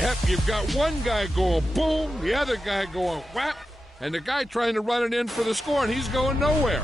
Yep, you've got one guy going boom, the other guy going whap, and the guy trying to run it in for the score, and he's going nowhere.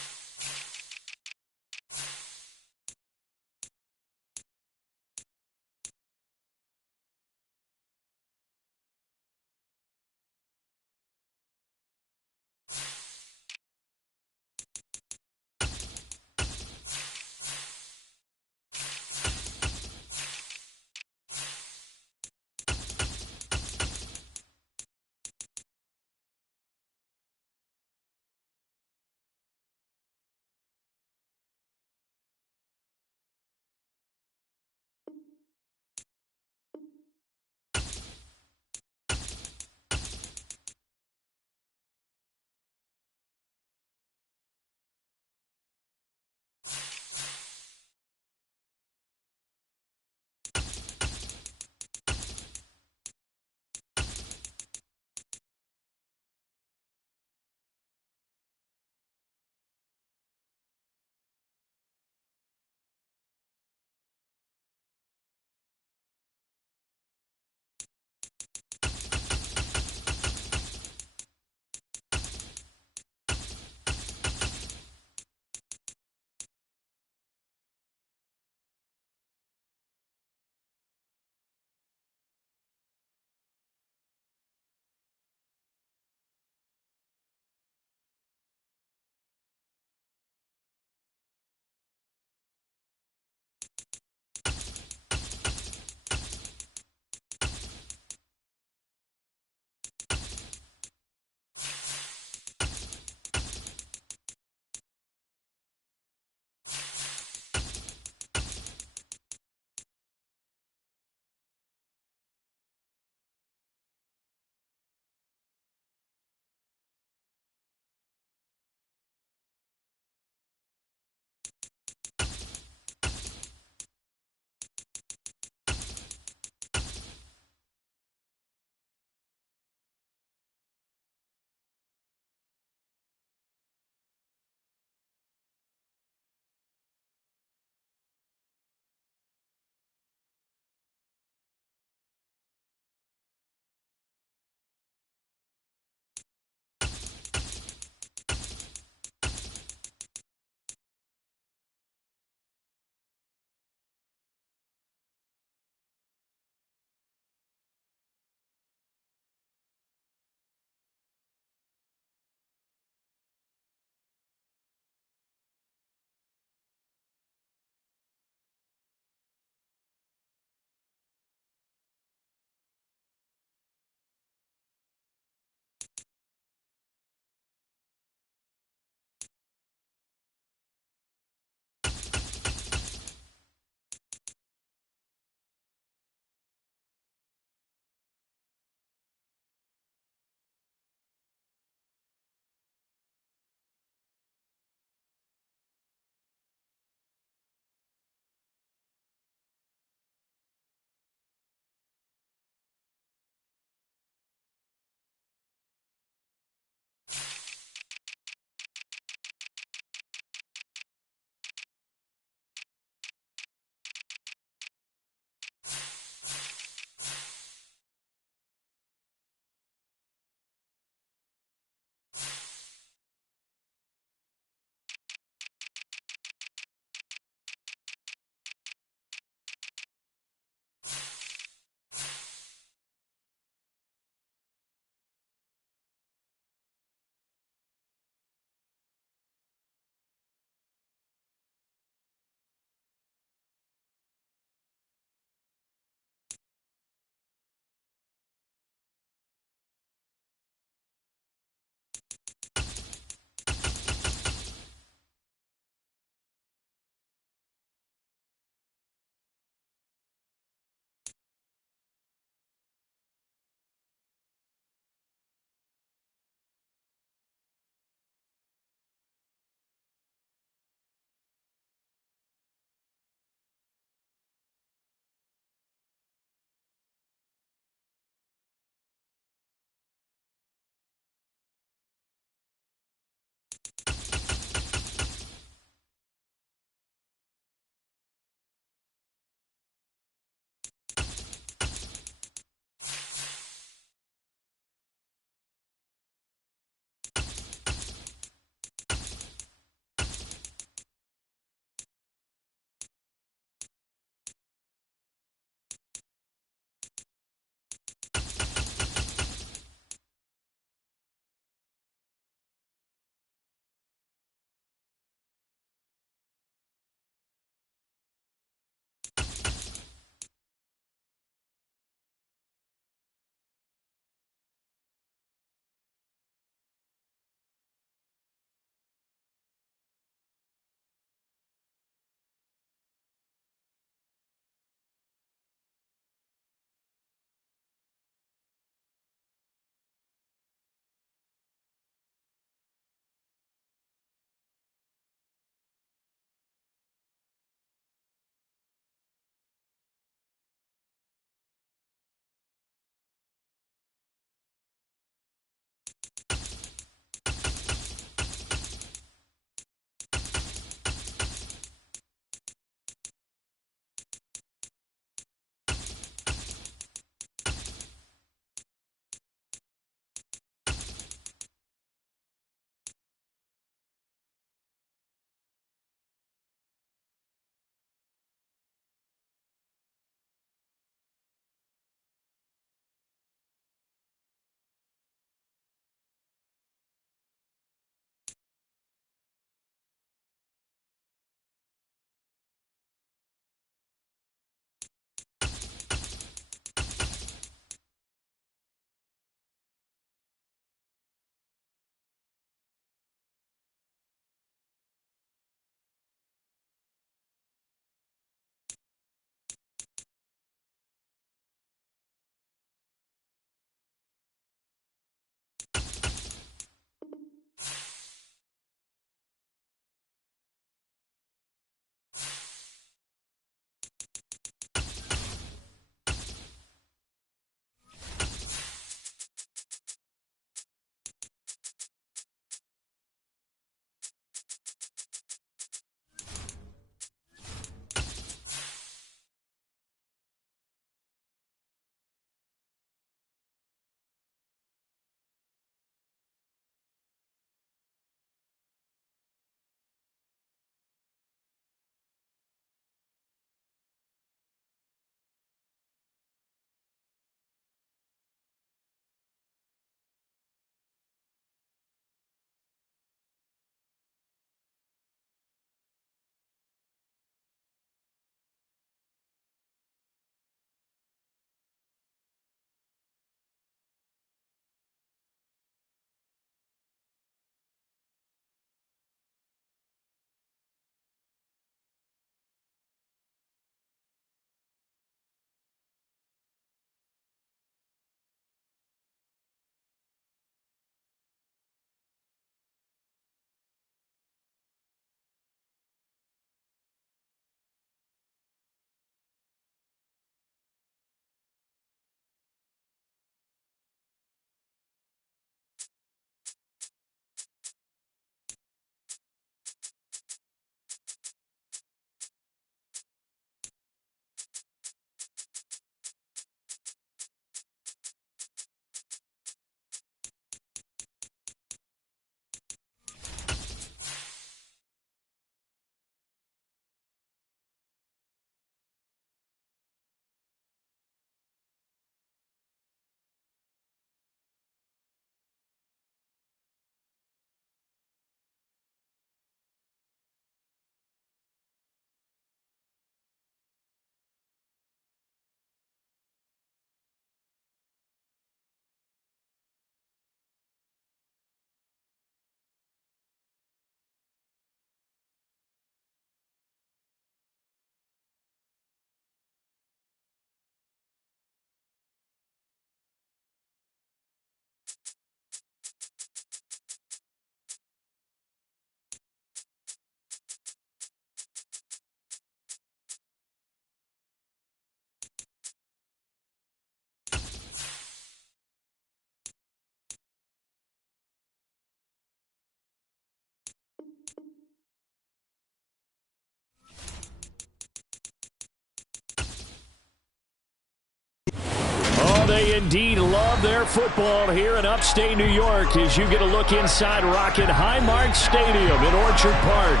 they indeed love their football here in upstate New York as you get a look inside Rocket Highmark Stadium in Orchard Park.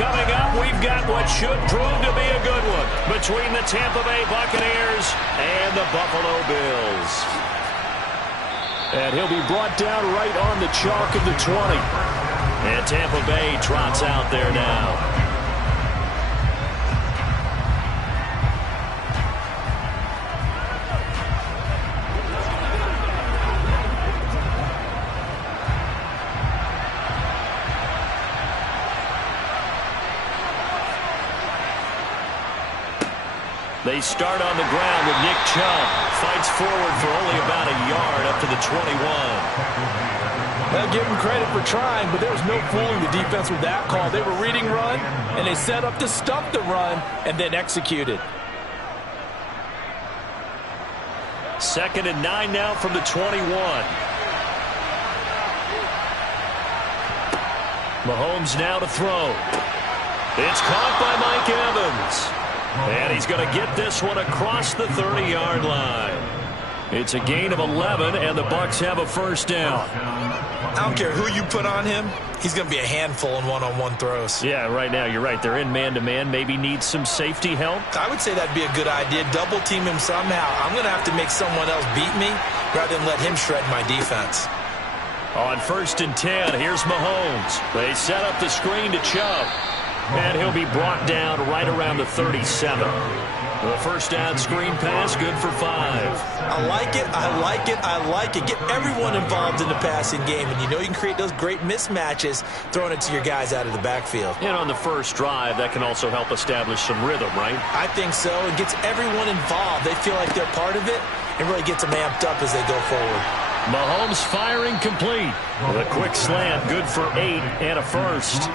Coming up, we've got what should prove to be a good one between the Tampa Bay Buccaneers and the Buffalo Bills. And he'll be brought down right on the chalk of the 20. And Tampa Bay trots out there now. They start on the ground with Nick Chubb. Fights forward for only about a yard up to the 21. They'll give him credit for trying, but there was no fooling the defense with that call. They were reading run, and they set up to stop the run and then executed. 2nd and 9 now from the 21. Mahomes now to throw. It's caught by Mike Evans. And he's going to get this one across the 30-yard line. It's a gain of 11, and the Bucs have a first down. I don't care who you put on him. He's going to be a handful in one-on-one throws. Yeah, right now, you're right. They're in man-to-man. Maybe need some safety help. I would say that'd be a good idea. Double-team him somehow. I'm going to have to make someone else beat me rather than let him shred my defense. On 1st and 10, here's Mahomes. They set up the screen to Chubb. And he'll be brought down right around the 37. The first down screen pass, good for 5. I like it, I like it, I like it. Get everyone involved in the passing game, and you know you can create those great mismatches throwing it to your guys out of the backfield. And on the first drive, that can also help establish some rhythm, right? I think so. It gets everyone involved. They feel like they're part of it and really gets them amped up as they go forward. Mahomes firing complete. With a quick slant, good for 8 and a first.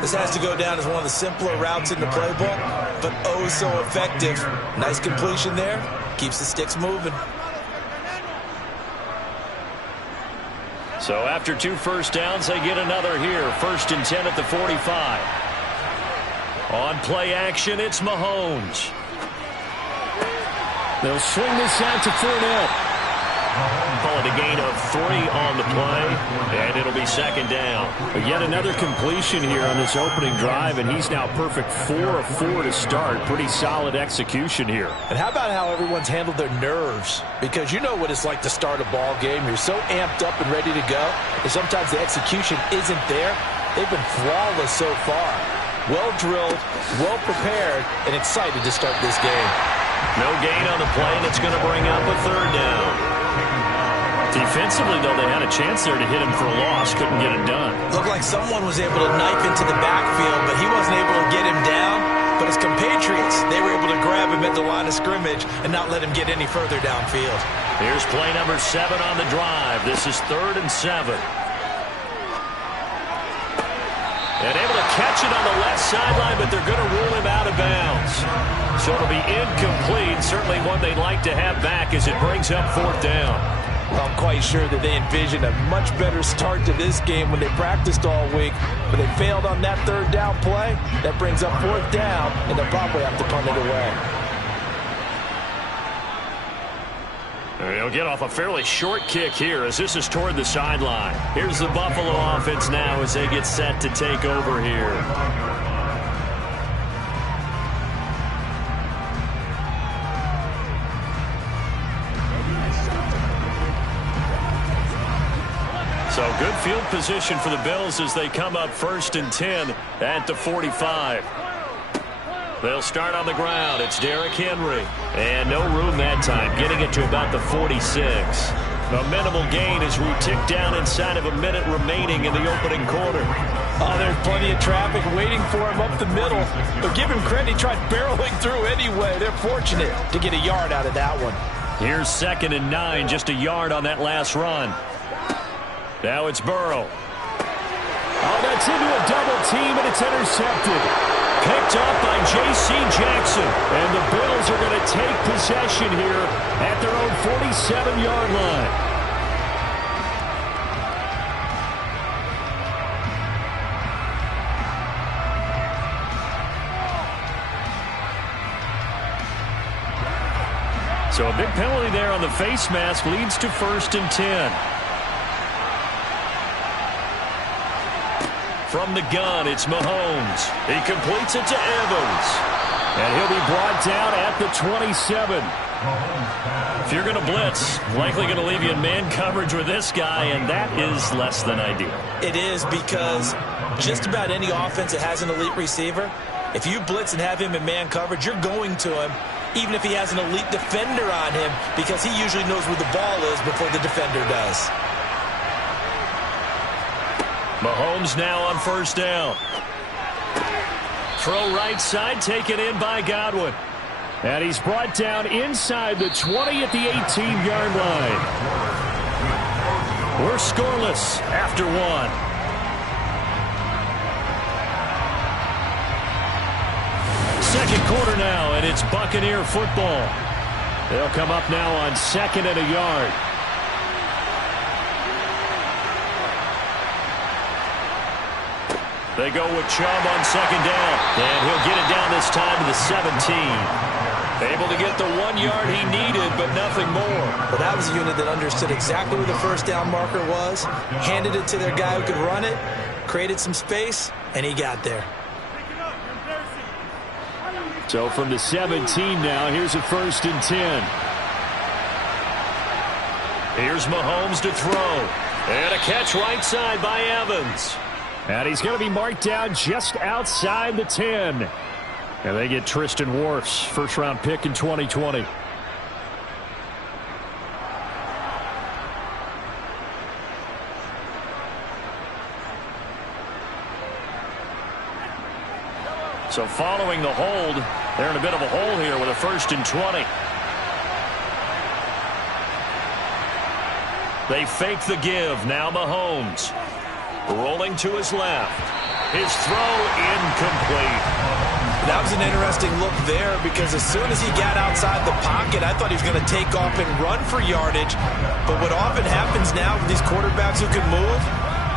This has to go down as one of the simpler routes in the playbook, but oh so effective. Nice completion there. Keeps the sticks moving. So after 2 first downs, they get another here. 1st and 10 at the 45. On play action, it's Mahomes. They'll swing this out to Fournette. Call it a gain of 3 on the play, and it'll be 2nd down. But yet another completion here on this opening drive, and he's now perfect 4 of 4 to start. Pretty solid execution here. And how about how everyone's handled their nerves? Because you know what it's like to start a ball game. You're so amped up and ready to go, and sometimes the execution isn't there. They've been flawless so far. Well drilled, well prepared, and excited to start this game. No gain on the play, and it's going to bring up a 3rd down. Defensively, though, they had a chance there to hit him for a loss. Couldn't get it done. Looked like someone was able to knife into the backfield, but he wasn't able to get him down. But his compatriots, they were able to grab him at the line of scrimmage and not let him get any further downfield. Here's play number 7 on the drive. This is 3rd and 7. And able to catch it on the left sideline, but they're going to rule him out of bounds. So it'll be incomplete. Certainly one they'd like to have back as it brings up 4th down. Well, I'm quite sure that they envisioned a much better start to this game when they practiced all week, but they failed on that 3rd down play. That brings up 4th down, and they'll probably have to punt it away. They'll get off a fairly short kick here as this is toward the sideline. Here's the Buffalo offense now as they get set to take over here. So good field position for the Bills as they come up 1st and 10 at the 45. They'll start on the ground. It's Derrick Henry. And no room that time, getting it to about the 46. A minimal gain as we tick down inside of a minute remaining in the opening quarter. Oh, there's plenty of traffic waiting for him up the middle. But give him credit, he tried barreling through anyway. They're fortunate to get a yard out of that one. Here's 2nd and 9, just a yard on that last run. Now it's Burrow. Oh, that's into a double team, and it's intercepted. Picked up by J.C. Jackson. And the Bills are going to take possession here at their own 47-yard line. So a big penalty there on the face mask leads to 1st and 10. From the gun, it's Mahomes. He completes it to Evans. And he'll be brought down at the 27. If you're going to blitz, likely going to leave you in man coverage with this guy, and that is less than ideal. It is, because just about any offense that has an elite receiver, if you blitz and have him in man coverage, you're going to him, even if he has an elite defender on him, because he usually knows where the ball is before the defender does. Mahomes now on 1st down. Throw right side, taken in by Godwin. And he's brought down inside the 20 at the 18-yard line. We're scoreless after 1. Second quarter now, and it's Buccaneer football. They'll come up now on 2nd and a yard. They go with Chubb on 2nd down. And he'll get it down this time to the 17. Able to get the 1 yard he needed, but nothing more. Well, that was a unit that understood exactly where the 1st down marker was, handed it to their guy who could run it, created some space, and he got there. So from the 17 now, here's a 1st and 10. Here's Mahomes to throw. And a catch right side by Evans. And he's going to be marked down just outside the 10. And they get Tristan Wirfs, 1st-round pick in 2020. So following the hold, they're in a bit of a hole here with a 1st and 20. They fake the give. Now Mahomes. Rolling to his left. His throw incomplete. That was an interesting look there, because as soon as he got outside the pocket, I thought he was going to take off and run for yardage. But what often happens now with these quarterbacks who can move,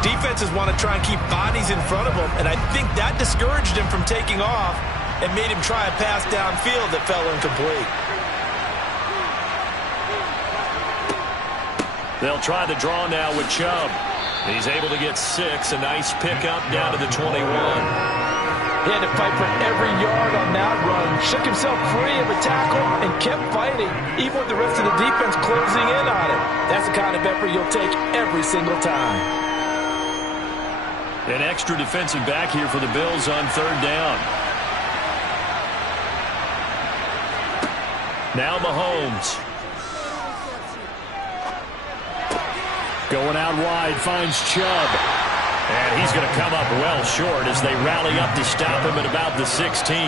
defenses want to try and keep bodies in front of them, and I think that discouraged him from taking off and made him try a pass downfield that fell incomplete. They'll try the draw now with Chubb. He's able to get 6. A nice pickup down to the 21. He had to fight for every yard on that run. Shook himself free of a tackle and kept fighting, even with the rest of the defense closing in on him. That's the kind of effort you'll take every single time. An extra defensive back here for the Bills on 3rd down. Now Mahomes. Going out wide, finds Chubb. And he's going to come up well short as they rally up to stop him at about the 16.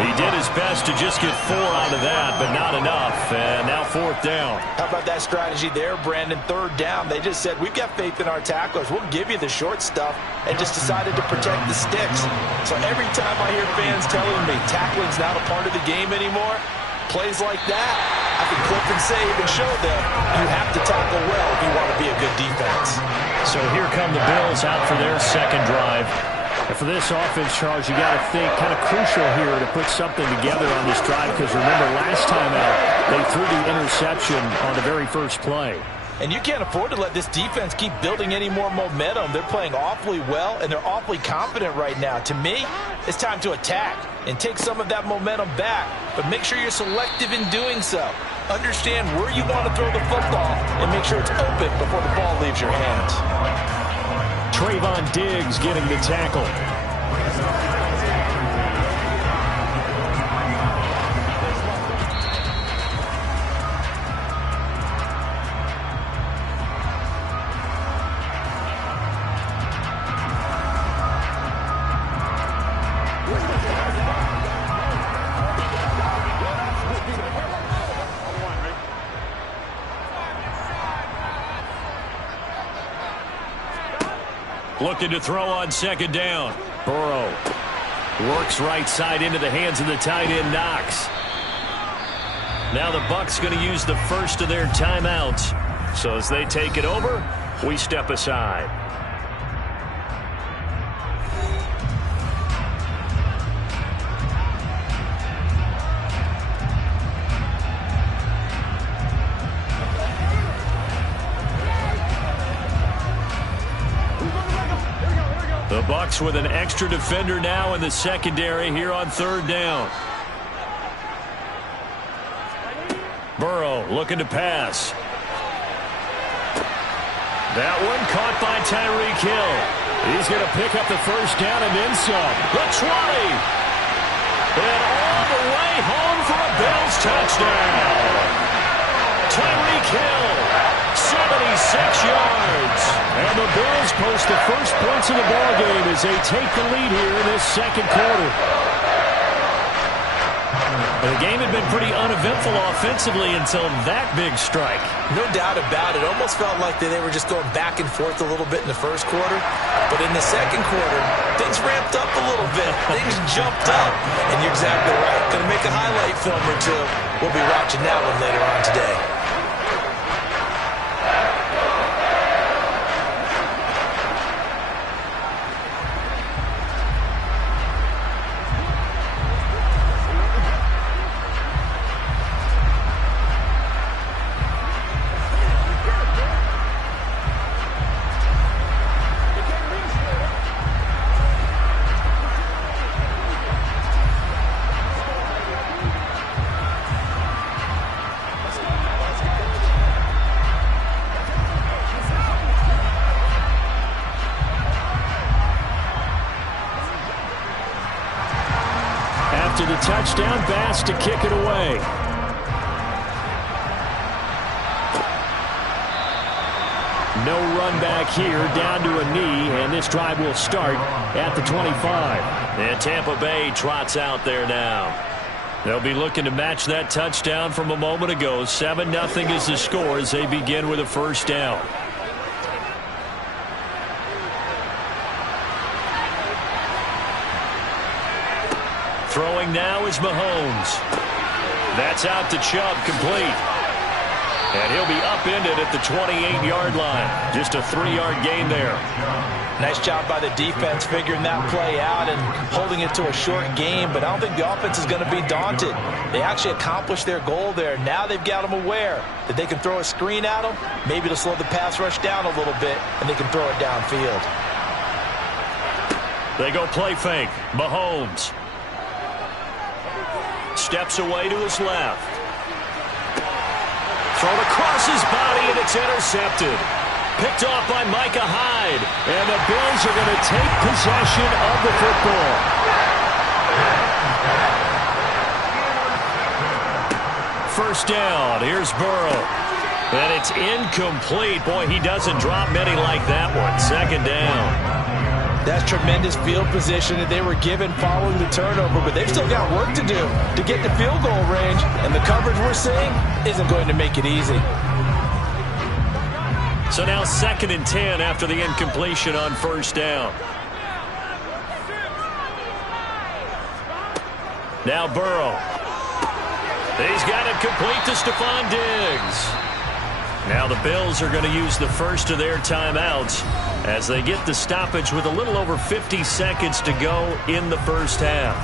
He did his best to just get 4 out of that, but not enough. And now 4th down. How about that strategy there, Brandon? 3rd down. They just said, we've got faith in our tacklers. We'll give you the short stuff, and just decided to protect the sticks. So every time I hear fans telling me tackling's not a part of the game anymore, plays like that, I can clip and save and show them you have to tackle well if you want to be a good defense. So here come the Bills out for their 2nd drive. And for this offense, Charles, you got to think kind of crucial here to put something together on this drive, because remember, last time out, they threw the interception on the very first play. And you can't afford to let this defense keep building any more momentum. They're playing awfully well, and they're awfully confident right now. To me, it's time to attack and take some of that momentum back, but make sure you're selective in doing so. Understand where you want to throw the football and make sure it's open before the ball leaves your hands. Trayvon Diggs getting the tackle. Looking to throw on 2nd down. Burrow works right side into the hands of the tight end, Knox. Now the Bucs going to use the first of their timeouts. So as they take it over, we step aside. The Bucs with an extra defender now in the secondary here on third down. Burrow looking to pass. That one caught by Tyreek Hill. He's going to pick up the first down and then some. The 20. And all the way home for a Bills touchdown. Tyreek Hill, 76 yards. And the Bills post the first points of the ballgame as they take the lead here in this second quarter. The game had been pretty uneventful offensively until that big strike. No doubt about it. Almost felt like they were just going back and forth a little bit in the first quarter. But in the second quarter, things ramped up a little bit. Things jumped up. And you're exactly right. Going to make a highlight film or two. We'll be watching that one later on today. After the touchdown, Bass to kick it away. No run back here, down to a knee, and this drive will start at the 25. And Tampa Bay trots out there now. They'll be looking to match that touchdown from a moment ago. 7-0 is the score as they begin with a first down. Throwing now is Mahomes. That's out to Chubb, complete. And he'll be upended at the 28-yard line. Just a 3-yard gain there. Nice job by the defense figuring that play out and holding it to a short game, but I don't think the offense is going to be daunted. They actually accomplished their goal there. Now they've got them aware that they can throw a screen at them, maybe to slow the pass rush down a little bit, and they can throw it downfield. They go play fake. Mahomes steps away to his left. Thrown across his body, and it's intercepted. Picked off by Micah Hyde. And the Bills are going to take possession of the football. First down. Here's Burrow. And it's incomplete. Boy, he doesn't drop many like that one. Second down. That's tremendous field position that they were given following the turnover, but they've still got work to do to get to field goal range, and the coverage we're seeing isn't going to make it easy. So now 2nd and 10 after the incompletion on first down. Now Burrow. He's got it complete to Stephon Diggs. Now the Bills are going to use the first of their timeouts as they get the stoppage with a little over 50 seconds to go in the first half.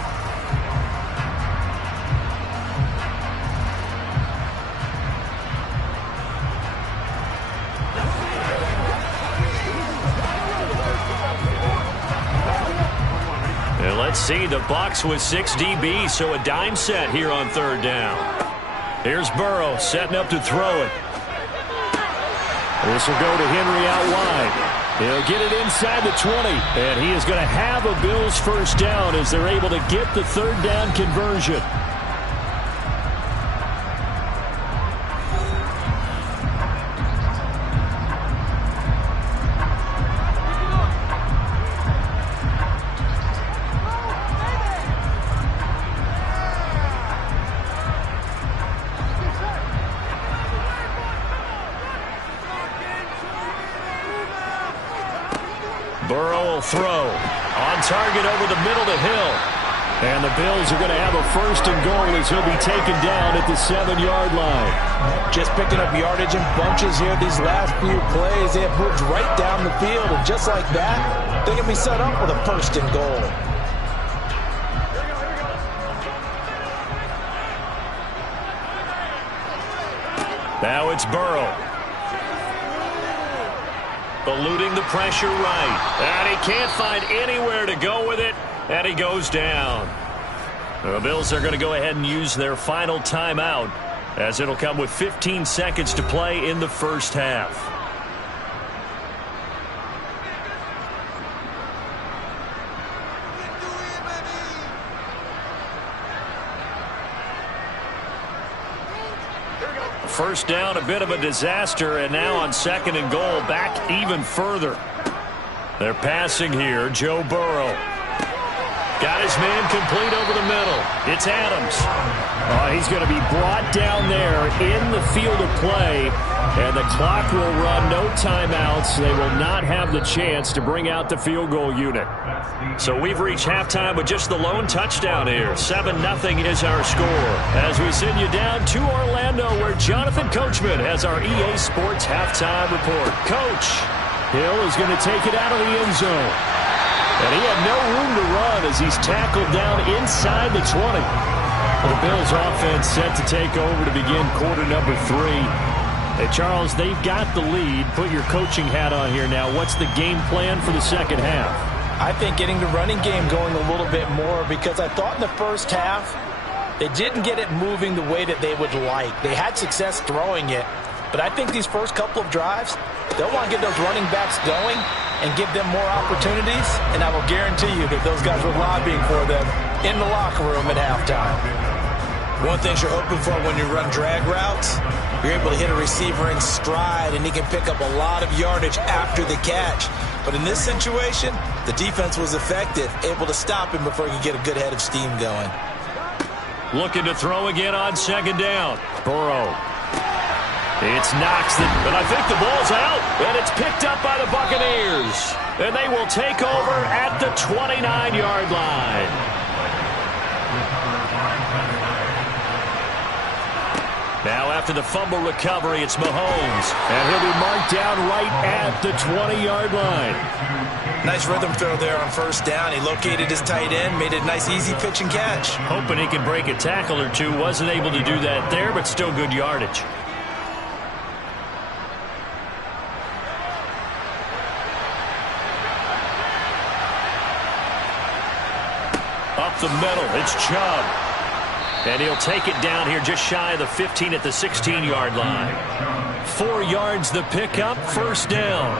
And let's see, the Bucs with 6 DBs, so a dime set here on third down. Here's Burrow setting up to throw it. This will go to Henry out wide. He'll get it inside the 20. And he is going to have a Bills first down as they're able to get the third down conversion. Burrow will throw. On target over the middle to Hill. And the Bills are going to have a first and goal as he'll be taken down at the 7-yard line. Just picking up yardage in bunches here these last few plays. They have moved right down the field, and just like that, they're going to be set up with a first and goal. Now it's Burrow. eluding the pressure right. And he can't find anywhere to go with it, and he goes down. The Bills are going to go ahead and use their final timeout, as it'll come with 15 seconds to play in the first half. First down, a bit of a disaster, and now on 2nd and goal, back even further. They're passing here. Joe Burrow. Got his man complete over the middle. It's Adams. He's going to be brought down there in the field of play, and the clock will run. No timeouts. They will not have the chance to bring out the field goal unit. So we've reached halftime with just the lone touchdown here. 7-0 is our score. As we send you down to Orlando, where Jonathan Coachman has our EA Sports halftime report. Coach. Hill is going to take it out of the end zone. And he had no room to run as he's tackled down inside the 20. The Bills offense set to take over to begin quarter number 3. Hey, Charles, they've got the lead. Put your coaching hat on here now. What's the game plan for the second half? I think getting the running game going a little bit more, because I thought in the first half they didn't get it moving the way that they would like. They had success throwing it, but I think these first couple of drives, they'll want to get those running backs going and give them more opportunities, and I will guarantee you that those guys were lobbying for them in the locker room at halftime. One thing you're hoping for when you run drag routes, you're able to hit a receiver in stride, and he can pick up a lot of yardage after the catch. But in this situation, the defense was effective, able to stop him before he could get a good head of steam going. Looking to throw again on 2nd down. Burrow. It's Knox, but I think the ball's out, and it's picked up by the Buccaneers. And they will take over at the 29-yard line. Now after the fumble recovery, it's Mahomes. And he'll be marked down right at the 20-yard line. Nice rhythm throw there on 1st down. He located his tight end, made a nice easy pitch and catch. Hoping he could break a tackle or two. Wasn't able to do that there, but still good yardage. Up the middle, it's Chubb. And he'll take it down here just shy of the 15 at the 16-yard line. 4 yards the pickup, 1st down.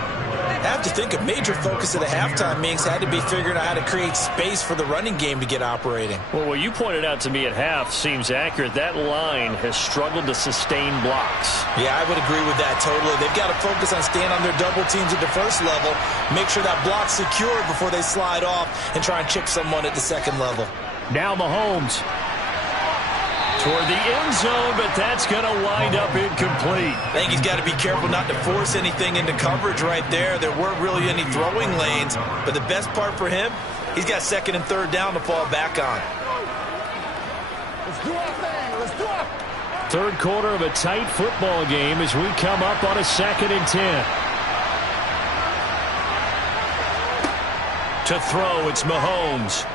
I have to think a major focus of the halftime meetings had to be figuring out how to create space for the running game to get operating. Well, what you pointed out to me at half seems accurate. That line has struggled to sustain blocks. Yeah, I would agree with that totally. They've got to focus on staying on their double teams at the first level, make sure that block's secured before they slide off and try and chip someone at the second level. Now Mahomes. Toward the end zone, but that's going to wind up incomplete. I think he's got to be careful not to force anything into coverage right there. There weren't really any throwing lanes, but the best part for him, he's got 2nd and 3rd down to fall back on. Let's do our thing. Let's do our... Third quarter of a tight football game as we come up on a 2nd and 10. To throw, it's Mahomes.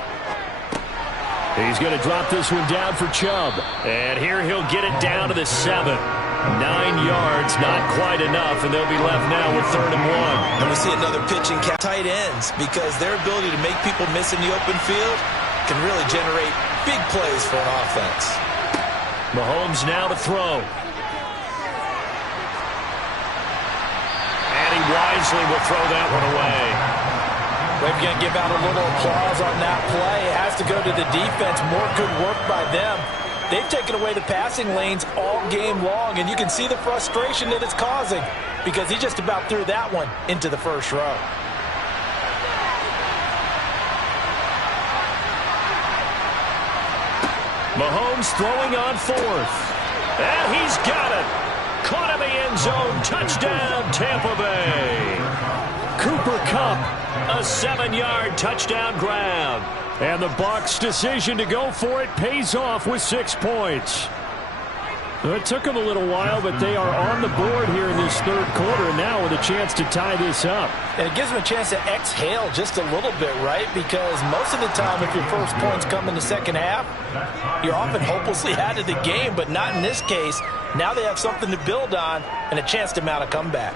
He's going to drop this one down for Chubb. And here he'll get it down to the 7. 9 yards, not quite enough, and they'll be left now with 3rd and 1. And we see another pitch and catch tight ends, because their ability to make people miss in the open field can really generate big plays for an offense. Mahomes now to throw. And he wisely will throw that one away. We're going to give out a little applause on that play. It has to go to the defense. More good work by them. They've taken away the passing lanes all game long, and you can see the frustration that it's causing, because he just about threw that one into the first row. Mahomes throwing on 4th. And he's got it. Caught in the end zone. Touchdown, Tampa Bay. Cooper Kupp. A 7-yard touchdown grab. And the Bucs' decision to go for it pays off with 6 points. It took them a little while, but they are on the board here in this 3rd quarter now with a chance to tie this up. And it gives them a chance to exhale just a little bit, right? Because most of the time, if your first points come in the second half, you're often hopelessly out of the game, but not in this case. Now they have something to build on and a chance to mount a comeback.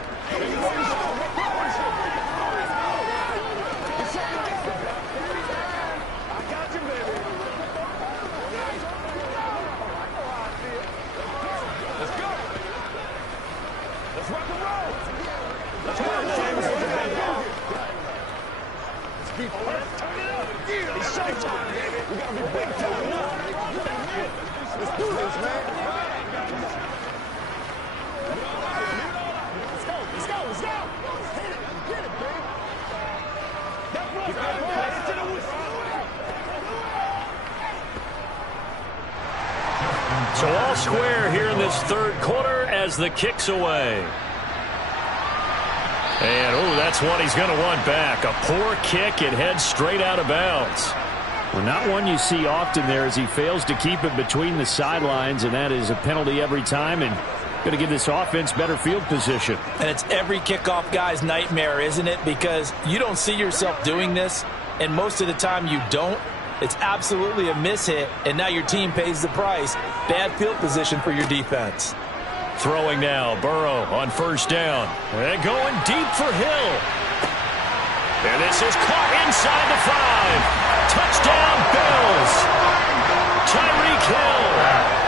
It's showtime, baby. We gotta be big time now. Let's do this, man. Let's go. Let's go. Let's go. Hit it. Get it, baby. That's right. Into the whistle. So all square here in this third quarter as the kick's away. And, oh, that's one he's going to want back. A poor kick. It heads straight out of bounds. Well, not one you see often there as he fails to keep it between the sidelines, and that is a penalty every time and going to give this offense better field position. And it's every kickoff guy's nightmare, isn't it? Because you don't see yourself doing this, and most of the time you don't. It's absolutely a mishit, and now your team pays the price. Bad field position for your defense. Throwing now, Burrow on first down. And going deep for Hill. And this is caught inside the 5. Touchdown, Bills. Tyreek Hill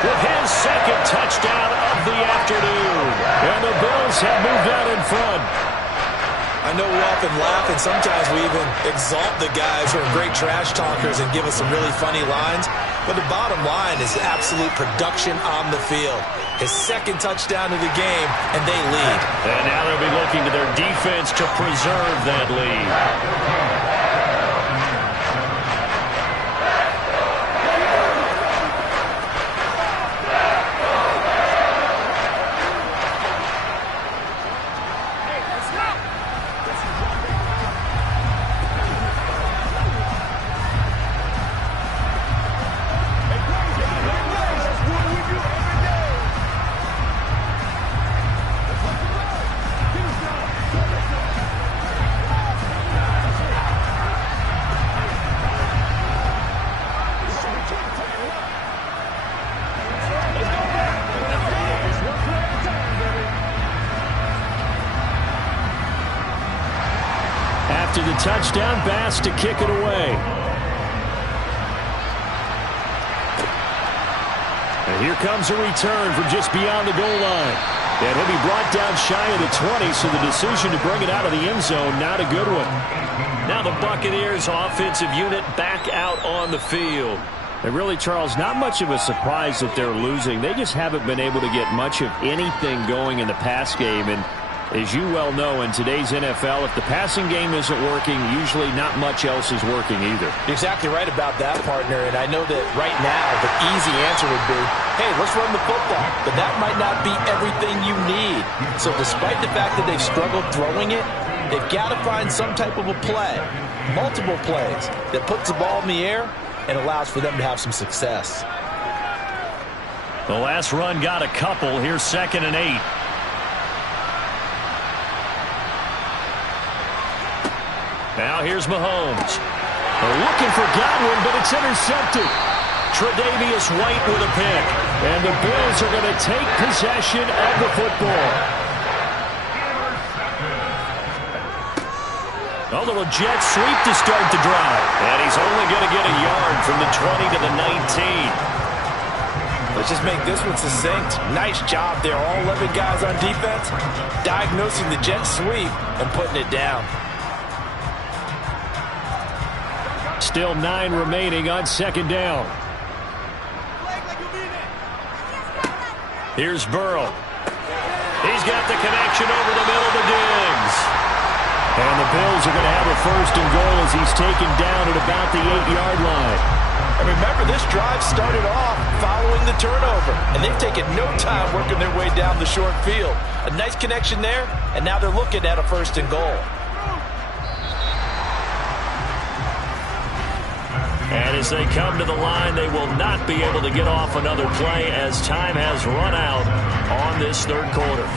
with his second touchdown of the afternoon. And the Bills have moved out in front. I know we often laugh, and sometimes we even exalt the guys who are great trash talkers and give us some really funny lines. But the bottom line is absolute production on the field. His second touchdown of the game, and they lead. And now they'll be looking to their defense to preserve that lead. After the touchdown, Bass to kick it away. And here comes a return from just beyond the goal line. And he'll be brought down shy of the 20, so the decision to bring it out of the end zone, not a good one. Now the Buccaneers offensive unit back out on the field. And really, Charles, not much of a surprise that they're losing. They just haven't been able to get much of anything going in the pass game. And as you well know, in today's NFL, if the passing game isn't working, usually not much else is working either. You're exactly right about that, partner. And I know that right now the easy answer would be, hey, let's run the football. But that might not be everything you need. So despite the fact that they've struggled throwing it, they've got to find some type of a play, multiple plays, that puts the ball in the air and allows for them to have some success. The last run got a couple. Here's 2nd and 8. Now here's Mahomes. They're looking for Godwin, but it's intercepted. Tre'Davious White with a pick. And the Bills are going to take possession of the football. A little jet sweep to start the drive. And he's only going to get a yard from the 20 to the 19. Let's just make this one succinct. Nice job there. All 11 guys on defense diagnosing the jet sweep and putting it down. Still 9 remaining on 2nd down. Here's Burrow. He's got the connection over the middle to Diggs. And the Bills are going to have a 1st and goal as he's taken down at about the 8-yard line. And remember, this drive started off following the turnover, and they've taken no time working their way down the short field. A nice connection there, and now they're looking at a 1st and goal. And as they come to the line, they will not be able to get off another play as time has run out on this third quarter.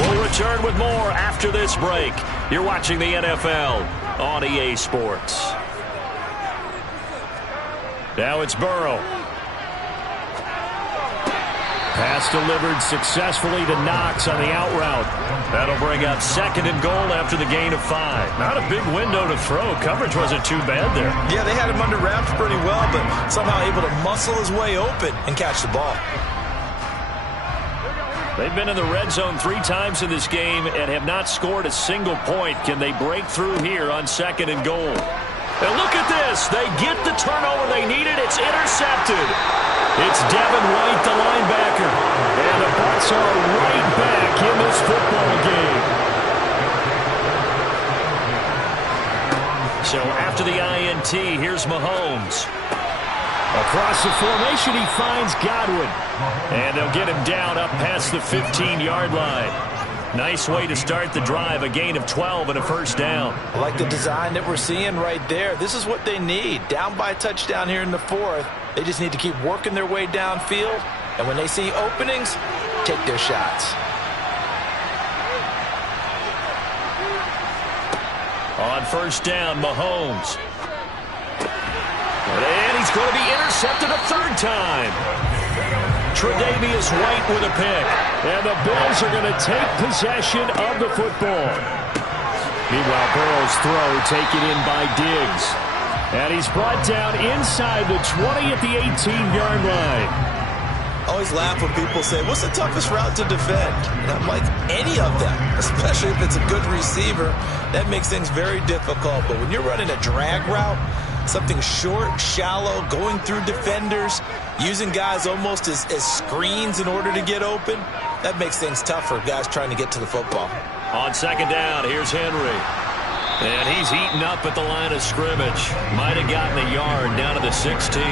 We'll return with more after this break. You're watching the NFL on EA Sports. Now it's Burrow. Pass delivered successfully to Knox on the out route. That'll bring up 2nd and goal after the gain of 5. Not a big window to throw. Coverage wasn't too bad there. Yeah, they had him under wraps pretty well, but somehow able to muscle his way open and catch the ball. They've been in the red zone 3 times in this game and have not scored a single point. Can they break through here on 2nd and goal? And look at this. They get the turnover they needed. It's intercepted. It's Devin White, the linebacker. And the Bucs are right back in this football game. So after the INT, here's Mahomes. Across the formation, he finds Godwin. And they'll get him down up past the 15-yard line. Nice way to start the drive, a gain of 12 and a first down. I like the design that we're seeing right there. This is what they need. Down by a touchdown here in the fourth. They just need to keep working their way downfield. And when they see openings, take their shots. On first down, Mahomes. And he's going to be intercepted a third time. Tre'Davious White with a pick. And the Bills are going to take possession of the football. Meanwhile, Burrow's throw taken in by Diggs. And he's brought down inside the 20 at the 18-yard line. I always laugh when people say, what's the toughest route to defend? And I'm like, any of them, especially if it's a good receiver. That makes things very difficult. But when you're running a drag route, something short, shallow, going through defenders, using guys almost as screens in order to get open, that makes things tough for guys trying to get to the football. On second down, here's Henry. And he's eaten up at the line of scrimmage. Might have gotten a yard down to the 16.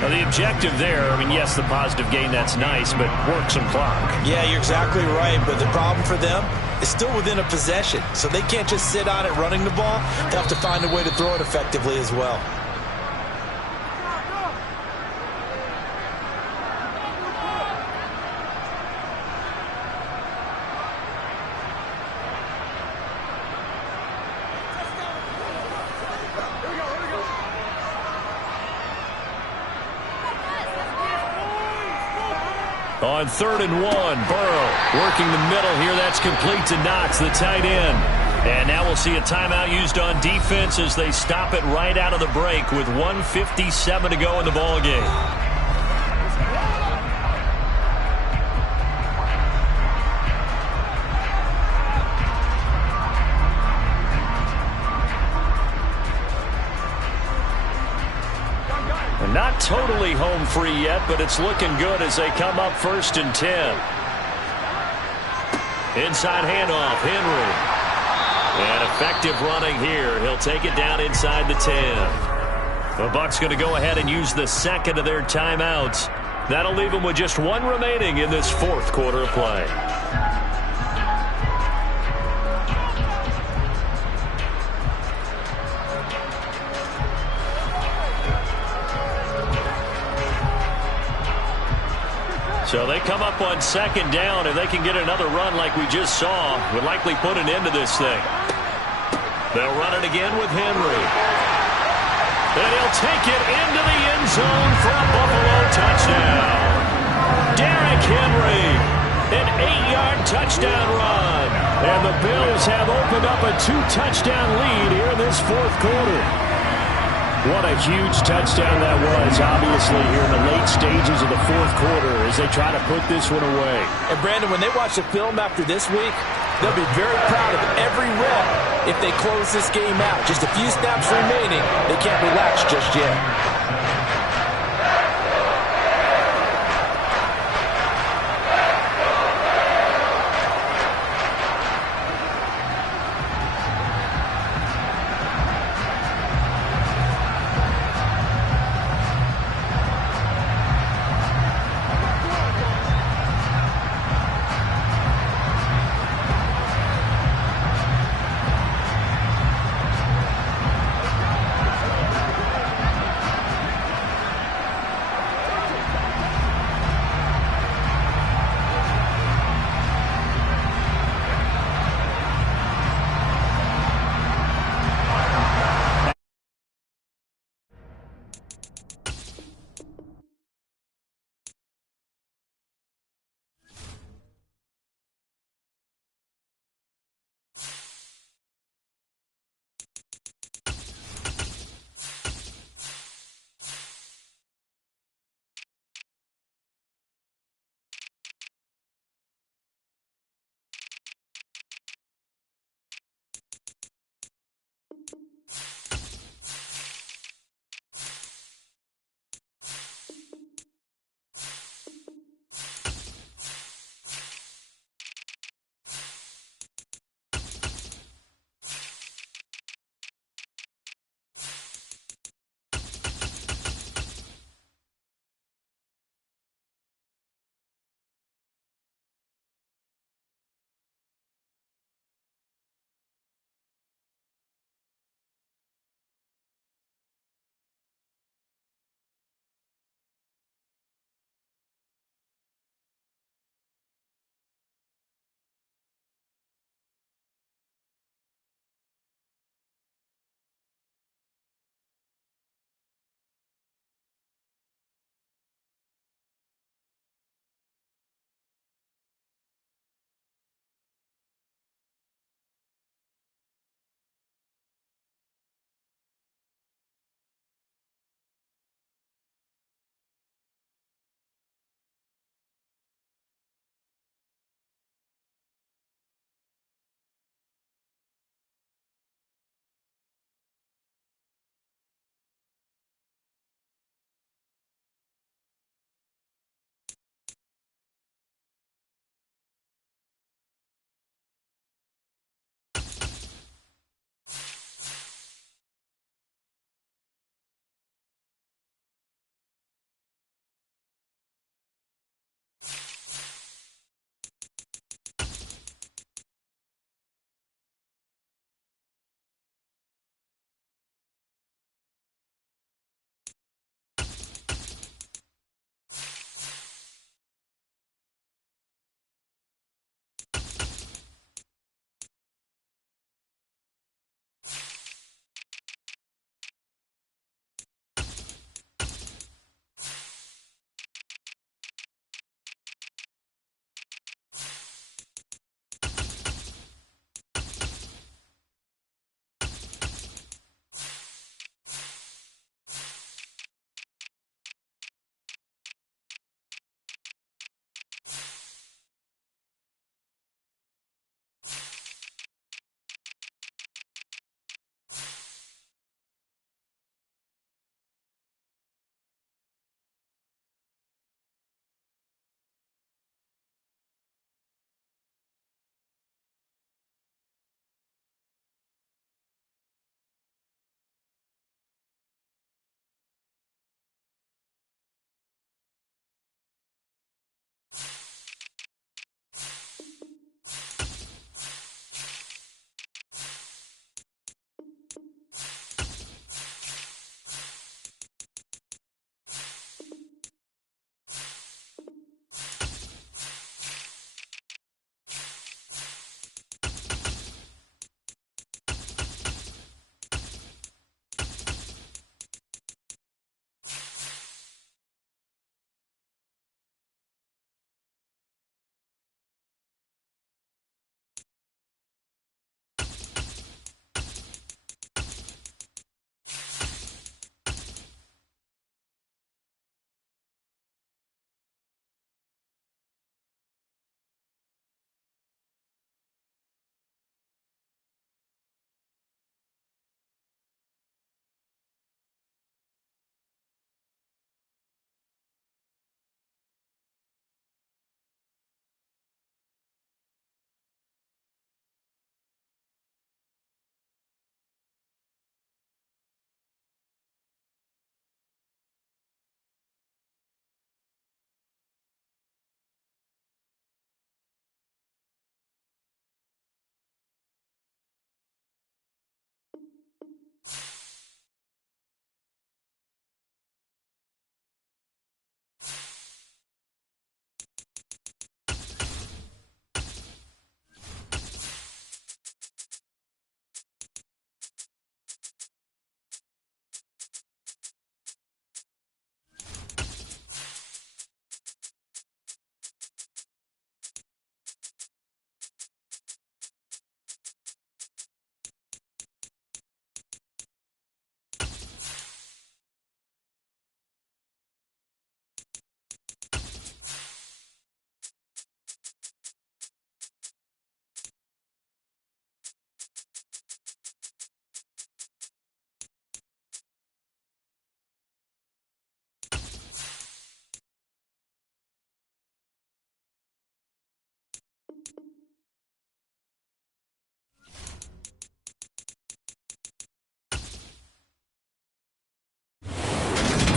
Now, the objective there, I mean, yes, the positive gain, that's nice, but work some clock. Yeah, you're exactly right, but the problem for them is still within a possession, so they can't just sit on it running the ball. They have to find a way to throw it effectively as well. On 3rd and 1, Burrow working the middle here. That's complete to Knox, the tight end. And now we'll see a timeout used on defense as they stop it right out of the break with 1:57 to go in the ball game. Not totally home free yet, but it's looking good as they come up 1st and 10. Inside handoff, Henry. And effective running here. He'll take it down inside the 10. The Bucs going to go ahead and use the second of their timeouts. That'll leave them with just one remaining in this fourth quarter of play. So they come up on second down. If they can get another run like we just saw, would likely put an end to this thing. They'll run it again with Henry. And he'll take it into the end zone for a Buffalo touchdown. Derrick Henry, an 8-yard touchdown run. And the Bills have opened up a 2-touchdown lead here in this fourth quarter. What a huge touchdown that was, obviously, here in the late stages of the fourth quarter as they try to put this one away. And, Brandon, when they watch the film after this week, they'll be very proud of every rep if they close this game out. Just a few snaps remaining. They can't relax just yet.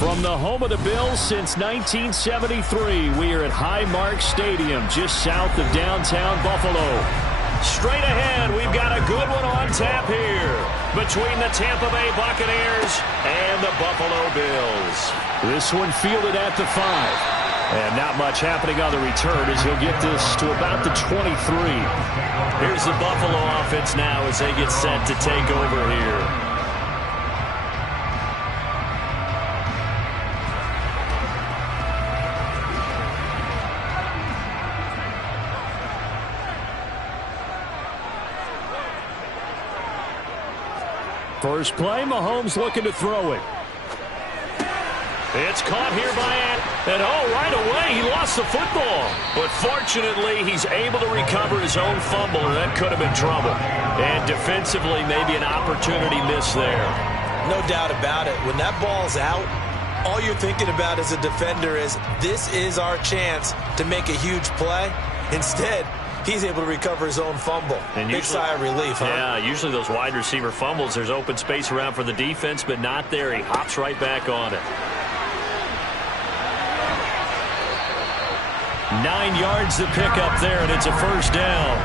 From the home of the Bills since 1973, we are at Highmark Stadium, just south of downtown Buffalo. Straight ahead, we've got a good one on tap here between the Tampa Bay Buccaneers and the Buffalo Bills. This one fielded at the 5. And not much happening on the return as he'll get this to about the 23. Here's the Buffalo offense now as they get set to take over here. First play, Mahomes looking to throw it. It's caught here by and right away, he lost the football. But fortunately, he's able to recover his own fumble, and that could have been trouble. And defensively, maybe an opportunity missed there. No doubt about it. When that ball's out, all you're thinking about as a defender is, this is our chance to make a huge play. Instead, he's able to recover his own fumble. And big sigh of relief, huh? Yeah, usually those wide receiver fumbles, there's open space around for the defense, but not there. He hops right back on it. 9 yards to pick up there, and it's a first down.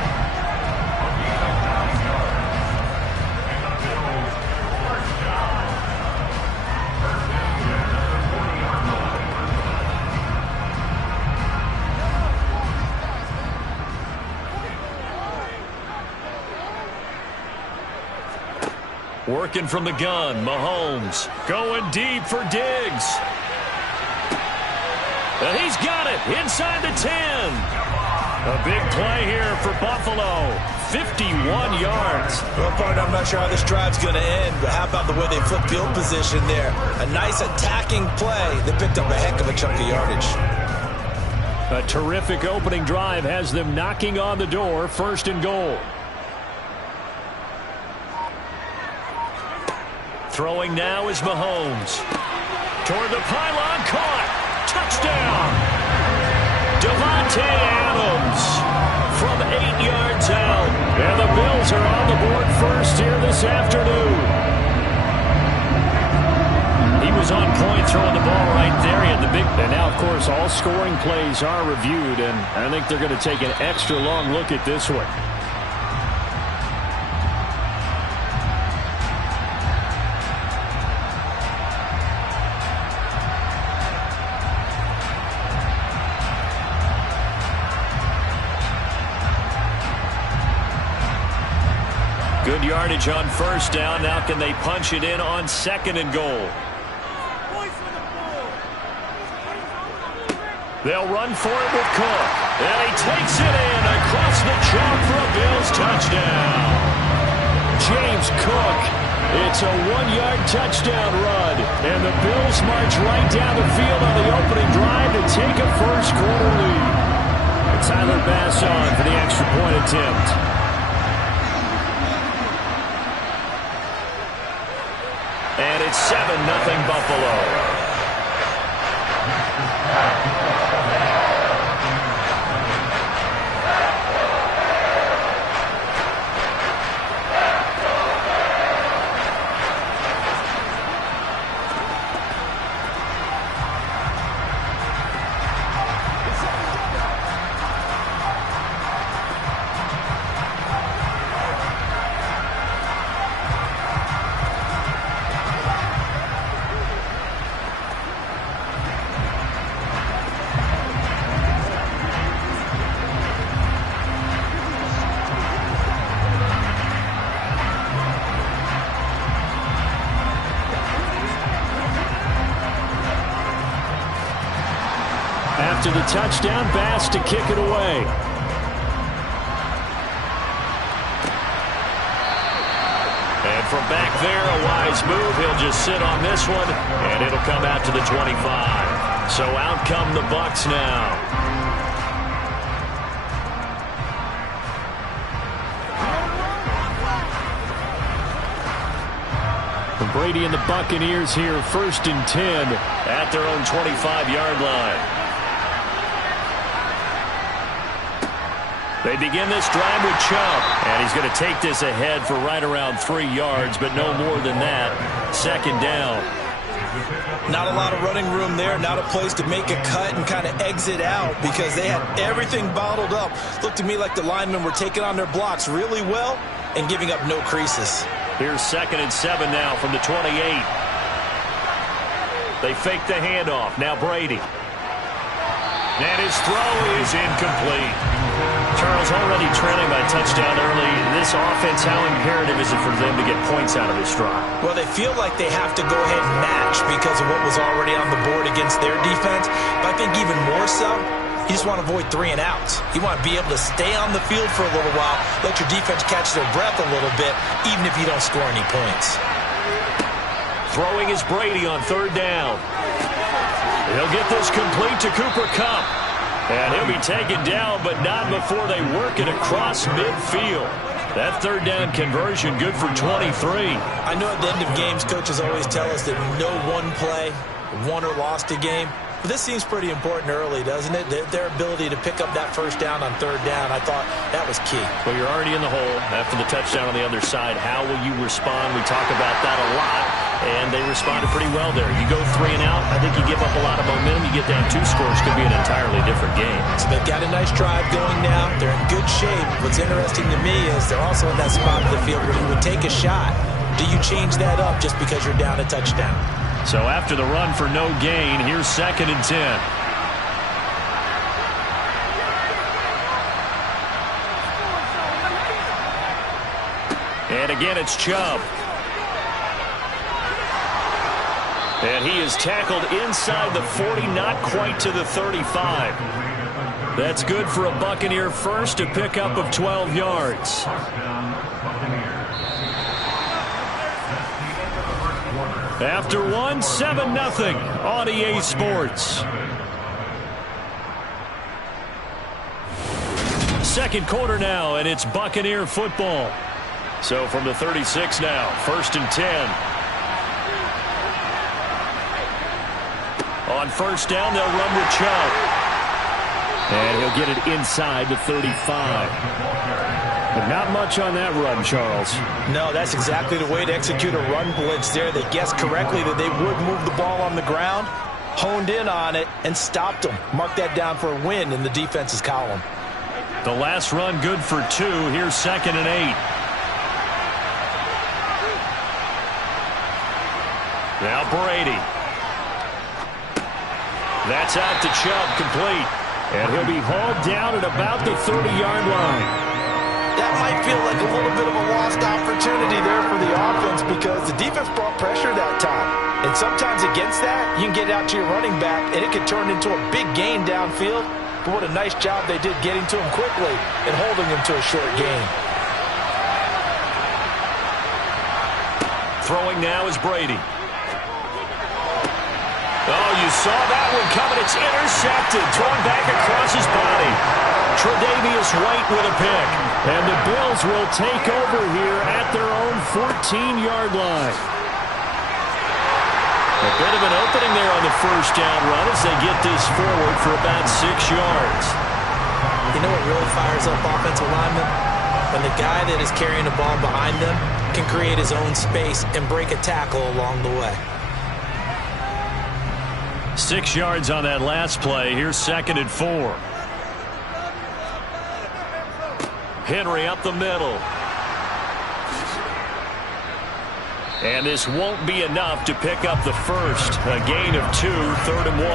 Working from the gun, Mahomes going deep for Diggs. And he's got it inside the 10. A big play here for Buffalo. 51 yards. Well, partner, I'm not sure how this drive's going to end, but how about the way they flipped field position there? A nice attacking play. They picked up a heck of a chunk of yardage. A terrific opening drive has them knocking on the door. First and goal. Throwing now is Mahomes. Toward the pylon, caught. Touchdown. Davante Adams from 8 yards out. And the Bills are on the board first here this afternoon. He was on point throwing the ball right there. He had the big. And now, of course, all scoring plays are reviewed. And I think they're going to take an extra long look at this one. Good yardage on first down. Now can they punch it in on second and goal? They'll run for it with Cook. And he takes it in across the chalk for a Bills touchdown. James Cook. It's a 1-yard touchdown run. And the Bills march right down the field on the opening drive to take a first quarter lead. And Tyler Bass on for the extra point attempt. And it's 7-0 Buffalo. After the touchdown, Bass to kick it away. And from back there, a wise move. He'll just sit on this one, and it'll come out to the 25. So out come the Bucs now. Brady and the Buccaneers here, 1st and 10 at their own 25-yard line. They begin this drive with Chubb, and he's going to take this ahead for right around 3 yards, but no more than that. Second down. Not a lot of running room there, not a place to make a cut and kind of exit out because they had everything bottled up. Looked to me like the linemen were taking on their blocks really well and giving up no creases. Here's 2nd and 7 now from the 28. They fake the handoff. Now Brady. And his throw is incomplete. Charles, already trailing by a touchdown early. This offense, how imperative is it for them to get points out of this drive? Well, they feel like they have to go ahead and match because of what was already on the board against their defense. But I think even more so, you just want to avoid 3 and outs. You want to be able to stay on the field for a little while, let your defense catch their breath a little bit, even if you don't score any points. Throwing is Brady on 3rd down. He'll get this complete to Cooper Kupp. And he'll be taken down, but not before they work it across midfield. That 3rd down conversion good for 23. I know at the end of games, coaches always tell us that no one play won or lost a game. But this seems pretty important early, doesn't it? Their ability to pick up that 1st down on 3rd down, I thought that was key. Well, you're already in the hole after the touchdown on the other side. How will you respond? We talk about that a lot, and they responded pretty well there. You go 3 and out, I think you give up a lot of momentum. You get down 2 scores, could be an entirely different game. So they've got a nice drive going now. They're in good shape. What's interesting to me is they're also in that spot of the field where you would take a shot. Do you change that up just because you're down a touchdown? So after the run for no gain, here's 2nd and 10. And again, it's Chubb. And he is tackled inside the 40, not quite to the 35. That's good for a Buccaneer first, a pickup of 12 yards. After 1, 7-0 on EA Sports. 2nd quarter now, and it's Buccaneer football. So from the 36 now, 1st and 10. On 1st down, they'll run with Chubb. And he'll get it inside the 35. But not much on that run, Charles. No, that's exactly the way to execute a run blitz there. They guessed correctly that they would move the ball on the ground, honed in on it, and stopped them. Mark that down for a win in the defense's column. The last run good for 2. Here's 2nd and 8. Now Brady. That's out to Chubb, complete. And he'll be hauled down at about the 30-yard line. That might feel like a little bit of a lost opportunity there for the offense because the defense brought pressure that time. And sometimes against that, you can get out to your running back, and it can turn into a big gain downfield. But what a nice job they did getting to him quickly and holding him to a short gain. Throwing now is Brady. Oh, you saw that one coming. It's intercepted. Thrown back across his body. Tre'Davious White with a pick. And the Bills will take over here at their own 14-yard line. A bit of an opening there on the 1st down run as they get this forward for about 6 yards. You know what really fires up offensive linemen? When the guy that is carrying the ball behind them can create his own space and break a tackle along the way. 6 yards on that last play. Here's 2nd and 4. Henry up the middle. And this won't be enough to pick up the first. A gain of 2, 3rd and 1.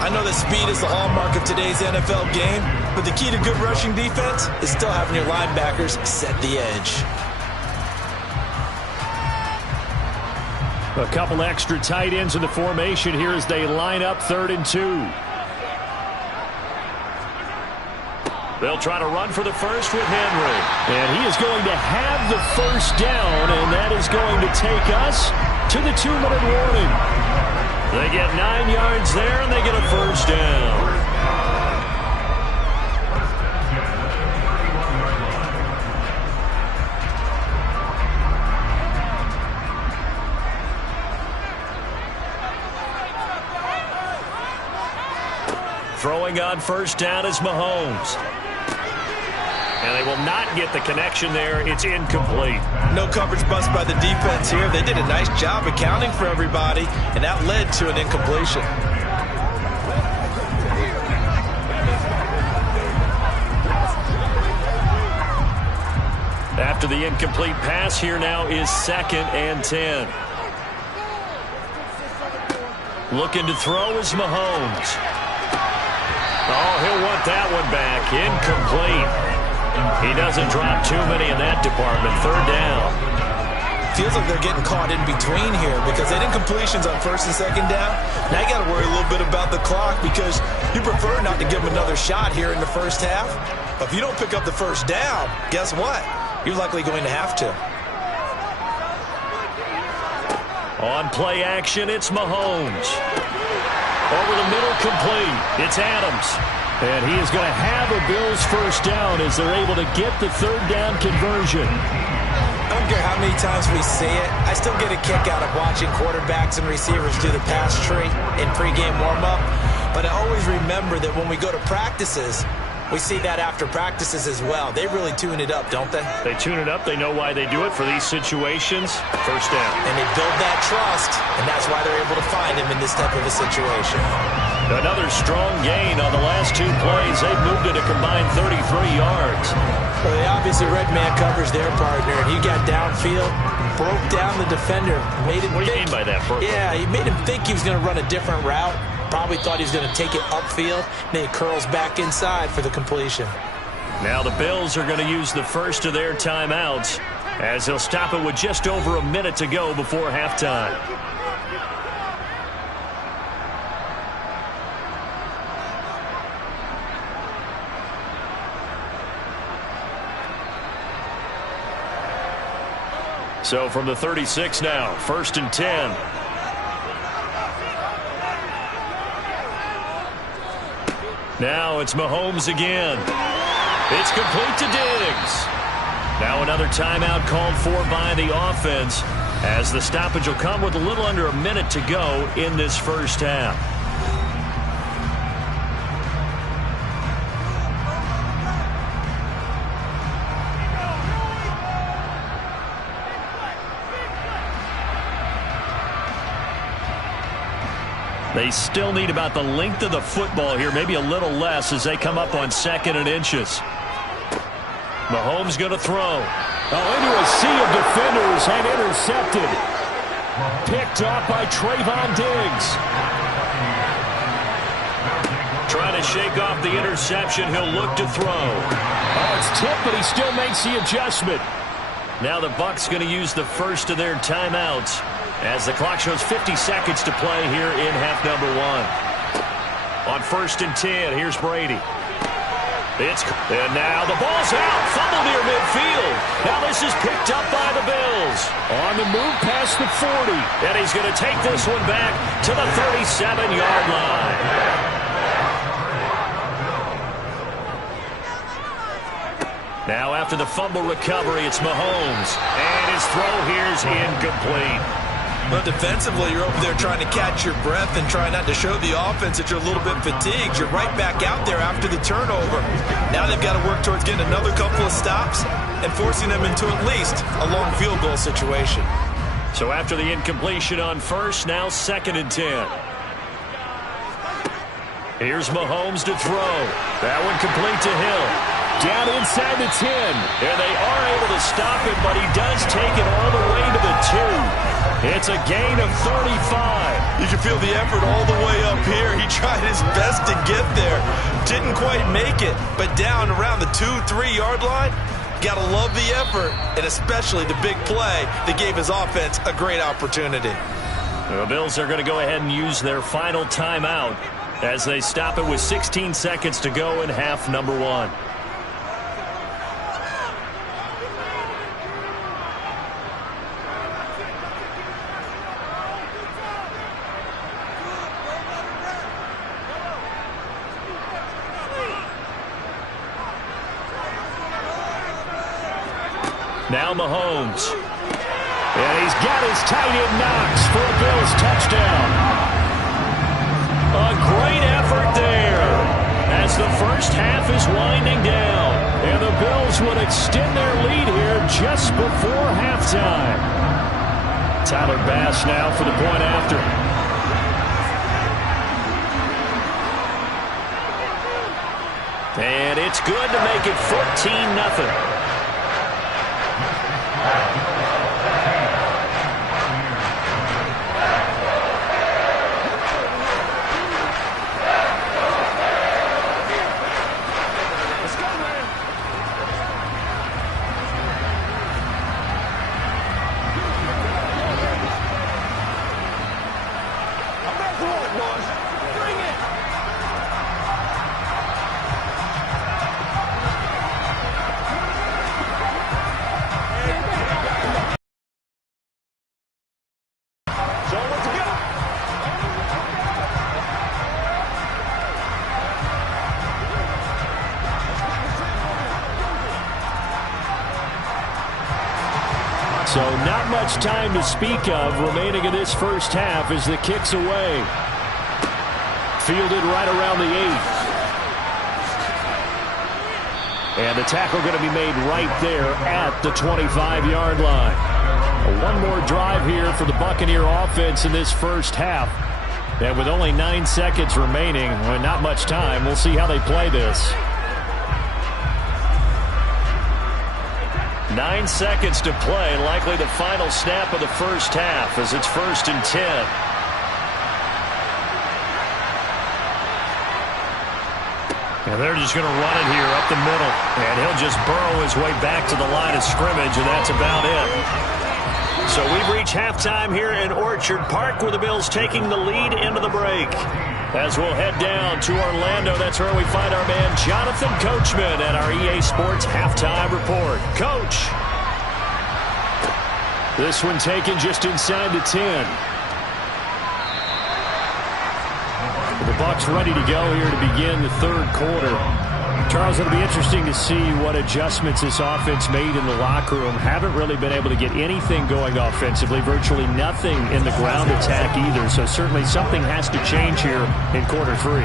I know that speed is the hallmark of today's NFL game, but the key to good rushing defense is still having your linebackers set the edge. A couple extra tight ends in the formation here as they line up 3rd and 2. They'll try to run for the first with Henry. And he is going to have the 1st down, and that is going to take us to the 2-minute warning. They get 9 yards there, and they get a 1st down. Throwing on 1st down is Mahomes. And they will not get the connection there. It's incomplete. No coverage bust by the defense here. They did a nice job accounting for everybody, and that led to an incompletion. After the incomplete pass, here now is 2nd and 10. Looking to throw is Mahomes. Oh, he'll want that one back. Incomplete. He doesn't drop too many in that department. 3rd down. Feels like they're getting caught in between here because they did incompletions on 1st and 2nd down. Now you got to worry a little bit about the clock because you prefer not to give them another shot here in the first half. But if you don't pick up the 1st down, guess what? You're likely going to have to. On play action, it's Mahomes. Over the middle, complete. It's Adams. And he is going to have a Bills 1st down as they're able to get the 3rd down conversion. I don't care how many times we see it. I still get a kick out of watching quarterbacks and receivers do the pass tree in pregame warm-up. But I always remember that when we go to practices, we see that after practices as well. They really tune it up, don't they? They tune it up. They know why they do it for these situations. 1st down. And they build that trust, and that's why they're able to find him in this type of a situation. Another strong gain on the last 2 plays. They've moved it a combined 33 yards. Well, they obviously read man coverage their partner, and he got downfield, broke down the defender, made him What do you mean by that, Bert? Yeah, he made him think he was going to run a different route. Probably thought he was going to take it upfield. Then he curls back inside for the completion. Now the Bills are going to use the first of their timeouts as they'll stop it with just over a minute to go before halftime. So from the 36 now, 1st and 10. Now it's Mahomes again. It's complete to Diggs. Now another timeout called for by the offense as the stoppage will come with a little under a minute to go in this first half. They still need about the length of the football here, maybe a little less as they come up on 2nd and inches. Mahomes going to throw. Oh, into a sea of defenders and intercepted. Picked off by Trayvon Diggs. Trying to shake off the interception. He'll look to throw. Oh, it's tipped, but he still makes the adjustment. Now the Bucs going to use the first of their timeouts as the clock shows 50 seconds to play here in half number 1. On 1st and 10, here's Brady. And now the ball's out. Fumble near midfield. Now this is picked up by the Bills. On the move past the 40. And he's going to take this one back to the 37-yard line. Now after the fumble recovery, it's Mahomes. And his throw here's incomplete. But defensively, you're over there trying to catch your breath and try not to show the offense that you're a little bit fatigued. You're right back out there after the turnover. Now they've got to work towards getting another couple of stops and forcing them into at least a long field goal situation. So after the incompletion on 1st, now 2nd and 10. Here's Mahomes to throw. That one complete to Hill. Down inside the 10. And they are able to stop him, but he does take it all the way to the 2. It's a gain of 35. You can feel the effort all the way up here. He tried his best to get there. Didn't quite make it, but down around the 2-3 yard line, gotta love the effort, and especially the big play that gave his offense a great opportunity. The Bills are going to go ahead and use their final timeout as they stop it with 16 seconds to go in half number 1. Now Mahomes. And he's got his tight end Knox for a Bills touchdown. A great effort there as the first half is winding down. And the Bills halftime. Tyler Bass now for the point after. And it's good to make it 14-0. So not much time to speak of remaining in this first half as the kick's away. Fielded right around the 8. And the tackle going to be made right there at the 25-yard line. One more drive here for the Buccaneer offense in this first half. And with only 9 seconds remaining, well, not much time, we'll see how they play this. 9 seconds to play, likely the final snap of the first half as it's 1st and 10. And they're just going to run it here up the middle. And he'll just burrow his way back to the line of scrimmage, and that's about it. So we've reached halftime here in Orchard Park, where the Bills taking the lead into the break. As we'll head down to Orlando, that's where we find our man Jonathan Coachman at our EA Sports Halftime Report. Coach! This one taken just inside the 10. The Bucs ready to go here to begin the third quarter. Charles, it'll be interesting to see what adjustments this offense made in the locker room. Haven't really been able to get anything going offensively, virtually nothing in the ground attack either. So certainly something has to change here in quarter 3.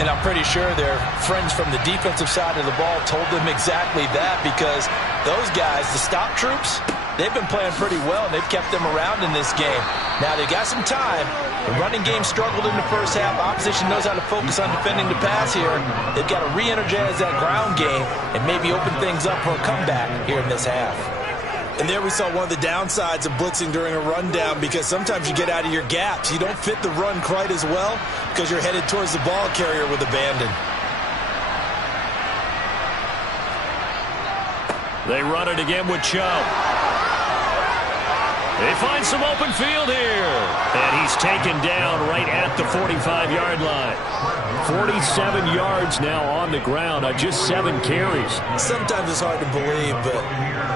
And I'm pretty sure their friends from the defensive side of the ball told them exactly that, because those guys, the stop troops, they've been playing pretty well, and they've kept them around in this game. Now, they got some time. The running game struggled in the first half. Opposition knows how to focus on defending the pass here. They've got to re-energize that ground game and maybe open things up for a comeback here in this half. And there we saw one of the downsides of blitzing during a rundown, because sometimes you get out of your gaps. You don't fit the run quite as well because you're headed towards the ball carrier with abandon. They run it again with Chubb. They find some open field here. And he's taken down right at the 45-yard line. 47 yards now on the ground on just 7 carries. Sometimes it's hard to believe, but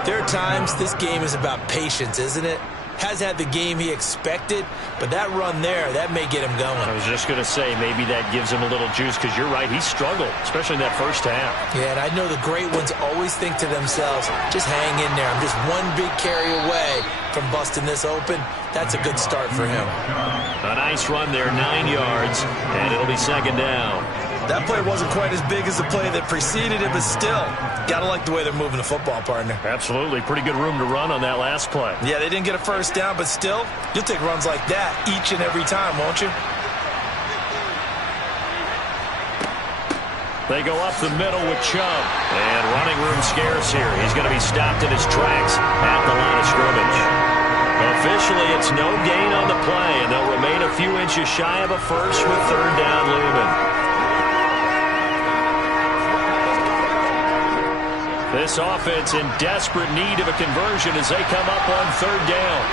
there are times this game is about patience, isn't it? Has had the game he expected, but that run there, that may get him going. I was just going to say, maybe that gives him a little juice, because you're right, he struggled, especially in that first half. Yeah, and I know the great ones always think to themselves, just hang in there. I'm just one big carry away from busting this open. That's a good start for him. A nice run there, 9 yards, and it'll be 2nd down. That play wasn't quite as big as the play that preceded it, but still, gotta like the way they're moving the football, partner. Absolutely. Pretty good room to run on that last play. Yeah, they didn't get a first down, but still, you'll take runs like that each and every time, won't you? They go up the middle with Chubb. And running room scarce here. He's going to be stopped in his tracks at the line of scrimmage. Officially, it's no gain on the play, and they'll remain a few inches shy of a first with 3rd down looming. This offense in desperate need of a conversion as they come up on 3rd down.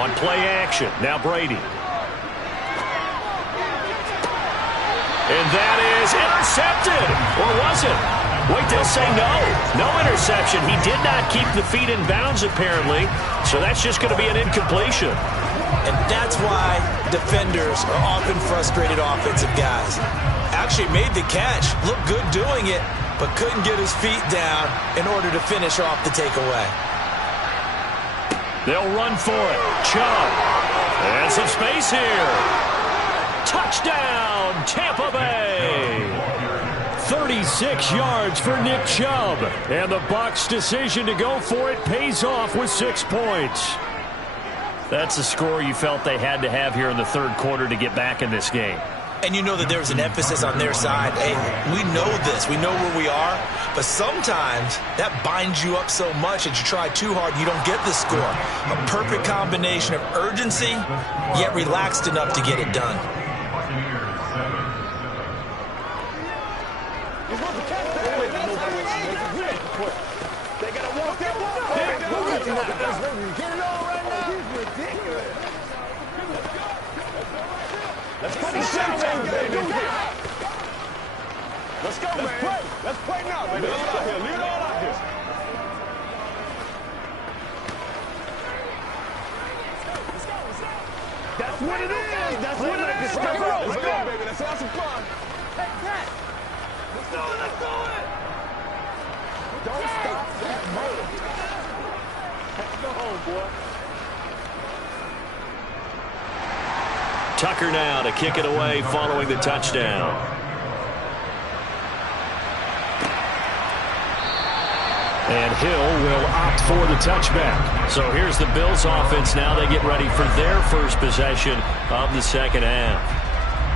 On play action, now Brady. And that is intercepted. Or was it? Wait, they'll say no. No interception. He did not keep the feet in bounds, apparently. So that's just going to be an incompletion. And that's why defenders are often frustrated offensive guys. Actually made the catch, looked good doing it, but couldn't get his feet down in order to finish off the takeaway. They'll run for it. Chubb. And some space here. Touchdown, Tampa Bay. 36 yards for Nick Chubb. And the Bucs' decision to go for it pays off with 6 points. That's a score you felt they had to have here in the third quarter to get back in this game. And you know that there's an emphasis on their side. Hey, we know this. We know where we are. But sometimes that binds you up so much that you try too hard and you don't get the score. A perfect combination of urgency, yet relaxed enough to get it done. They got to walk that walk. Get it all right now. He's ridiculous. Let's put the shot down, baby. Let's go, man. Let's play now, baby. Leave it out here. Leave it all out here. That's what it is. That's what it is. Let's go, baby. Let's have some fun. Hey, Pat. Let's do it. Let's do it. Don't stop that motor. Let's go home, boy. Tucker now to kick it away following the touchdown. And Hill will opt for the touchback. So here's the Bills offense now. They get ready for their first possession of the second half.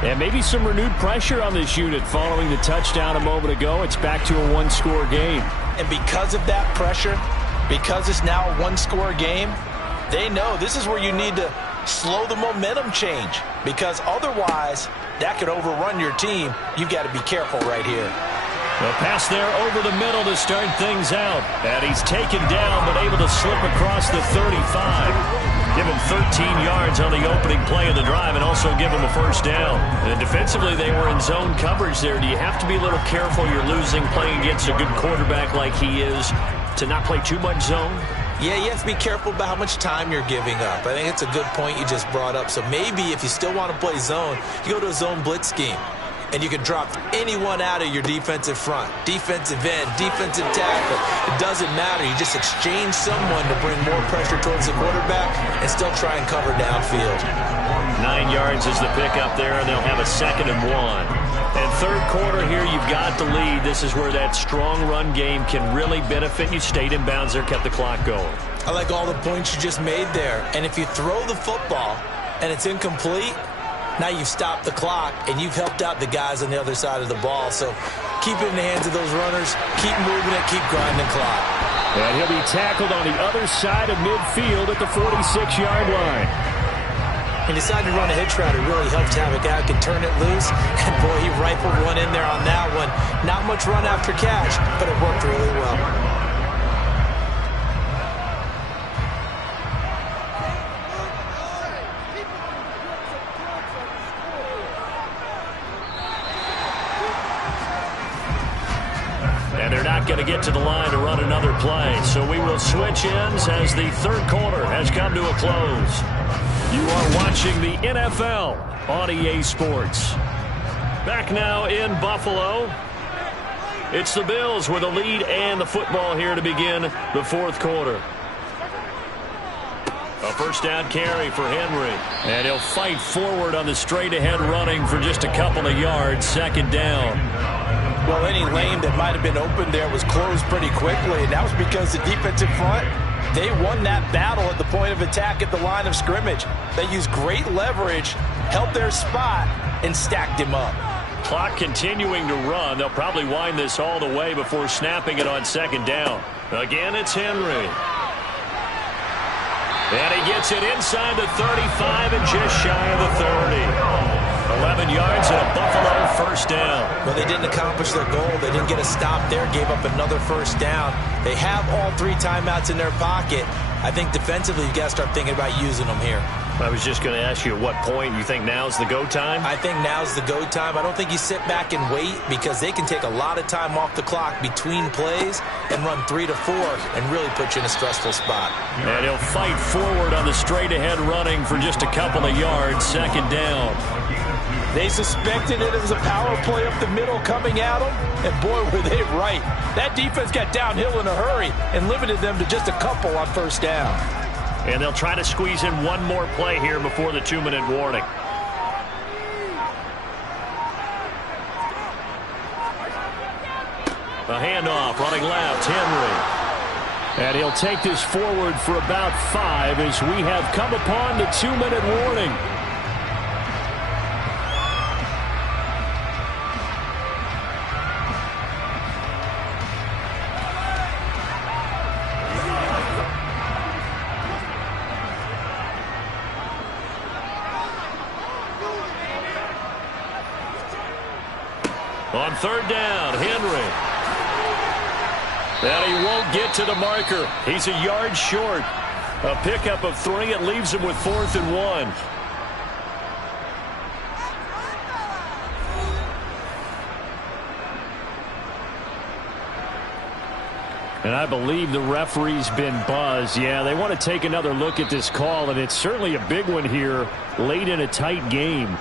And maybe some renewed pressure on this unit following the touchdown a moment ago. It's back to a one-score game. And because of that pressure, because it's now a one-score game, they know this is where you need to slow the momentum change, because otherwise that could overrun your team. You've got to be careful right here. The pass there over the middle to start things out. And he's taken down but able to slip across the 35. Give him 13 yards on the opening play of the drive and also give him a first down. And defensively they were in zone coverage there. Do you have to be a little careful you're losing playing against a good quarterback like he is to not play too much zone? Yeah, you have to be careful about how much time you're giving up. I think it's a good point you just brought up. So maybe if you still want to play zone, you go to a zone blitz scheme. And you can drop anyone out of your defensive front. Defensive end, defensive tackle. It doesn't matter. You just exchange someone to bring more pressure towards the quarterback and still try and cover downfield. 9 yards is the pickup there, and they'll have a 2nd and 1. And third quarter here, you've got the lead. This is where that strong run game can really benefit you. Stayed in bounds there, kept the clock going. I like all the points you just made there. And if you throw the football and it's incomplete, now you've stopped the clock, and you've helped out the guys on the other side of the ball. So keep it in the hands of those runners. Keep moving it. Keep grinding the clock. And he'll be tackled on the other side of midfield at the 46-yard line. He decided to run a hitch route. It really helped to have a guy who can turn it loose. And, boy, he rifled one in there on that one. Not much run after catch, but it worked really well. They're not going to get to the line to run another play. So we will switch ends as the third quarter has come to a close. You are watching the NFL on EA Sports. Back now in Buffalo. It's the Bills with the lead and the football here to begin the fourth quarter. A first down carry for Henry. And he'll fight forward on the straight-ahead running for just a couple of yards. 2nd down. Well, any lane that might have been open there was closed pretty quickly, and that was because the defensive front, they won that battle at the point of attack at the line of scrimmage. They used great leverage, held their spot, and stacked him up. Clock continuing to run. They'll probably wind this all the way before snapping it on 2nd down. Again, it's Henry. And he gets it inside the 35 and just shy of the 30. 11 yards and a Buffalo first down. Well, they didn't accomplish their goal. They didn't get a stop there, gave up another first down. They have all 3 timeouts in their pocket. I think defensively you've got to start thinking about using them here. I was just going to ask you at what point you think now's the go time? I think now's the go time. I don't think you sit back and wait, because they can take a lot of time off the clock between plays and run 3 to 4 and really put you in a stressful spot. And he'll fight forward on the straight-ahead running for just a couple of yards. 2nd down. They suspected it was a power play up the middle coming at them, and boy, were they right. That defense got downhill in a hurry and limited them to just a couple on first down. And they'll try to squeeze in one more play here before the 2-minute warning. A handoff, running left, Henry. And he'll take this forward for about 5 as we have come upon the 2-minute warning. On third down, Henry. And he won't get to the marker. He's a yard short. A pickup of 3. It leaves him with 4th and 1. And I believe the referee's been buzzed. Yeah, they want to take another look at this call, and it's certainly a big one here late in a tight game.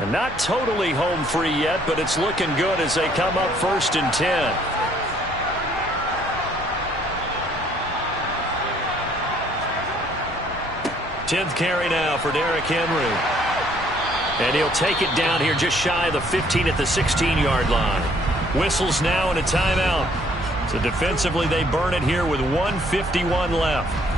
And not totally home free yet, but it's looking good as they come up 1st and 10. Tenth carry now for Derrick Henry. And he'll take it down here just shy of the 15 at the 16-yard line. Whistles now and a timeout. So defensively they burn it here with 1:51 left.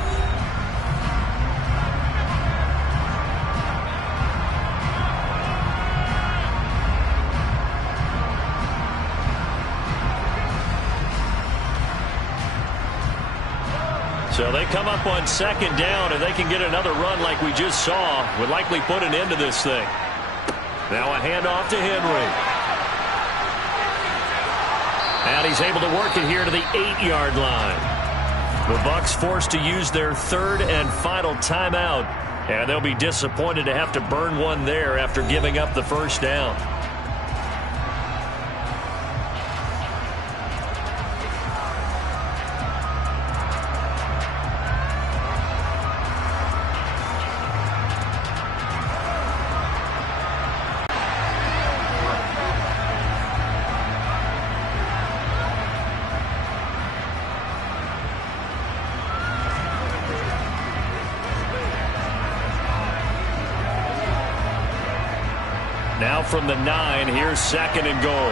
So they come up on 2nd down, and they can get another run like we just saw. Would likely put an end to this thing. Now a handoff to Henry. And he's able to work it here to the 8-yard line. The Bucs forced to use their 3rd and final timeout. And they'll be disappointed to have to burn one there after giving up the 1st down. Now from the 9, here's 2nd and goal.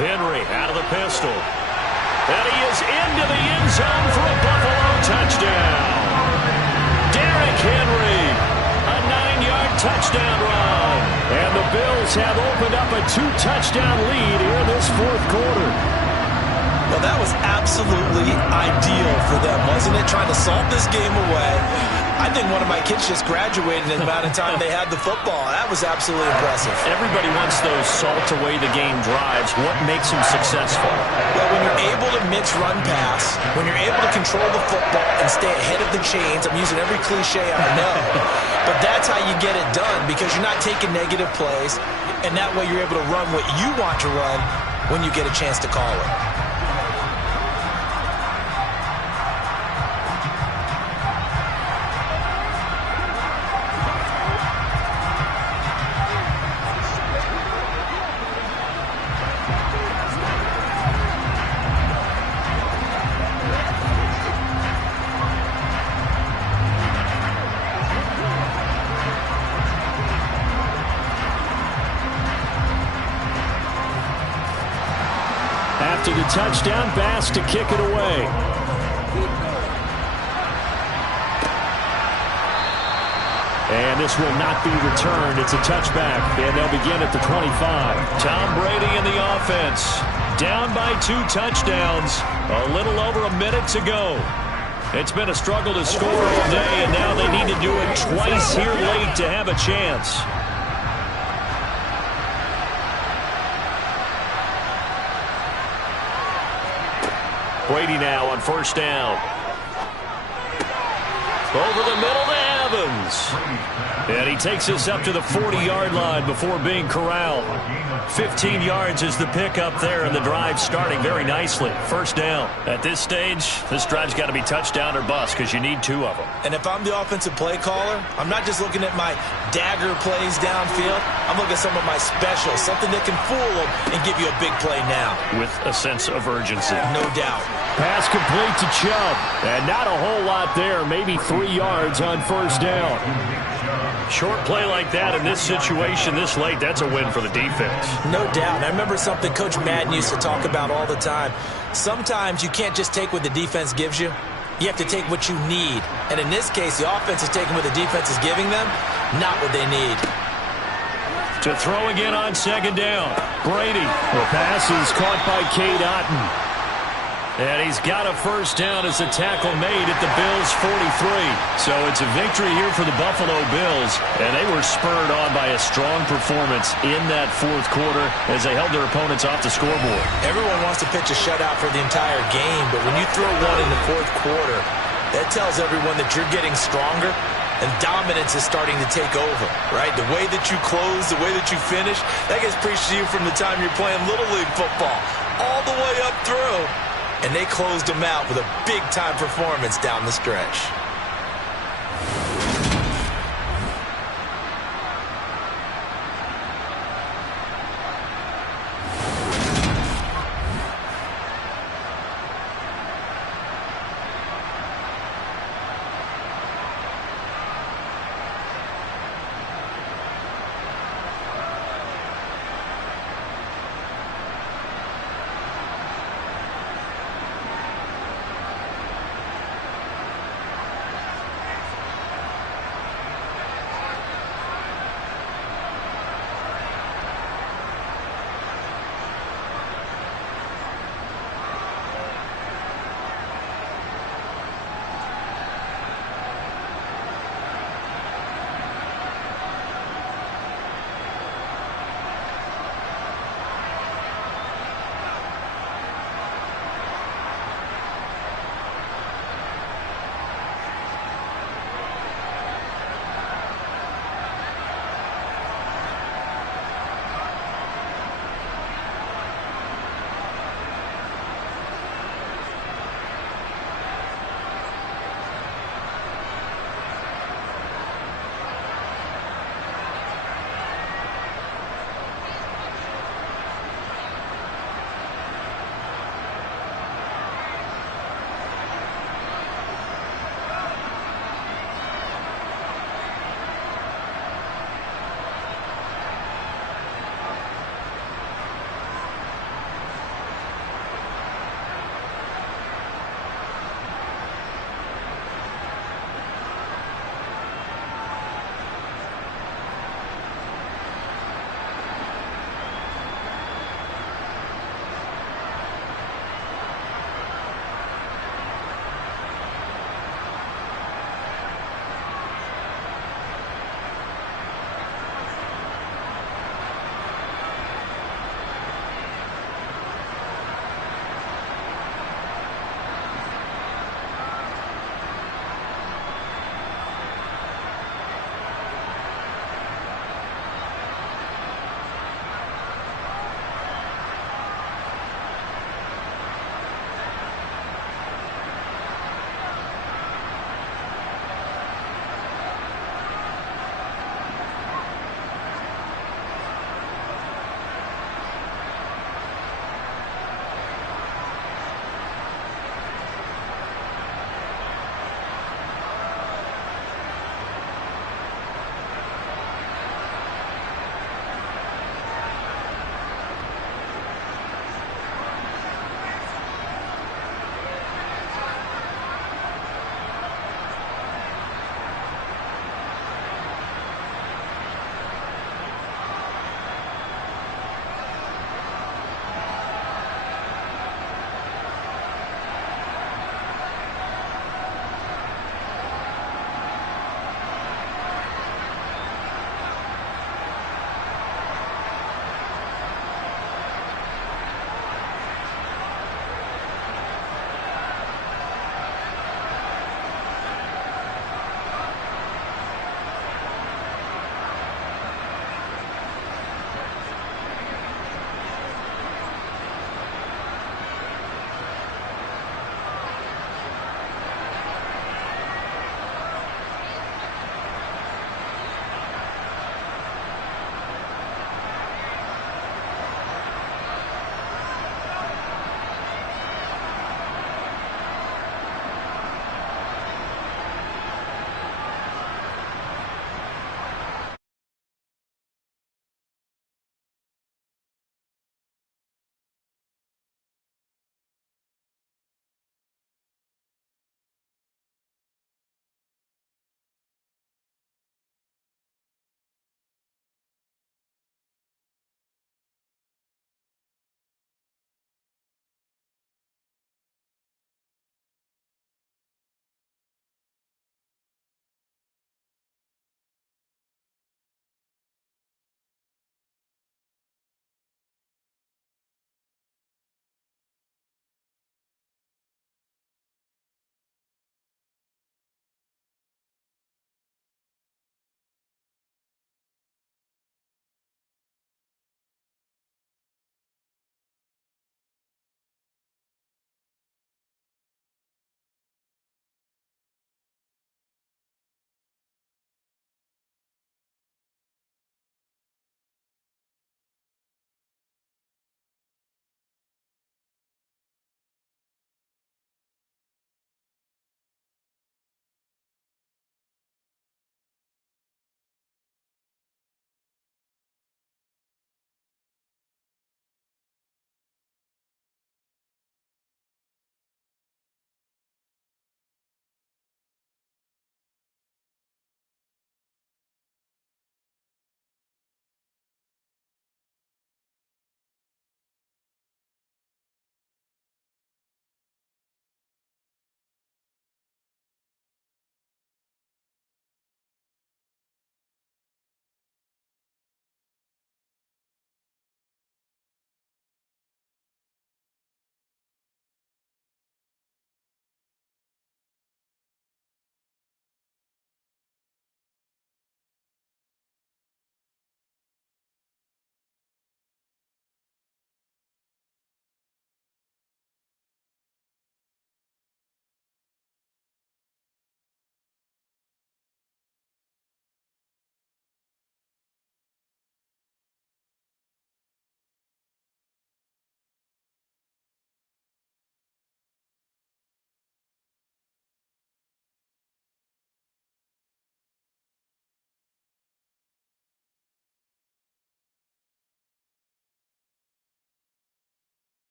Henry out of the pistol. And he is into the end zone for a Buffalo touchdown. Derrick Henry, a 9-yard touchdown run. And the Bills have opened up a 2-touchdown lead here in this 4th quarter. Well, that was absolutely ideal for them, wasn't it? Trying to salt this game away. I think one of my kids just graduated in the amount of time they had the football. That was absolutely impressive. Everybody wants those salt-away-the-game drives. What makes them successful? Well, when you're able to mix run pass, when you're able to control the football and stay ahead of the chains, I'm using every cliche I know, but that's how you get it done because you're not taking negative plays, and that way you're able to run what you want to run when you get a chance to call it. After the touchdown, Bass to kick it away. And this will not be returned. It's a touchback, and they'll begin at the 25. Tom Brady in the offense. Down by 2 touchdowns. A little over a minute to go. It's been a struggle to score all day, and now they need to do it twice here late to have a chance. Brady now on 1st down. Over the middle to Evans. And he takes us up to the 40-yard line before being corralled. 15 yards is the pickup there, and the drive starting very nicely. First down. At this stage, this drive's got to be touchdown or bust because you need 2 of them. And if I'm the offensive play caller, I'm not just looking at my dagger plays downfield. I'm looking at some of my specials, something that can fool them and give you a big play now. With a sense of urgency. No doubt. Pass complete to Chubb. And not a whole lot there, maybe 3 yards on first down. Short play like that in this situation this late, that's a win for the defense. No doubt. I remember something Coach Madden used to talk about all the time. Sometimes you can't just take what the defense gives you. You have to take what you need. And in this case, the offense is taking what the defense is giving them, not what they need. To throw again on second down. Brady. The pass is caught by Cade Otton. And he's got a first down as a tackle made at the Bills' 43. So it's a victory here for the Buffalo Bills. And they were spurred on by a strong performance in that fourth quarter as they held their opponents off the scoreboard. Everyone wants to pitch a shutout for the entire game, but when you throw one in the fourth quarter, that tells everyone that you're getting stronger and dominance is starting to take over, right? The way that you close, the way that you finish, that gets preached to you from the time you're playing Little League football all the way up through. And they closed them out with a big-time performance down the stretch.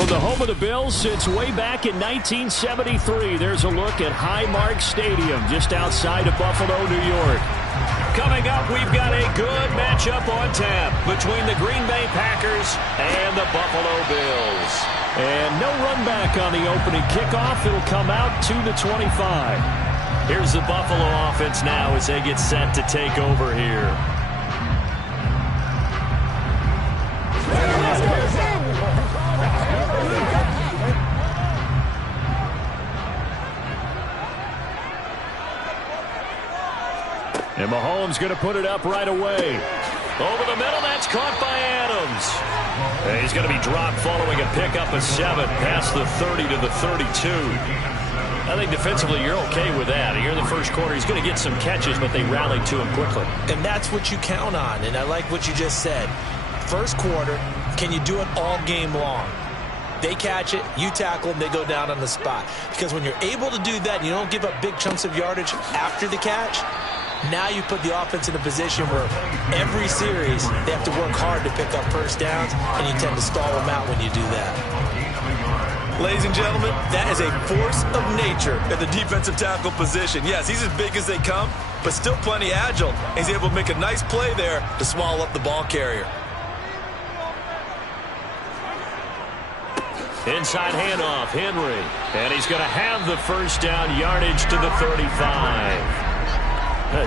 From the home of the Bills since way back in 1973, there's a look at Highmark Stadium just outside of Buffalo, New York. Coming up, we've got a good matchup on tap between the Green Bay Packers and the Buffalo Bills. And no run back on the opening kickoff. It'll come out to the 25. Here's the Buffalo offense now as they get set to take over here. And Mahomes going to put it up right away. Over the middle, that's caught by Adams. And he's going to be dropped following a pickup of 7 past the 30 to the 32. I think defensively you're okay with that. Here in the first quarter, he's going to get some catches, but they rallied to him quickly. And that's what you count on, and I like what you just said. First quarter, can you do it all game long? They catch it, you tackle them, they go down on the spot. Because when you're able to do that, and you don't give up big chunks of yardage after the catch, now you put the offense in a position where every series they have to work hard to pick up first downs, and you tend to stall them out when you do that. Ladies and gentlemen, that is a force of nature at the defensive tackle position. Yes, he's as big as they come, but still plenty agile. He's able to make a nice play there to swallow up the ball carrier. Inside handoff, Henry. And he's going to have the first down yardage to the 35.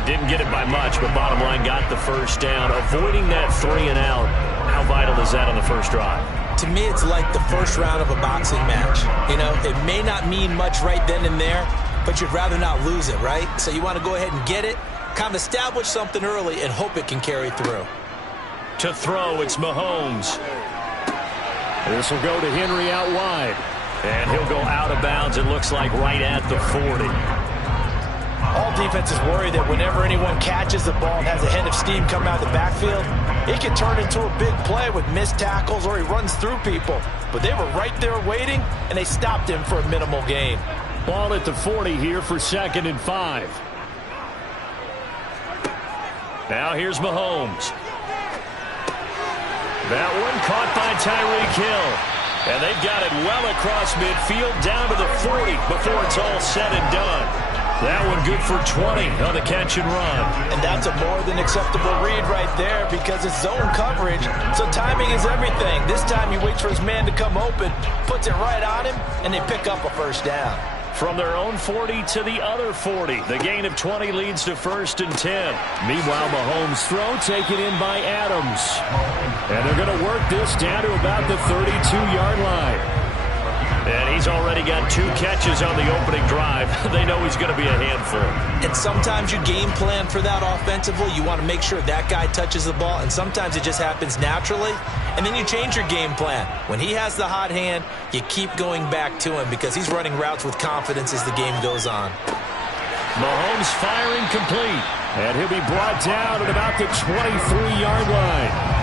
Didn't get it by much, but bottom line got the first down. Avoiding that 3 and out. How vital is that on the first drive? To me, it's like the first round of a boxing match. You know, it may not mean much right then and there, but you'd rather not lose it, right? So you want to go ahead and get it, kind of establish something early, and hope it can carry through. To throw, it's Mahomes. This will go to Henry out wide. And he'll go out of bounds, it looks like, right at the 40. All defenses worry that whenever anyone catches the ball and has a head of steam come out of the backfield, it can turn into a big play with missed tackles or he runs through people. But they were right there waiting, and they stopped him for a minimal gain. Ball at the 40 here for 2nd and 5. Now here's Mahomes. That one caught by Tyreek Hill. And they've got it well across midfield down to the 40 before it's all said and done. That one good for 20 on the catch and run. And that's a more than acceptable read right there because it's zone coverage, so timing is everything. This time he waits for his man to come open, puts it right on him, and they pick up a first down. From their own 40 to the other 40. The gain of 20 leads to 1st and 10. Meanwhile, Mahomes' throw taken in by Adams. And they're going to work this down to about the 32-yard line. And he's already got 2 catches on the opening drive. They know he's going to be a handful. And sometimes you game plan for that offensively. You want to make sure that guy touches the ball, and sometimes it just happens naturally. And then you change your game plan. When he has the hot hand, you keep going back to him because he's running routes with confidence as the game goes on. Mahomes firing complete. And he'll be brought down at about the 23-yard line.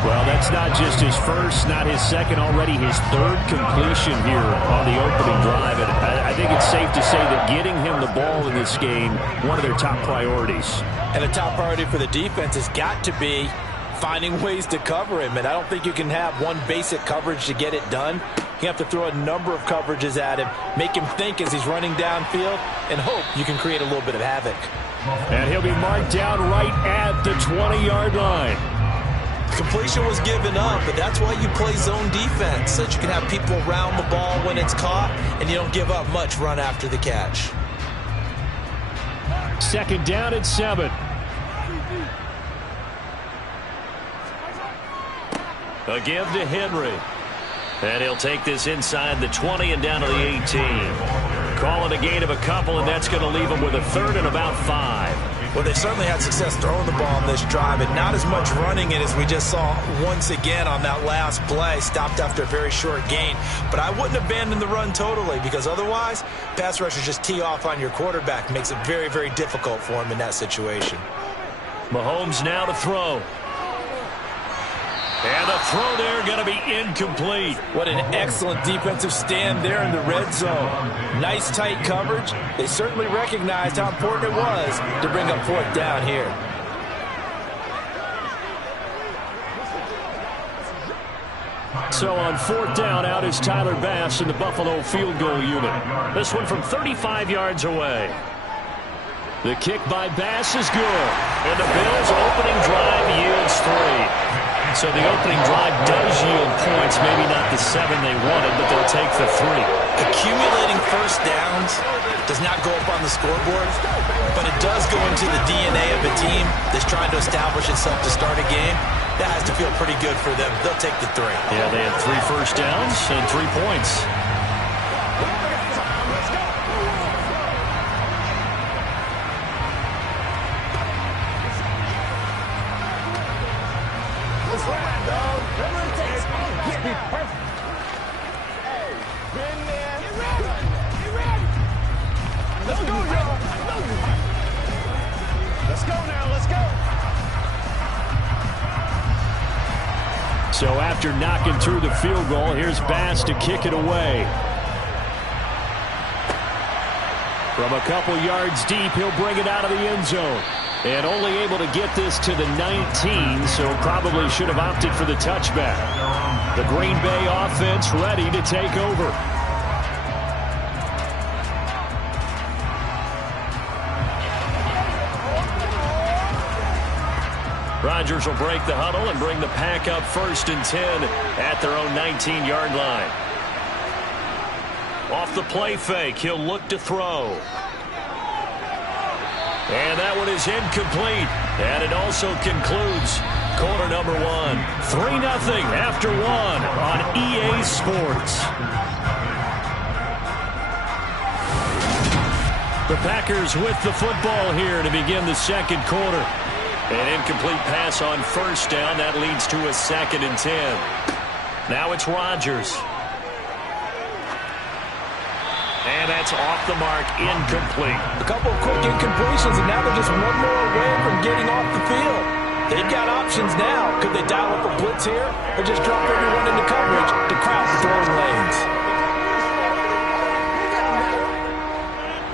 Well, that's not just his first, not his second, already his 3rd completion here on the opening drive. And I think it's safe to say that getting him the ball in this game, one of their top priorities. And the top priority for the defense has got to be finding ways to cover him. And I don't think you can have one basic coverage to get it done. You have to throw a number of coverages at him, make him think as he's running downfield, and hope you can create a little bit of havoc. And he'll be marked down right at the 20-yard line. Completion was given up, but that's why you play zone defense, so that you can have people around the ball when it's caught, and you don't give up much run after the catch. 2nd down at 7. A give to Henry. And he'll take this inside the 20 and down to the 18. Calling a gain of a couple, and that's going to leave him with a 3rd and about 5. Well, they've certainly had success throwing the ball on this drive, and not as much running it as we just saw once again on that last play, stopped after a very short gain. But I wouldn't abandon the run totally, because otherwise, pass rushers just tee off on your quarterback. Makes it very, very difficult for him in that situation. Mahomes now to throw. And the throw there going to be incomplete. What an excellent defensive stand there in the red zone. Nice tight coverage. They certainly recognized how important it was to bring up 4th down here. So on 4th down, out is Tyler Bass in the Buffalo field goal unit. This one from 35 yards away. The kick by Bass is good. And the Bills' opening drive yields 3. So the opening drive does yield points, maybe not the 7 they wanted, but they'll take the 3. Accumulating first downs does not go up on the scoreboard, but it does go into the DNA of a team that's trying to establish itself to start a game. That has to feel pretty good for them. They'll take the 3. Yeah, they had 3 first downs and 3 points. Let's go, y'all. Let's go now. Let's go. So after knocking through the field goal, here's Bass to kick it away. From a couple yards deep, he'll bring it out of the end zone. And only able to get this to the 19, so probably should have opted for the touchback. The Green Bay offense ready to take over. Rodgers will break the huddle and bring the pack up 1st and 10 at their own 19-yard line. Off the play fake, he'll look to throw. And that one is incomplete. And it also concludes quarter number 1. 3-0 after 1 on EA Sports. The Packers with the football here to begin the second quarter. An incomplete pass on 1st down. That leads to a 2nd and 10. Now it's Rodgers. And that's off the mark, incomplete. A couple of quick incompletions, and now they're just one more away from getting off the field. They've got options now. Could they dial up a blitz here or just drop everyone into coverage to crowd the throwing lanes?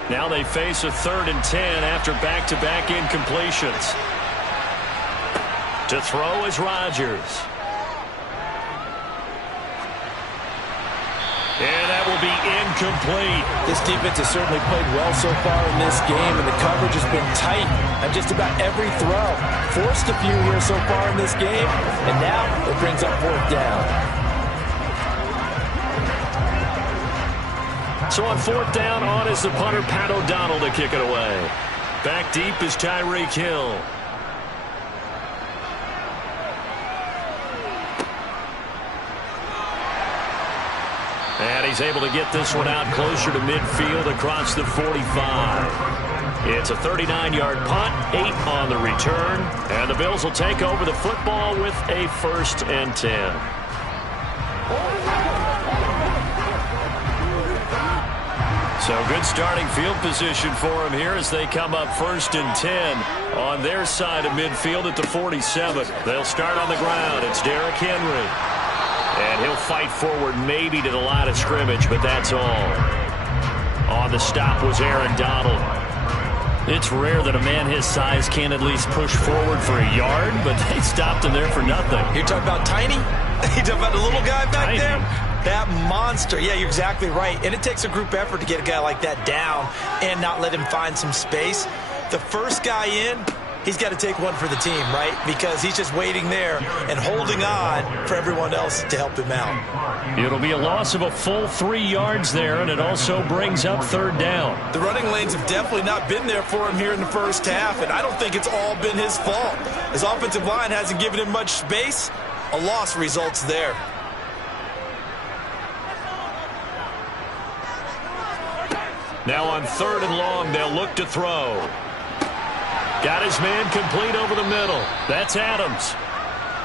Now they face a 3rd and 10 after back-to-back incompletions. To throw is Rodgers. And that will be incomplete. This defense has certainly played well so far in this game, and the coverage has been tight on just about every throw. Forced a few here so far in this game, and now it brings up 4th down. So on 4th down, on is the punter, Pat O'Donnell, to kick it away. Back deep is Tyreek Hill. And he's able to get this one out closer to midfield across the 45. It's a 39-yard punt, 8 on the return. And the Bills will take over the football with a 1st and 10. So good starting field position for him here as they come up 1st and 10 on their side of midfield at the 47. They'll start on the ground. It's Derrick Henry. And he'll fight forward maybe to the line of scrimmage, but that's all. On the stop was Aaron Donald. It's rare that a man his size can at least push forward for a yard, but they stopped him there for nothing. You're talking about Tiny? You're talking about the little guy back Tiny. there? That monster. Yeah, you're exactly right. And it takes a group effort to get a guy like that down and not let him find some space. The first guy in, he's got to take one for the team, right? Because he's just waiting there and holding on for everyone else to help him out. It'll be a loss of a full 3 yards there, and it also brings up 3rd down. The running lanes have definitely not been there for him here in the first half, and I don't think it's all been his fault. His offensive line hasn't given him much space. A loss results there. Now on 3rd and long, they'll look to throw. Got his man complete over the middle. That's Adams.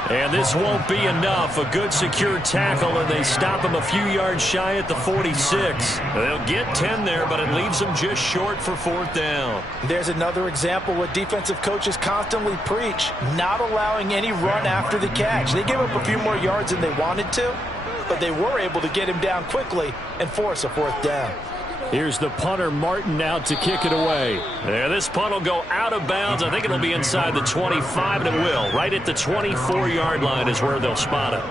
And this won't be enough. A good secure tackle, and they stop him a few yards shy at the 46. They'll get 10 there, but it leaves them just short for 4th down. There's another example what defensive coaches constantly preach, not allowing any run after the catch. They gave up a few more yards than they wanted to, but they were able to get him down quickly and force a 4th down. Here's the punter, Martin, out to kick it away. Yeah, this punt will go out of bounds. I think it'll be inside the 25, and it will. Right at the 24-yard line is where they'll spot it.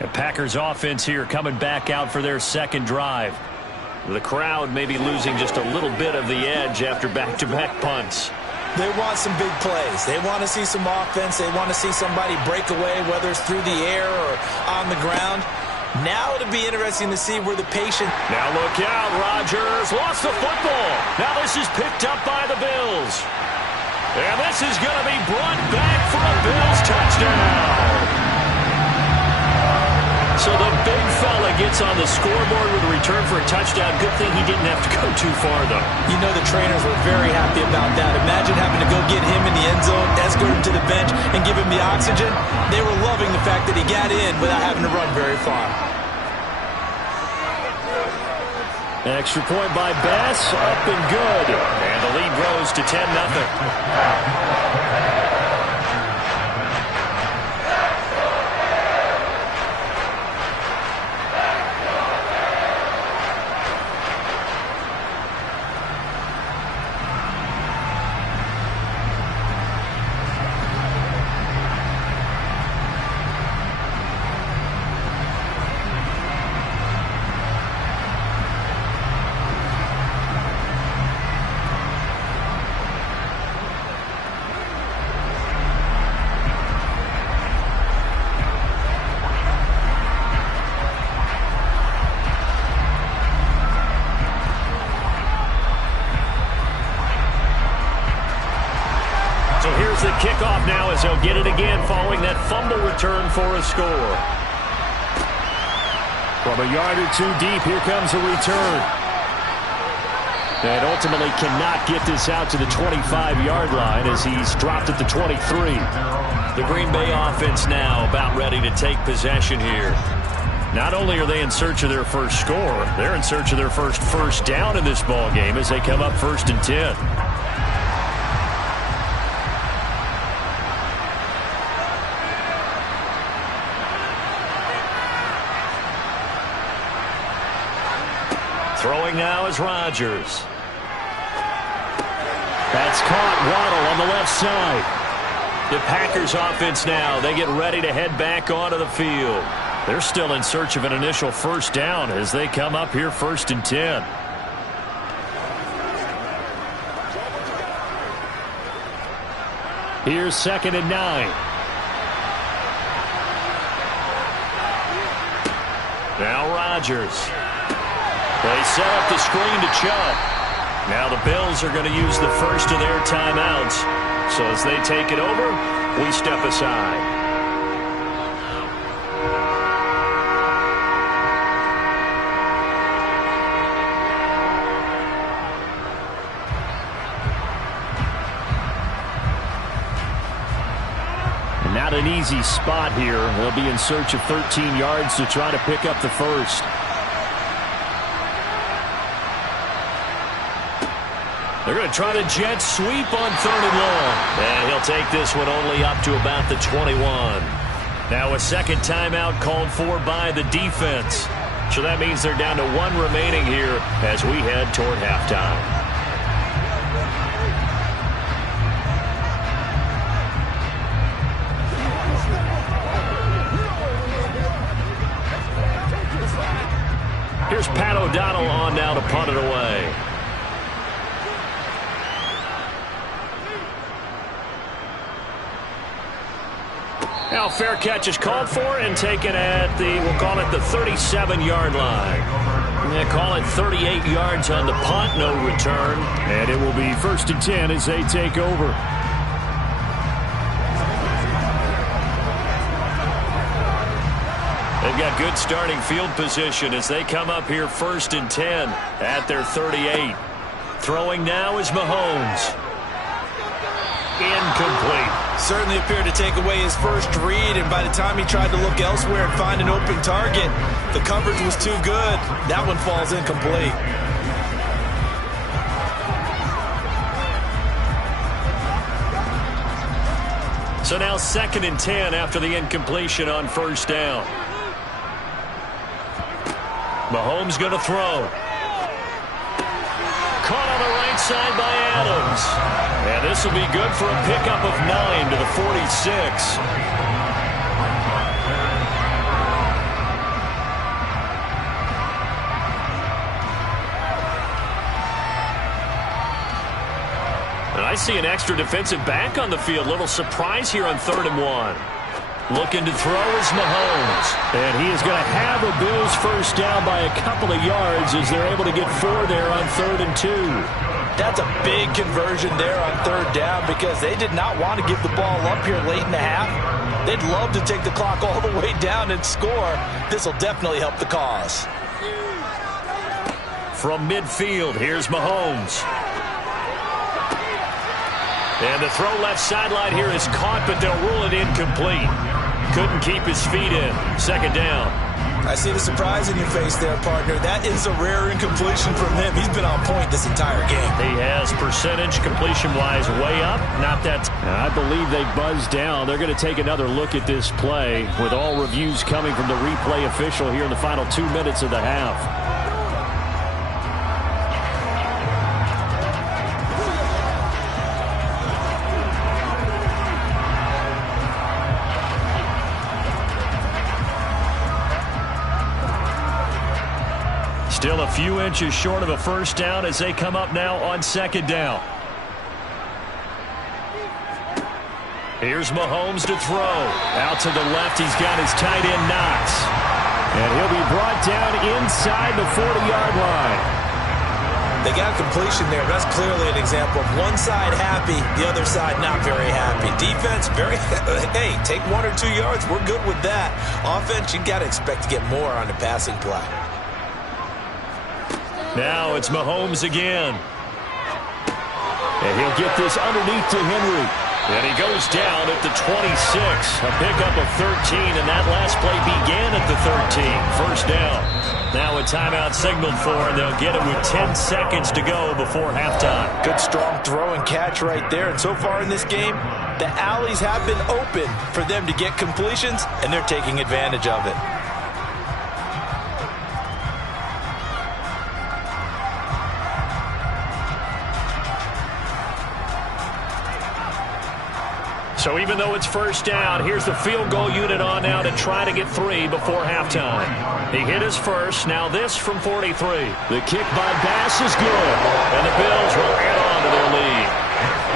The Packers offense here coming back out for their second drive. The crowd may be losing just a little bit of the edge after back-to-back punts. They want some big plays. They want to see some offense. They want to see somebody break away, whether it's through the air or on the ground. Now it'll be interesting to see where the patient... Now look out, Rodgers lost the football. Now this is picked up by the Bills. And this is going to be brought back for a Bills touchdown. So the big fella gets on the scoreboard with a return for a touchdown. Good thing he didn't have to go too far, though. You know the trainers were very happy about that. Imagine having to go get him in the end zone, escort him to the bench, and give him the oxygen. They were loving the fact that he got in without having to run very far. Extra point by Bass, up and good. And the lead grows to 10-0. The kickoff now as he'll get it again following that fumble return for a score. From a yard or two deep, here comes a return. And ultimately cannot get this out to the 25-yard line as he's dropped at the 23. The Green Bay offense now about ready to take possession here. Not only are they in search of their first score, they're in search of their first down in this ball game as they come up 1st and 10. Throwing now is Rodgers. That's caught. Waddle on the left side. The Packers offense now, they get ready to head back onto the field. They're still in search of an initial first down as they come up here 1st and 10. Here's 2nd and 9. Now Rodgers. They set up the screen to Chubb. Now the Bills are going to use the first of their timeouts. So as they take it over, we step aside. Not an easy spot here. They'll be in search of 13 yards to try to pick up the first. They're going to try the jet sweep on 3rd and long. And he'll take this one only up to about the 21. Now a second timeout called for by the defense. So that means they're down to 1 remaining here as we head toward halftime. Here's Pat O'Donnell on now to punt it away. Now fair catch is called for and taken at the, we'll call it the 37-yard line. They call it 38 yards on the punt, no return. And it will be 1st and 10 as they take over. They've got good starting field position as they come up here 1st and 10 at their 38. Throwing now is Mahomes. Incomplete. Certainly appeared to take away his first read, and by the time he tried to look elsewhere and find an open target, the coverage was too good. That one falls incomplete. So now 2nd and 10 after the incompletion on 1st down. Mahomes going to throw. Caught on the right side by Adams. And this will be good for a pickup of 9 to the 46. see an extra defensive back on the field. Little surprise here on 3rd and 1. Looking to throw is Mahomes. And he is going to have a Bills first down by a couple of yards as they're able to get 4 there on 3rd and 2. That's a big conversion there on 3rd down because they did not want to give the ball up here late in the half. They'd love to take the clock all the way down and score. This will definitely help the cause. From midfield, here's Mahomes. And the throw left sideline here is caught, but they'll rule it incomplete. Couldn't keep his feet in. 2nd down. I see the surprise in your face there, partner. That is a rare incompletion from him. He's been on point this entire game. He has percentage completion-wise way up. Not that. I believe they buzzed down. They're going to take another look at this play with all reviews coming from the replay official here in the final 2 minutes of the half. Still a few inches short of a first down as they come up now on 2nd down. Here's Mahomes to throw. Out to the left, he's got his tight end Knox. And he'll be brought down inside the 40-yard line. They got a completion there. That's clearly an example of one side happy, the other side not very happy. Defense, very, hey, take 1 or 2 yards. We're good with that. Offense, you got to expect to get more on the passing play. Now it's Mahomes again. And he'll get this underneath to Henry. And he goes down at the 26. A pickup of 13, and that last play began at the 13. First down. Now a timeout signaled for, and they'll get it with 10 seconds to go before halftime. Good strong throw and catch right there. And so far in this game, the alleys have been open for them to get completions, and they're taking advantage of it. So even though it's first down, here's the field goal unit on now to try to get 3 before halftime. He hit his first. Now this from 43. The kick by Bass is good. And the Bills will add on to their lead.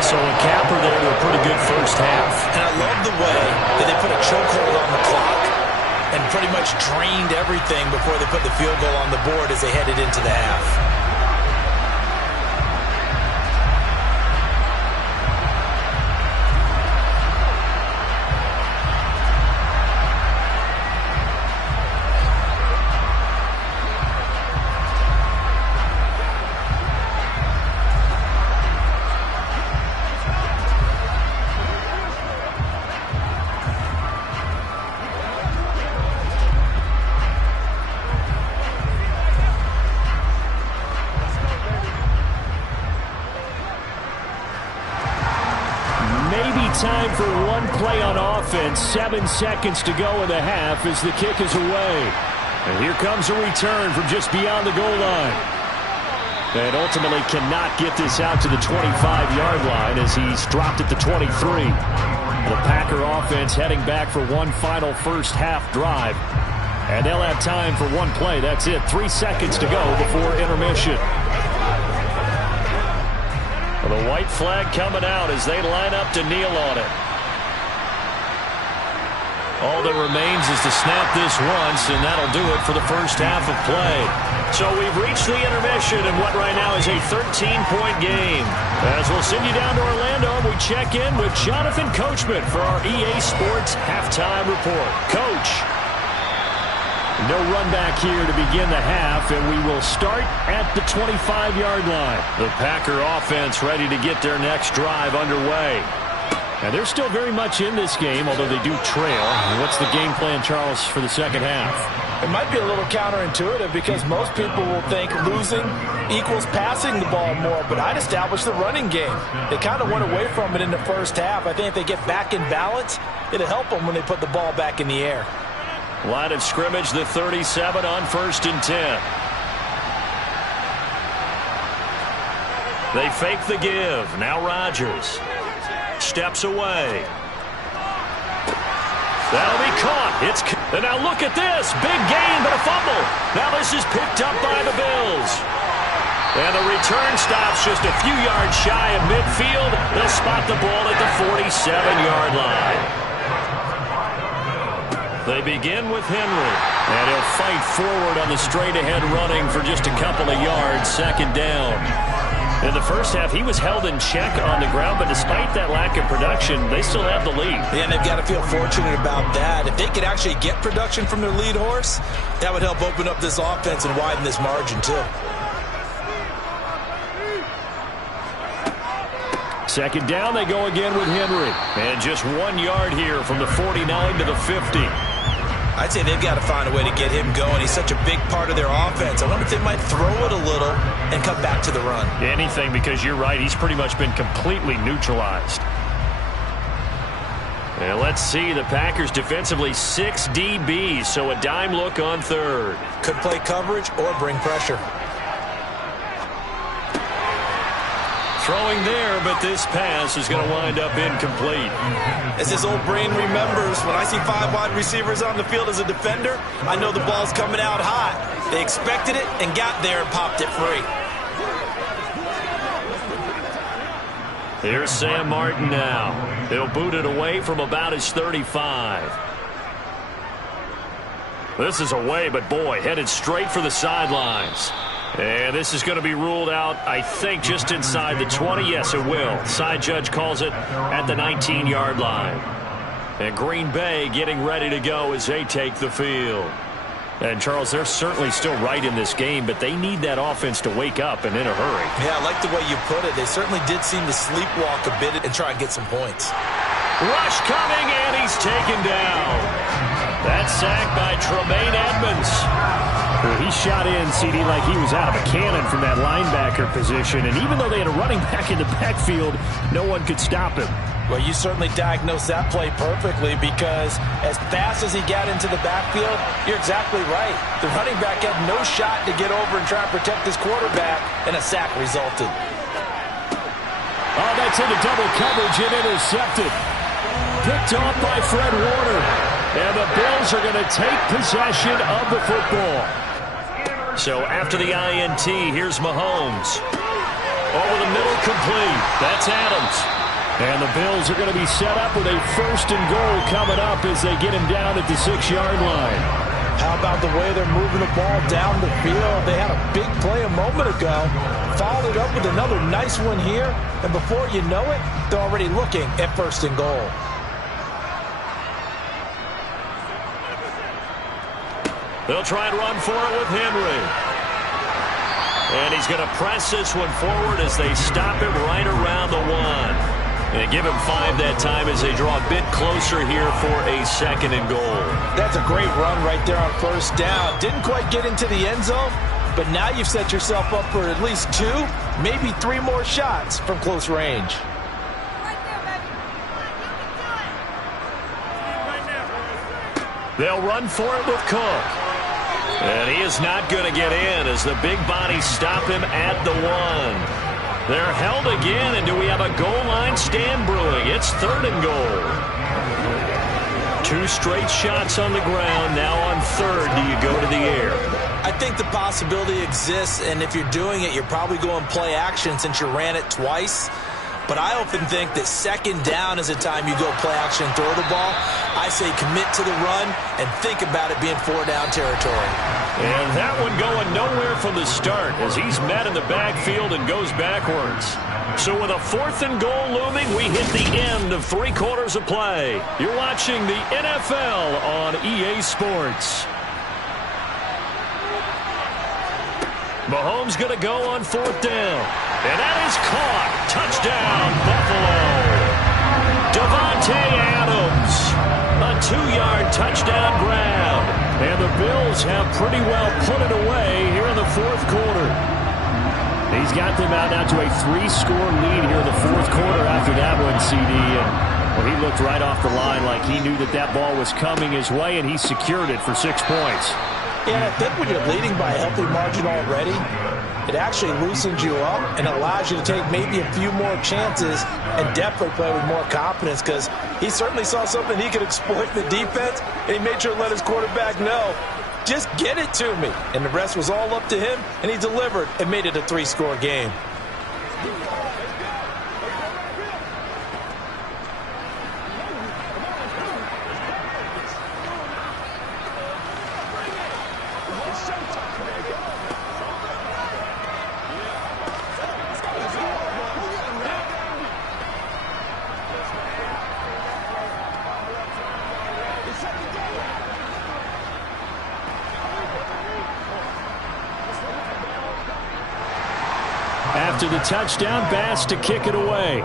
So a capper there to a pretty good first half. And I love the way that they put a chokehold on the clock and pretty much drained everything before they put the field goal on the board as they headed into the half. Time for one play on offense. 7 seconds to go in the half as the kick is away. And here comes a return from just beyond the goal line. And ultimately cannot get this out to the 25-yard line as he's dropped at the 23. The Packer offense heading back for one final first half drive. And they'll have time for one play. That's it. 3 seconds to go before intermission. The white flag coming out as they line up to kneel on it. All that remains is to snap this once, and that'll do it for the first half of play. So we've reached the intermission in what right now is a 13-point game. As we'll send you down to Orlando, we check in with Jonathan Coachman for our EA Sports Halftime Report. Coach. No run back here to begin the half, and we will start at the 25-yard line. The Packer offense ready to get their next drive underway. And they're still very much in this game, although they do trail. What's the game plan, Charles, for the second half? It might be a little counterintuitive because most people will think losing equals passing the ball more, but I'd establish the running game. They kind of went away from it in the first half. I think if they get back in balance, it'll help them when they put the ball back in the air. Line of scrimmage, the 37 on 1st and 10. They fake the give. Now Rodgers steps away. That'll be caught. And now look at this. Big gain, but a fumble. Now this is picked up by the Bills. And the return stops just a few yards shy of midfield. They'll spot the ball at the 47-yard line. They begin with Henry. And he'll fight forward on the straight-ahead running for just a couple of yards, second down. In the first half, he was held in check on the ground, but despite that lack of production, they still have the lead. Yeah, and they've got to feel fortunate about that. If they could actually get production from their lead horse, that would help open up this offense and widen this margin, too. Second down, they go again with Henry. And just 1 yard here from the 49 to the 50. I'd say they've got to find a way to get him going. He's such a big part of their offense. I wonder if they might throw it a little and come back to the run. Anything, because you're right. He's pretty much been completely neutralized. And let's see, the Packers defensively 6 DBs, so a dime look on third. Could play coverage or bring pressure. Throwing there, but this pass is going to wind up incomplete. As his old brain remembers, when I see 5 wide receivers on the field as a defender, I know the ball's coming out hot. They expected it and got there and popped it free. Here's Sam Martin now. He'll boot it away from about his 35. This is away, but boy, headed straight for the sidelines. And this is going to be ruled out, I think, just inside the 20. Yes, it will. Side judge calls it at the 19-yard line. And Green Bay getting ready to go as they take the field. And, Charles, they're certainly still right in this game, but they need that offense to wake up and in a hurry. Yeah, I like the way you put it. They certainly did seem to sleepwalk a bit and try and get some points. Rush coming, and he's taken down. That sack by Tremaine Edmonds. He shot in, CD, like he was out of a cannon from that linebacker position. And even though they had a running back in the backfield, no one could stop him. Well, you certainly diagnosed that play perfectly, because as fast as he got into the backfield, you're exactly right. The running back had no shot to get over and try and protect his quarterback, and a sack resulted. Oh, that's into double coverage and intercepted. Picked off by Fred Warner. And the Bills are going to take possession of the football. So after the INT, here's Mahomes. Over the middle, complete. That's Adams. And the Bills are going to be set up with a 1st and goal coming up as they get him down at the 6-yard line. How about the way they're moving the ball down the field? They had a big play a moment ago. Followed up with another nice one here. And before you know it, they're already looking at 1st and goal. They'll try and run for it with Henry. And he's going to press this one forward as they stop him right around the 1. And give him 5 that time as they draw a bit closer here for a 2nd and goal. That's a great run right there on 1st down. Didn't quite get into the end zone, but now you've set yourself up for at least 2, maybe 3 more shots from close range. They'll run for it with Cook. And he is not going to get in as the big bodies stop him at the 1. They're held again, and do we have a goal line stand brewing? It's 3rd and goal. 2 straight shots on the ground. Now on 3rd, do you go to the air? I think the possibility exists, and if you're doing it, you're probably going play action since you ran it twice. But I often think that 2nd down is a time you go play action and throw the ball. I say commit to the run and think about it being 4-down territory. And that one going nowhere from the start as he's met in the backfield and goes backwards. So with a 4th and goal looming, we hit the end of 3 quarters of play. You're watching the NFL on EA Sports. Mahomes going to go on 4th down. And that is caught. Touchdown, Buffalo. Davante Adams. A 2-yard touchdown grab. And the Bills have pretty well put it away here in the 4th quarter. He's got them out now to a 3-score lead here in the 4th quarter after that one, CD. And well, he looked right off the line like he knew that that ball was coming his way, and he secured it for 6 points. And I think when you're leading by a healthy margin already, it actually loosens you up and allows you to take maybe a few more chances and definitely play with more confidence, because he certainly saw something he could exploit in the defense, and he made sure to let his quarterback know Just get it to me. And the rest was all up to him, and he delivered and made it a 3-score game. After the touchdown, Bass to kick it away.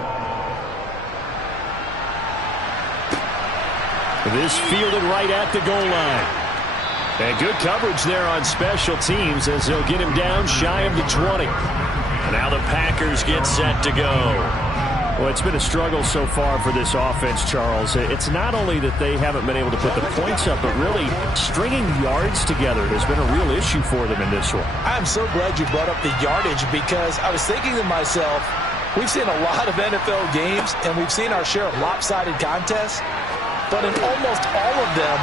This fielded right at the goal line. And good coverage there on special teams as they'll get him down shy of the 20. Now the Packers get set to go. Well, it's been a struggle so far for this offense, Charles. It's not only that they haven't been able to put the points up, but really stringing yards together has been a real issue for them in this one. I'm so glad you brought up the yardage because I was thinking to myself, we've seen a lot of NFL games and we've seen our share of lopsided contests, but in almost all of them,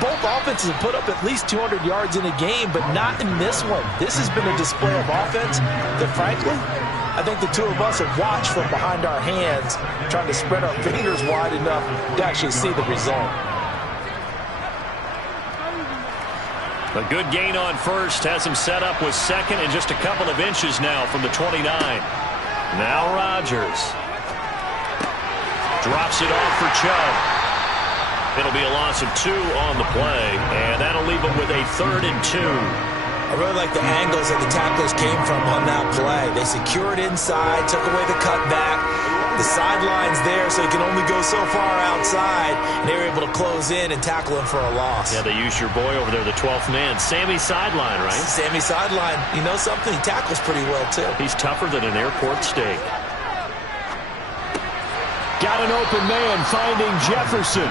both offenses have put up at least 200 yards in a game, but not in this one. This has been a display of offense that, frankly, I think the two of us have watched from behind our hands, trying to spread our fingers wide enough to actually see the result. A good gain on first has him set up with second and just a couple of inches now from the 29. Now Rodgers drops it off for Chubb. It'll be a loss of 2 on the play, and that'll leave him with a 3rd and 2. I really like the angles that the tacklers came from on that play. They secured inside, took away the cutback. The sideline's there, so he can only go so far outside. And they were able to close in and tackle him for a loss. Yeah, they used your boy over there, the 12th man. Sammy Sideline, right? Sammy Sideline. You know something? He tackles pretty well, too. He's tougher than an airport steak. Got an open man finding Jefferson.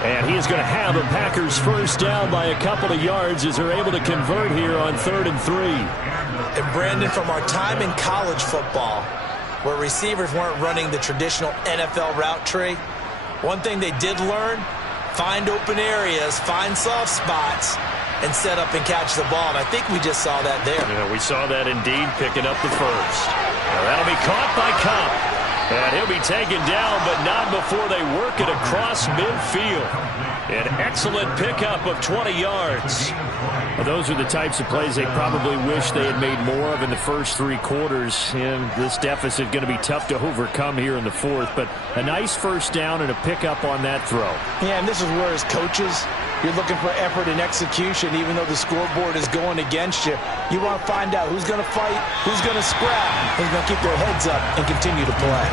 And he is going to have the Packers first down by a couple of yards as they're able to convert here on 3rd and 3. And Brandon, from our time in college football, where receivers weren't running the traditional NFL route tree, one thing they did learn, find open areas, find soft spots, and set up and catch the ball. And I think we just saw that there. Yeah, we saw that indeed, picking up the first. Now that'll be caught by Kupp. And he'll be taken down, but not before they work it across midfield. An excellent pickup of 20 yards. Well, those are the types of plays they probably wish they had made more of in the first 3 quarters. And this deficit going to be tough to overcome here in the 4th. But a nice first down and a pickup on that throw. Yeah, and this is where as coaches, you're looking for effort and execution, even though the scoreboard is going against you. You want to find out who's going to fight, who's going to scrap, who's going to keep their heads up and continue to play.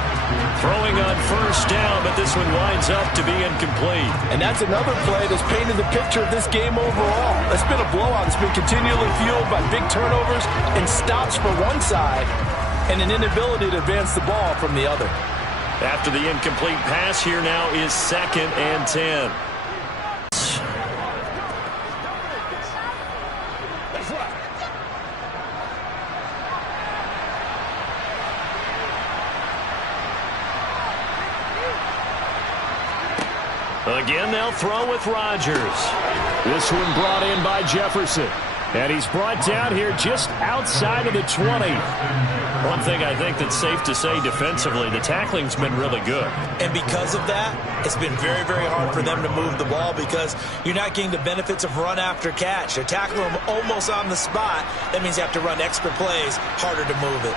Throwing on first down, but this one winds up to be incomplete. And that's another play that's painted the picture of this game overall. It's been a blowout. It's been continually fueled by big turnovers and stops for one side and an inability to advance the ball from the other. After the incomplete pass, here now is 2nd and 10. Again, they'll throw with Rodgers. This one brought in by Jefferson. And he's brought down here just outside of the 20. One thing I think that's safe to say defensively, the tackling's been really good. And because of that, it's been very, very hard for them to move the ball because you're not getting the benefits of run after catch. They're tackling them almost on the spot. That means you have to run extra plays, harder to move it.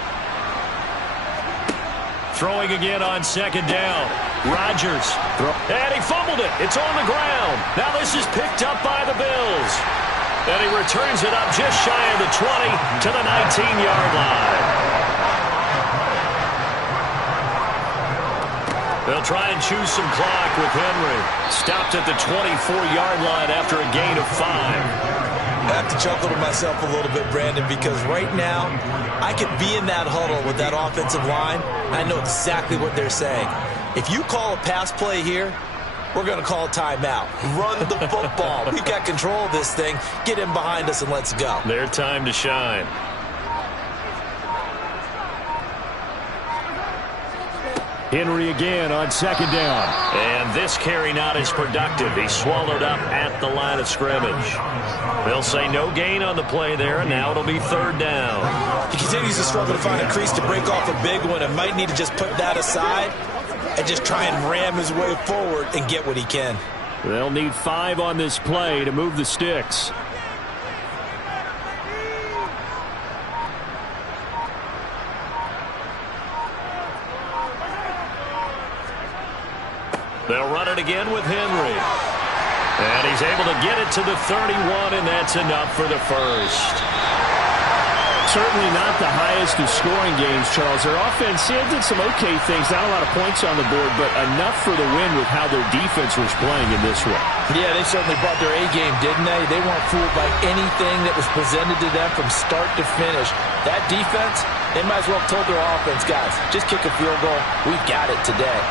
Throwing again on 2nd down. Rodgers. And he fumbled it. It's on the ground. Now this is picked up by the Bills. And he returns it up just shy of the 20 to the 19-yard line. They'll try and choose some clock with Henry. Stopped at the 24-yard line after a gain of 5. I have to chuckle to myself a little bit, Brandon, because right now I could be in that huddle with that offensive line. I know exactly what they're saying. If you call a pass play here, we're going to call a timeout. Run the football. We've got control of this thing. Get in behind us and let's go. Their time to shine. Henry again on second down. And this carry not as productive. He's swallowed up at the line of scrimmage. They'll say no gain on the play there, and now it'll be third down. He continues to struggle to find a crease to break off a big one and might need to just put that aside and just try and ram his way forward and get what he can. They'll need 5 on this play to move the sticks. They'll run it again with Henry. And he's able to get it to the 31, and that's enough for the first. Certainly not the highest of scoring games, Charles. Their offense did some okay things. Not a lot of points on the board, but enough for the win with how their defense was playing in this one. Yeah, they certainly brought their A-game, didn't they? They weren't fooled by anything that was presented to them from start to finish. That defense, they might as well have told their offense, guys, just kick a field goal. We've got it today.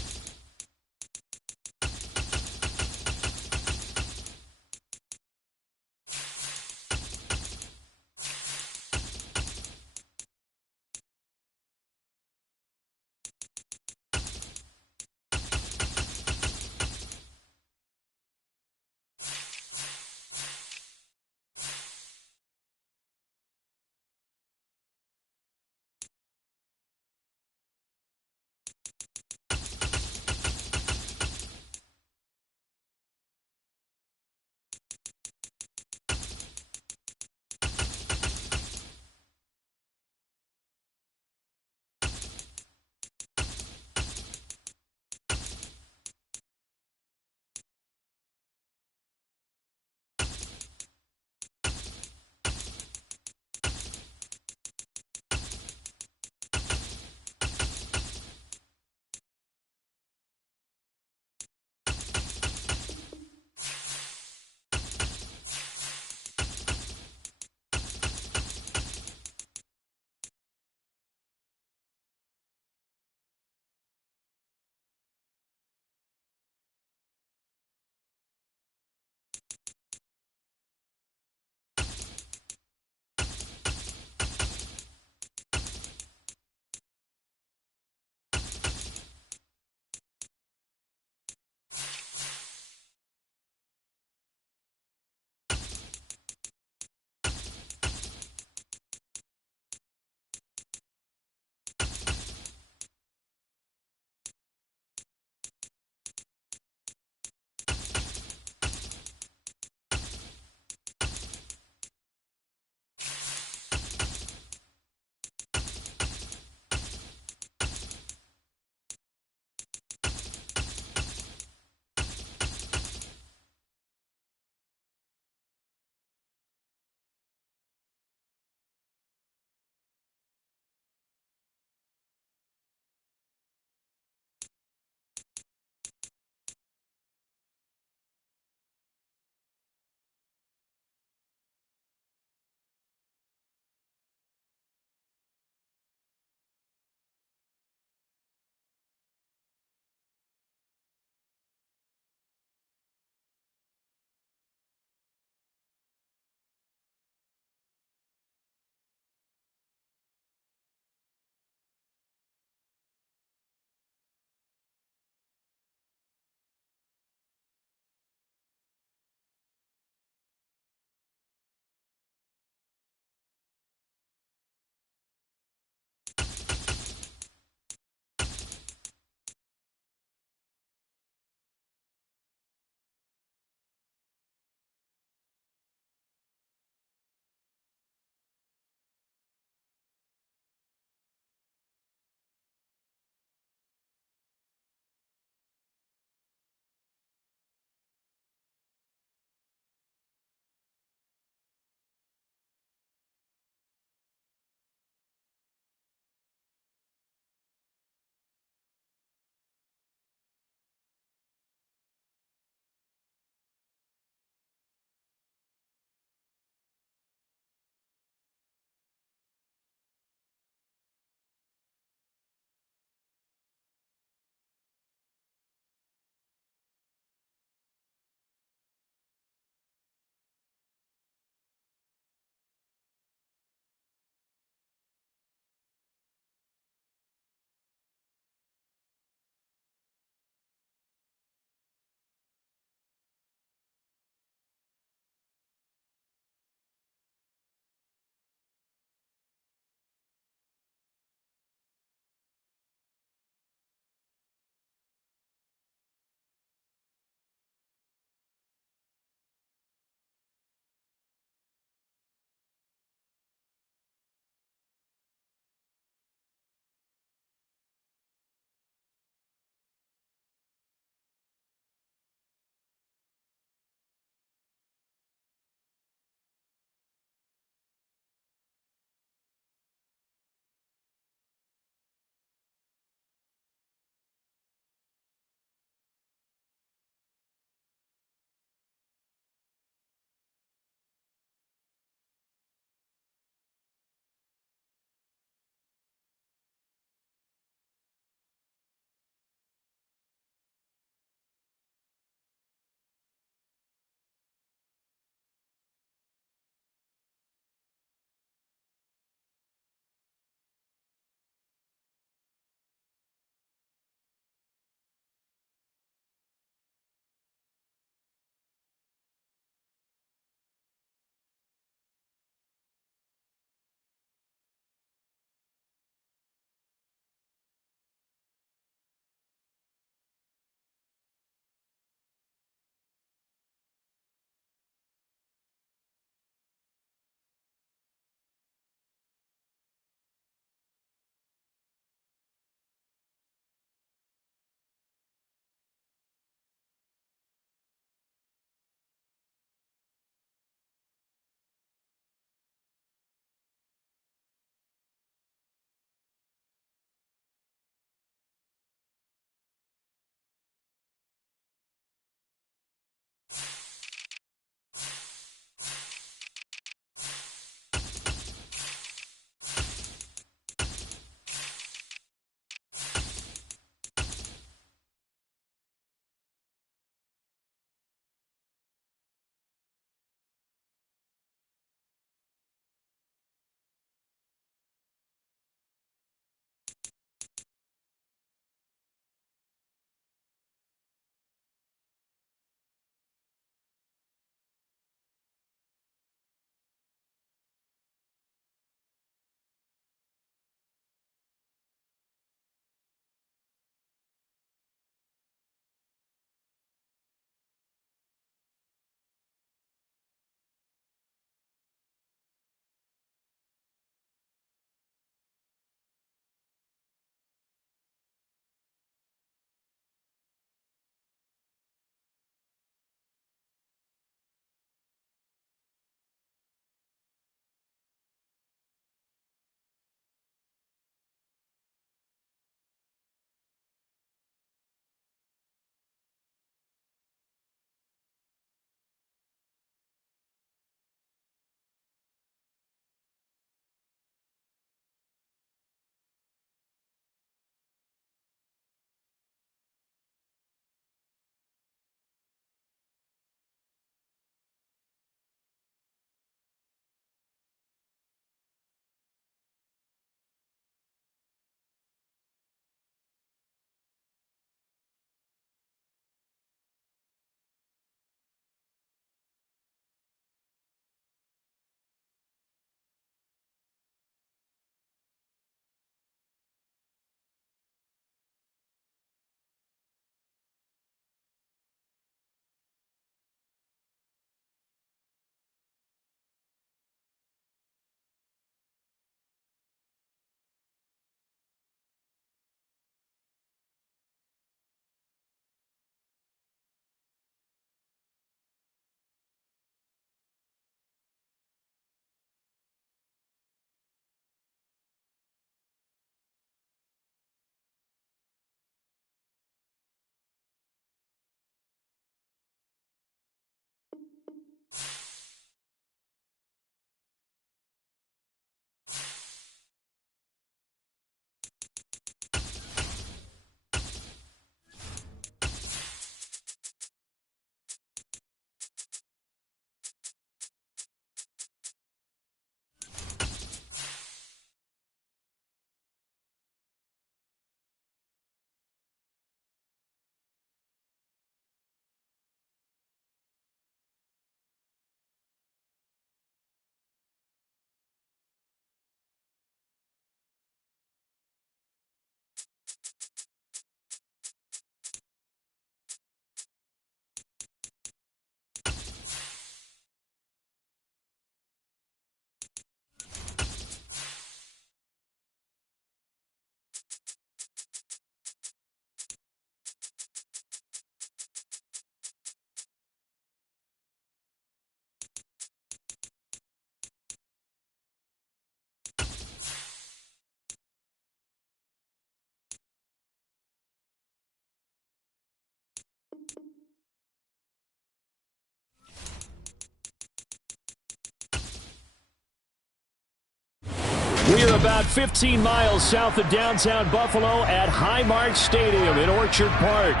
We are about 15 miles south of downtown Buffalo at Highmark Stadium in Orchard Park.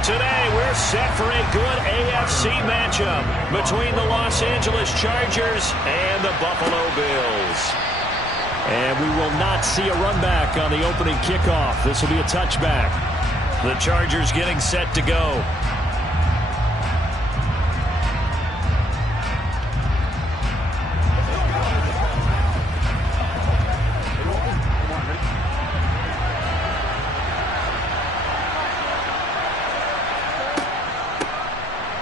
Today, we're set for a good AFC matchup between the Los Angeles Chargers and the Buffalo Bills. And we will not see a run back on the opening kickoff. This will be a touchback. The Chargers getting set to go.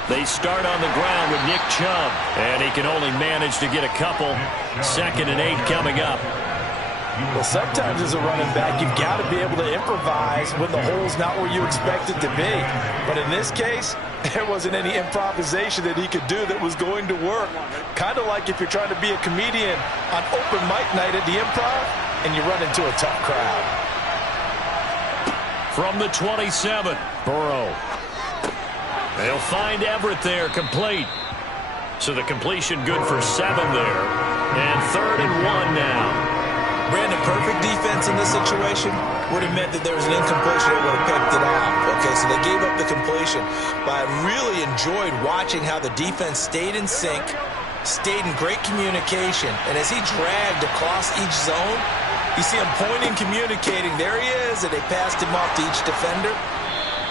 They start on the ground with Nick Chubb, and he can only manage to get a couple. 2nd and 8 coming up. Well, sometimes as a running back, you've got to be able to improvise when the hole's not where you expect it to be. But in this case, there wasn't any improvisation that he could do that was going to work. Kind of like if you're trying to be a comedian on open mic night at the Improv, and you run into a tough crowd. From the 27, Burrow. They'll find Everett there, complete. So the completion good for 7 there. And 3rd and 1 now. Brandon, perfect defense in this situation would have meant that there was an incompletion. They would have picked it out. Okay, so they gave up the completion. But I really enjoyed watching how the defense stayed in sync, stayed in great communication. And as he dragged across each zone, you see him pointing, communicating. There he is, and they passed him off to each defender.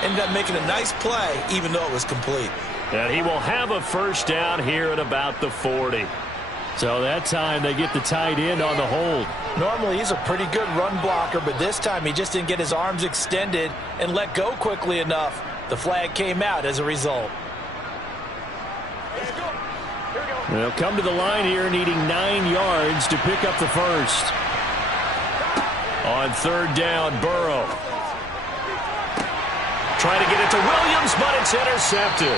Ended up making a nice play, even though it was complete. And he will have a first down here at about the 40. So that time they get the tight end on the hold. Normally he's a pretty good run blocker, but this time he just didn't get his arms extended and let go quickly enough. The flag came out as a result. They'll come to the line here needing 9 yards to pick up the first. On 3rd down, Burrow. Trying to get it to Williams, but it's intercepted.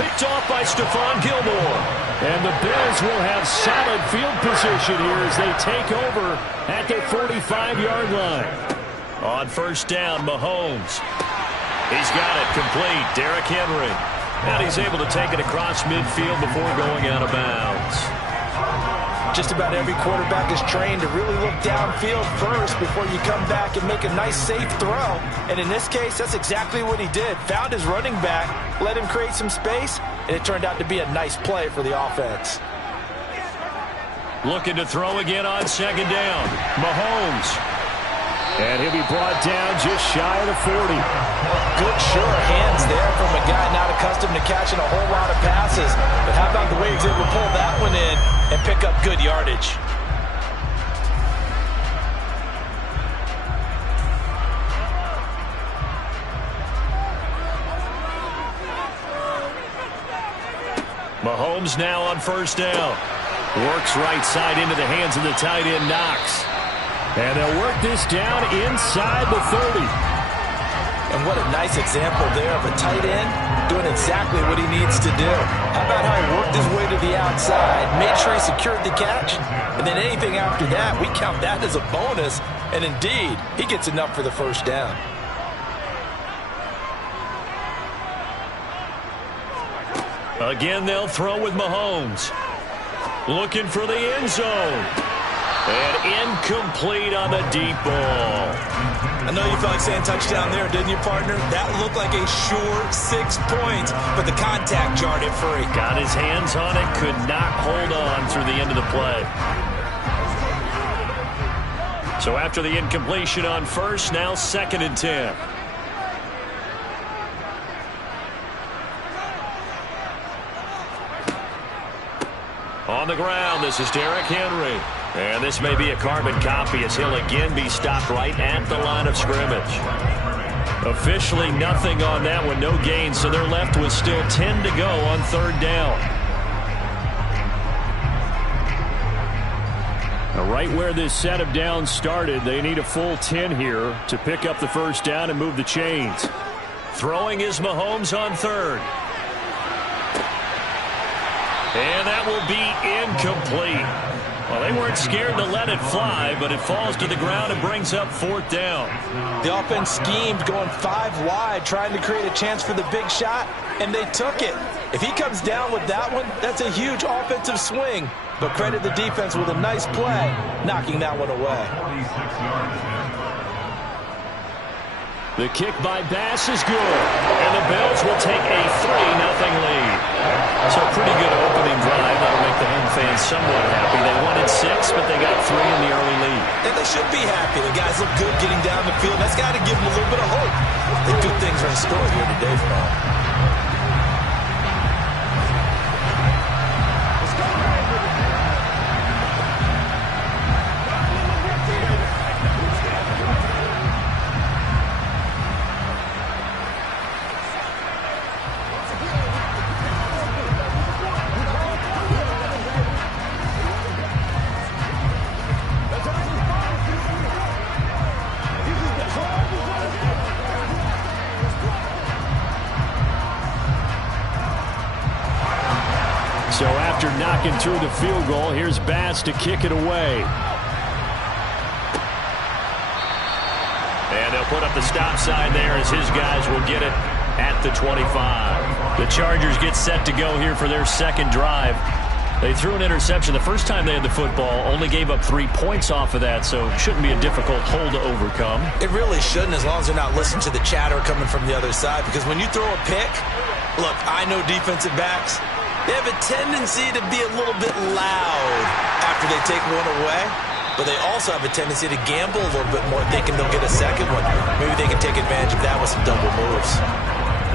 Picked off by Stephon Gilmore. And the Bills will have solid field position here as they take over at their 45-yard line. On 1st down, Mahomes. He's got it complete. Derrick Henry. And he's able to take it across midfield before going out of bounds. Just about every quarterback is trained to really look downfield first before you come back and make a nice, safe throw. And in this case, that's exactly what he did. Found his running back, let him create some space, and it turned out to be a nice play for the offense. Looking to throw again on 2nd down. Mahomes. And he'll be brought down just shy of the 40. Good, sure hands there from a guy not accustomed to catching a whole lot of passes. But how about the way he's able to pull that one in and pick up good yardage? Mahomes now on 1st down. Works right side into the hands of the tight end, Knox. And they'll work this down inside the 30. And what a nice example there of a tight end doing exactly what he needs to do. How about how he worked his way to the outside, made sure he secured the catch, and then anything after that, we count that as a bonus. And indeed, he gets enough for the first down. Again, they'll throw with Mahomes. Looking for the end zone. And incomplete on the deep ball. I know you felt like saying touchdown there, didn't you, partner? That looked like a sure 6 points, but the contact jarred it free. Got his hands on it, could not hold on through the end of the play. So after the incompletion on 1st, now 2nd and 10. On the ground, this is Derrick Henry. And this may be a carbon copy as he'll again be stopped right at the line of scrimmage. Officially nothing on that one, no gain, so they're left with still 10 to go on 3rd down. Now right where this set of downs started, they need a full 10 here to pick up the first down and move the chains. Throwing is Mahomes on 3rd. And that will be incomplete. Well, they weren't scared to let it fly, but it falls to the ground and brings up 4th down. The offense schemed going 5 wide, trying to create a chance for the big shot, and they took it. If he comes down with that one, that's a huge offensive swing. But credit the defense with a nice play, knocking that one away. The kick by Bass is good, and the Bills will take a 3-0 lead. So a pretty good opening drive. That'll make the home fans somewhat happy. They wanted 6, but they got 3 in the early lead. And they should be happy. The guys look good getting down the field. That's got to give them a little bit of hope that good things are in store here today for them. So after knocking through the field goal, here's Bass to kick it away. And they'll put up the stop sign there as his guys will get it at the 25. The Chargers get set to go here for their second drive. They threw an interception the first time they had the football, only gave up 3 points off of that, so it shouldn't be a difficult hole to overcome. It really shouldn't, as long as they're not listening to the chatter coming from the other side, because when you throw a pick, look, I know defensive backs, they have a tendency to be a little bit loud after they take one away, but they also have a tendency to gamble a little bit more, thinking they'll get a second one. Maybe they can take advantage of that with some double moves.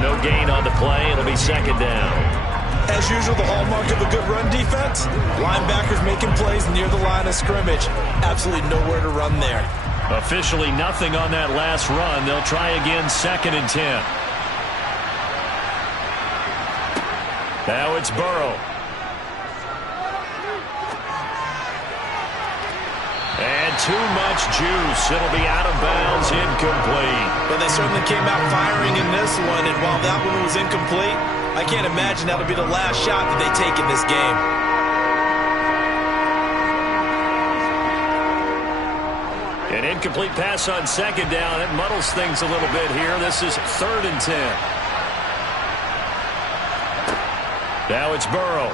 No gain on the play. It'll be second down. As usual, the hallmark of a good run defense, linebackers making plays near the line of scrimmage. Absolutely nowhere to run there. Officially nothing on that last run. They'll try again, 2nd and 10. Now it's Burrow. And too much juice. It'll be out of bounds, incomplete. But they certainly came out firing in this one, and while that one was incomplete, I can't imagine that'll be the last shot that they take in this game. An incomplete pass on 2nd down. It muddles things a little bit here. This is 3rd and 10. Now it's Burrow.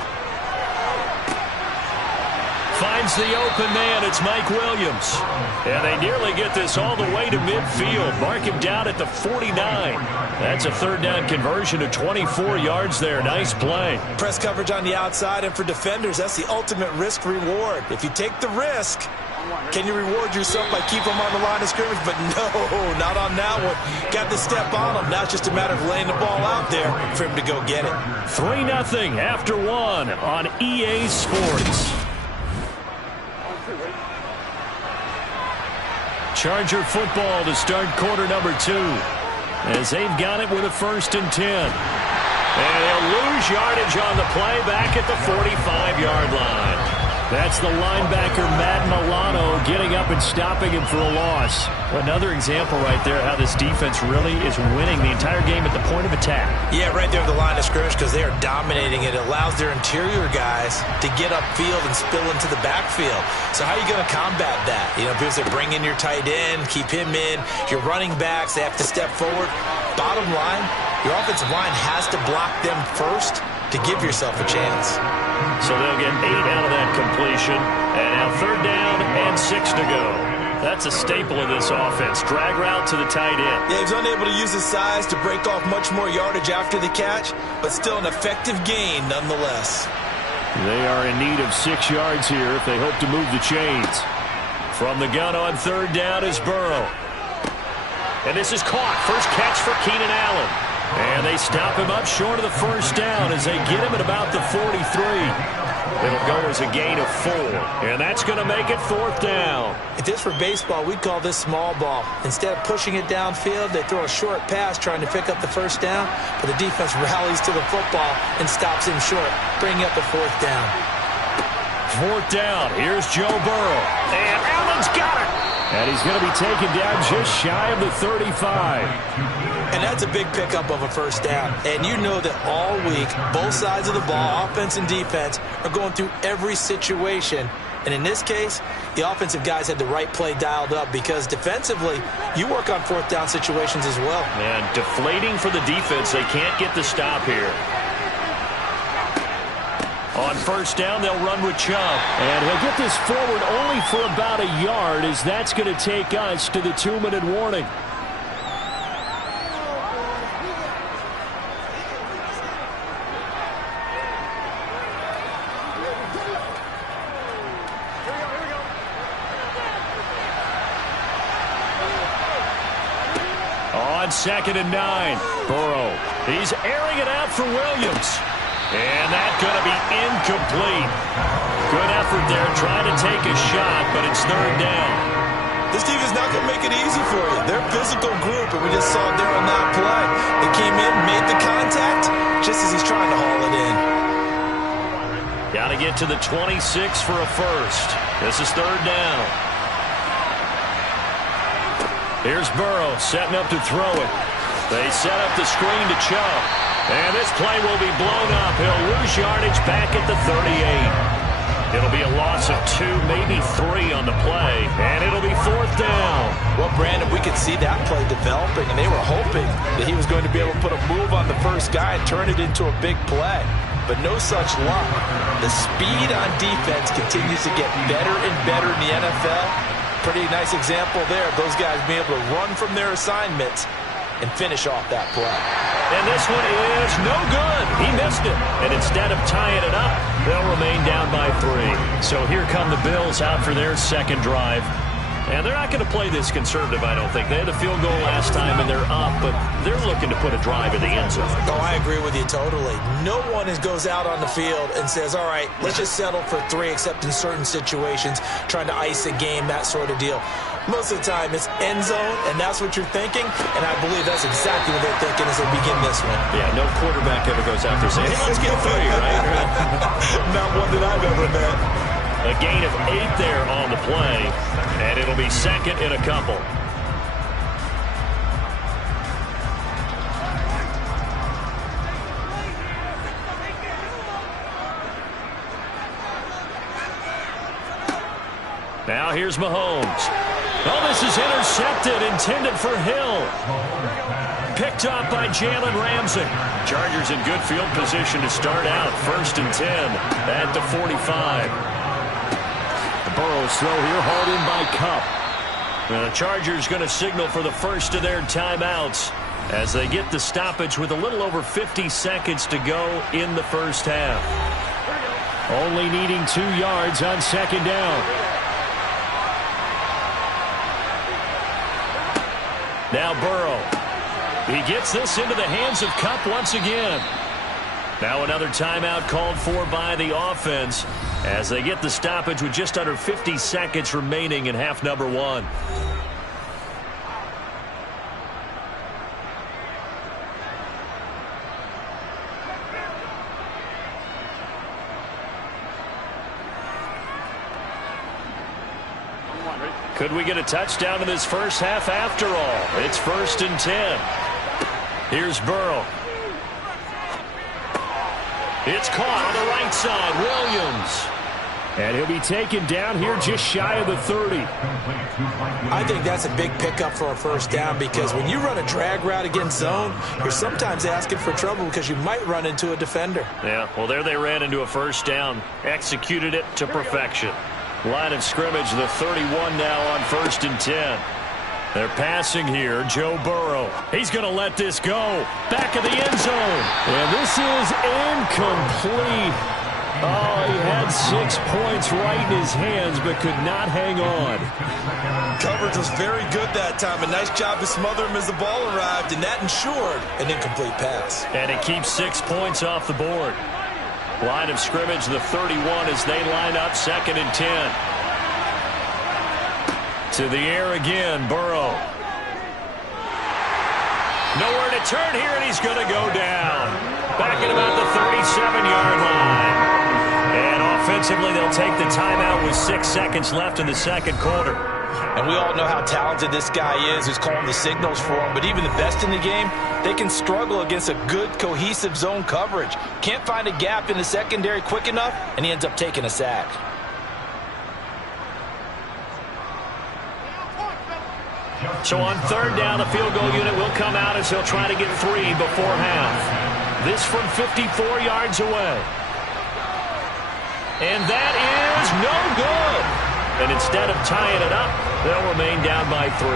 Finds the open man. It's Mike Williams. And they nearly get this all the way to midfield. Mark him down at the 49. That's a 3rd down conversion of 24 yards there. Nice play. Press coverage on the outside, and for defenders, that's the ultimate risk-reward. If you take the risk, can you reward yourself by keeping them on the line of scrimmage? But no, not on that one. Got to step on them. Now it's just a matter of laying the ball out there for him to go get it. 3-0 after 1 on EA Sports. Charger football to start quarter number 2. As they've got it with a 1st and 10. And they'll lose yardage on the play back at the 45-yard line. That's the linebacker, Matt Milano, getting up and stopping him for a loss. Another example right there how this defense really is winning the entire game at the point of attack. Yeah, right there at the line of scrimmage, because they are dominating it. It allows their interior guys to get upfield and spill into the backfield. So how are you going to combat that? You know, people say bring in your tight end, keep him in. Your running backs, they have to step forward. Bottom line, your offensive line has to block them first to give yourself a chance. So they'll get 8 out of that completion. And now 3rd down and 6 to go. That's a staple of this offense. Drag route to the tight end. Yeah, he's unable to use his size to break off much more yardage after the catch, but still an effective gain nonetheless. They are in need of 6 yards here if they hope to move the chains. From the gun on 3rd down is Burrow. And this is caught. First catch for Keenan Allen. And they stop him up short of the 1st down as they get him at about the 43. It'll go as a gain of 4. And that's going to make it 4th down. If this were baseball, we'd call this small ball. Instead of pushing it downfield, they throw a short pass trying to pick up the 1st down. But the defense rallies to the football and stops him short, bringing up the 4th down. 4th down. Here's Joe Burrow. And Allen's got it. And he's going to be taken down just shy of the 35. And that's a big pickup of a 1st down. And you know that all week, both sides of the ball, offense and defense, are going through every situation. And in this case, the offensive guys had the right play dialed up because defensively, you work on 4th down situations as well. And deflating for the defense. They can't get the stop here. On first down, they'll run with Chubb. And he'll get this forward only for about a yard, as that's going to take us to the 2-minute warning. On 2nd and 9, Burrow. He's airing it out for Williams. And that's going to be incomplete. Good effort there trying to take a shot, but it's 3rd down. This team is not going to make it easy for you. They're a physical group, and we just saw it there on that play. They came in, made the contact, just as he's trying to haul it in. Got to get to the 26 for a first. This is 3rd down. Here's Burrow setting up to throw it. They set up the screen to Chubb. And this play will be blown up. He'll lose yardage back at the 38. It'll be a loss of 2, maybe 3 on the play. And it'll be 4th down. Well, Brandon, we could see that play developing, and they were hoping that he was going to be able to put a move on the first guy and turn it into a big play. But no such luck. The speed on defense continues to get better and better in the NFL. Pretty nice example there of those guys being able to run from their assignments and finish off that play. And this one is no good. He missed it. And instead of tying it up, they'll remain down by 3. So here come the Bills out for their second drive. And they're not going to play this conservative, I don't think. They had a field goal last time, and they're up, but they're looking to put a drive in the end zone. Oh, I agree with you totally. No one goes out on the field and says, all right, let's just settle for 3, except in certain situations, trying to ice a game, that sort of deal. Most of the time, it's end zone, and that's what you're thinking, and I believe that's exactly what they're thinking as they begin this one. Yeah, no quarterback ever goes out there saying, hey, let's get 3, right? Not one that I've ever met. A gain of 8 there on the play, and it'll be 2nd and a couple. Now here's Mahomes. Oh, this is intercepted, intended for Hill. Picked up by Jalen Ramsey. Chargers in good field position to start out. 1st and 10 at the 45. Burrow's throw here, hauled in by Kupp. The Chargers going to signal for the first of their timeouts as they get the stoppage with a little over 50 seconds to go in the first half. Only needing 2 yards on 2nd down. Now Burrow. He gets this into the hands of Kupp once again. Now another timeout called for by the offense as they get the stoppage with just under 50 seconds remaining in half number 1. Could we get a touchdown in this first half after all? It's 1st and 10. Here's Burrow. It's caught on the right side. Williams. And he'll be taken down here just shy of the 30. I think that's a big pickup for a first down because when you run a drag route against zone, you're sometimes asking for trouble because you might run into a defender. Yeah, well, there they ran into a first down. Executed it to perfection. Line of scrimmage, the 31 now on 1st and 10. They're passing here. Joe Burrow. He's going to let this go. Back of the end zone. And this is incomplete. Oh, he had 6 points right in his hands, but could not hang on. Coverage was very good that time. A nice job to smother him as the ball arrived, and that ensured an incomplete pass. And it keeps 6 points off the board. Line of scrimmage, the 31 as they line up 2nd and 10. To the air again, Burrow. Nowhere to turn here, and he's going to go down. Back at about the 37-yard line. And offensively, they'll take the timeout with 6 seconds left in the second quarter. And we all know how talented this guy is who's calling the signals for him. But even the best in the game, they can struggle against a good, cohesive zone coverage. Can't find a gap in the secondary quick enough, and he ends up taking a sack. So on 3rd down, the field goal unit will come out as he'll try to get 3 before half. This from 54 yards away. And that is no good. And instead of tying it up, they'll remain down by 3.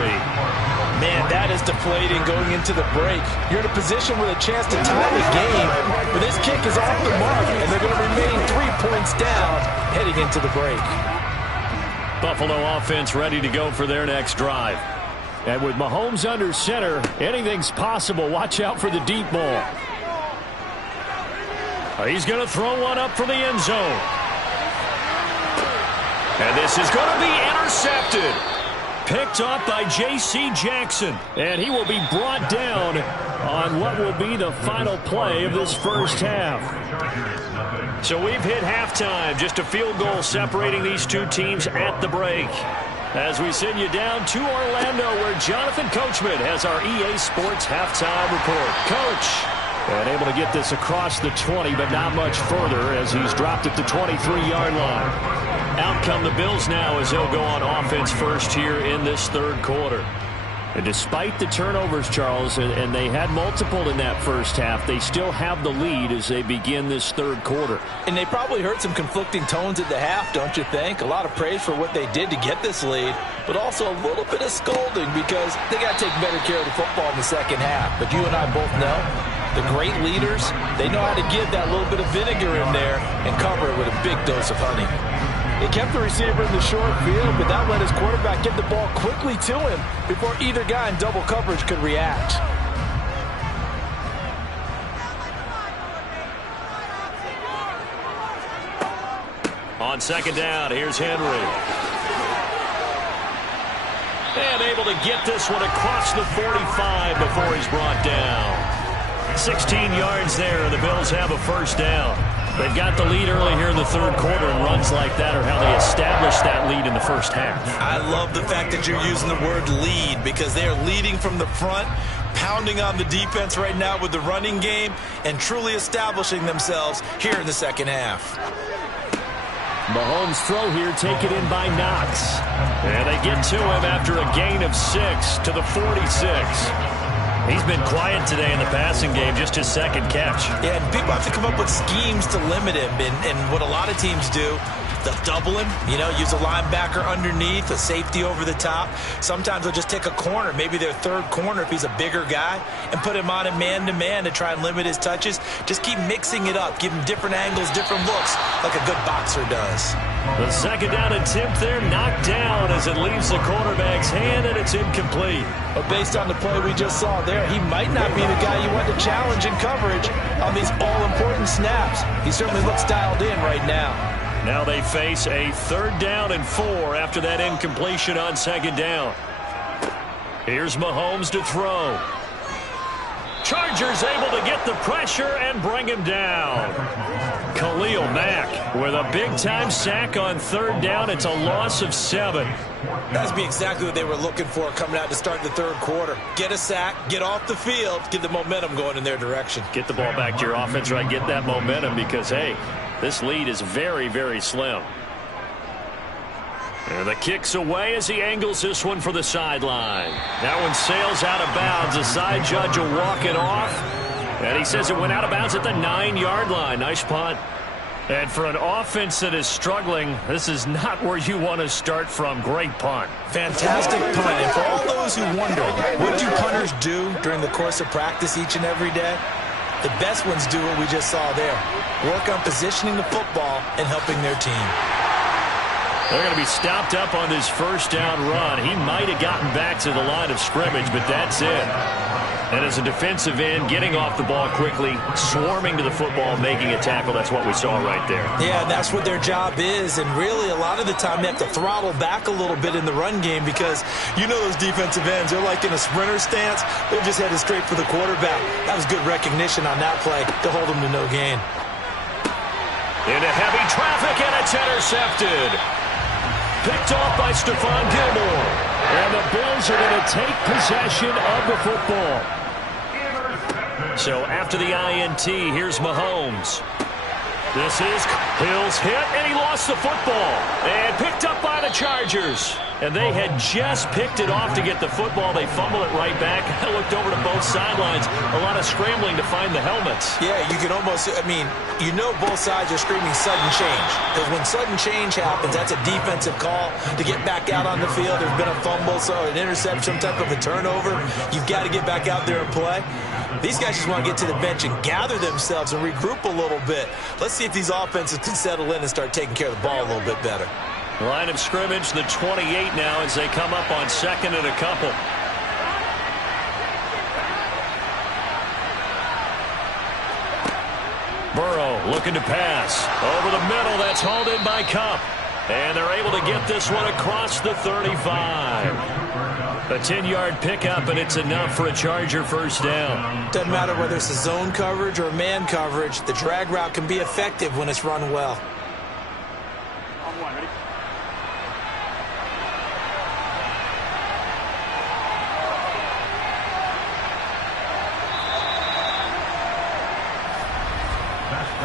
Man, that is deflating going into the break. You're in a position with a chance to tie the game, but this kick is off the mark, and they're going to remain 3 points down heading into the break. Buffalo offense ready to go for their next drive. And with Mahomes under center, anything's possible. Watch out for the deep ball. He's going to throw one up for the end zone. And this is going to be intercepted. Picked off by J.C. Jackson. And he will be brought down on what will be the final play of this first half. So we've hit halftime. Just a field goal separating these two teams at the break. As we send you down to Orlando, where Jonathan Coachman has our EA Sports halftime report. Coach. And able to get this across the 20, but not much further as he's dropped at the 23-yard line. Out come the Bills now as they'll go on offense first here in this third quarter. And despite the turnovers, Charles, and they had multiple in that first half, they still have the lead as they begin this third quarter. And they probably heard some conflicting tones at the half, don't you think? A lot of praise for what they did to get this lead, but also a little bit of scolding because they got to take better care of the football in the second half. But you and I both know the great leaders, they know how to give that little bit of vinegar in there and cover it with a big dose of honey. He kept the receiver in the short field, but that let his quarterback get the ball quickly to him before either guy in double coverage could react. On second down, here's Henry. And able to get this one across the 45 before he's brought down. 16 yards there, and the Bills have a first down. They've got the lead early here in the third quarter, and runs like that are how they established that lead in the first half. I love the fact that you're using the word lead because they are leading from the front, pounding on the defense right now with the running game, and truly establishing themselves here in the second half. Mahomes' throw here taken in by Knox. And they get to him after a gain of 6 to the 46. He's been quiet today in the passing game, just his second catch. Yeah, and people have to come up with schemes to limit him. And what a lot of teams do, they'll double him, use a linebacker underneath, a safety over the top. Sometimes they'll just take a corner, maybe their third corner if he's a bigger guy, and put him on a man-to-man to try and limit his touches. Just keep mixing it up, give him different angles, different looks, like a good boxer does. The second down attempt there knocked down as it leaves the quarterback's hand, and it's incomplete. But based on the play we just saw there, he might not be the guy you want to challenge in coverage on these all-important snaps. He certainly looks dialed in right now. Now they face a 3rd down and 4 after that incompletion on second down. Here's Mahomes to throw. Chargers able to get the pressure and bring him down. Khalil Mack with a big-time sack on 3rd down. It's a loss of 7. That's exactly what they were looking for coming out to start the third quarter. Get a sack, get off the field, get the momentum going in their direction. Get the ball back to your offense, right? Get that momentum because, hey, this lead is very, very slim. And the kick's away as he angles this one for the sideline. That one sails out of bounds. The side judge will walk it off. And he says it went out of bounds at the 9-yard line. Nice punt. And for an offense that is struggling, this is not where you want to start from. Great punt. Fantastic punt. And for all those who wonder, what do punters do during the course of practice each and every day? The best ones do what we just saw there. Work on positioning the football and helping their team. They're going to be stopped up on this first down run. He might have gotten back to the line of scrimmage, but that's it. And as a defensive end, getting off the ball quickly, swarming to the football, making a tackle, that's what we saw right there. Yeah, that's what their job is. And really, a lot of the time, they have to throttle back a little bit in the run game because those defensive ends, they're like in a sprinter stance. They're just headed straight for the quarterback. That was good recognition on that play to hold them to no gain. Into heavy traffic, and it's intercepted. Picked off by Stephon Gilmore. And the Bills are going to take possession of the football. So after the INT, here's Mahomes. This is Hill's hit, and he lost the football. And picked up by the Chargers. And they had just picked it off to get the football. They fumble it right back. I looked over to both sidelines. A lot of scrambling to find the helmets. Yeah, you can almost, you know both sides are screaming sudden change. Because when sudden change happens, that's a defensive call to get back out on the field. There's been a fumble, so an interception, some type of a turnover. You've got to get back out there and play. These guys just want to get to the bench and gather themselves and regroup a little bit. Let's see if these offenses can settle in and start taking care of the ball a little bit better. Line of scrimmage, the 28 now as they come up on 2nd and a couple. Burrow looking to pass. Over the middle, that's hauled in by Kupp. And they're able to get this one across the 35. A 10-yard pickup, and it's enough for a Charger first down. Doesn't matter whether it's a zone coverage or man coverage, the drag route can be effective when it's run well.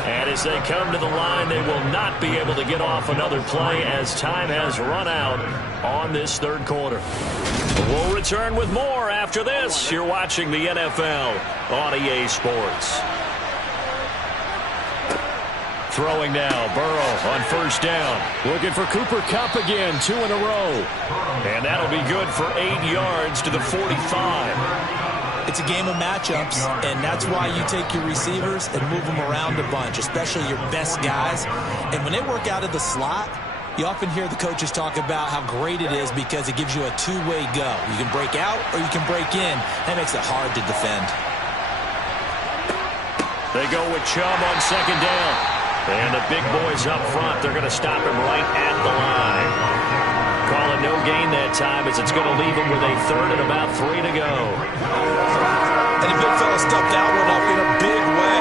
And as they come to the line, they will not be able to get off another play as time has run out on this third quarter. We'll return with more after this. You're watching the NFL on EA Sports. Throwing now, Burrow on first down. Looking for Cooper Kupp again, 2 in a row. And that'll be good for 8 yards to the 45. It's a game of matchups, and that's why you take your receivers and move them around a bunch, especially your best guys. And when they work out of the slot, you often hear the coaches talk about how great it is because it gives you a two-way go. You can break out or you can break in. That makes it hard to defend. They go with Chubb on second down. And the big boys up front, they're going to stop him right at the line. Call it no gain that time as it's going to leave him with a third and about 3 to go. And the big fella stuffed that one up in a big way.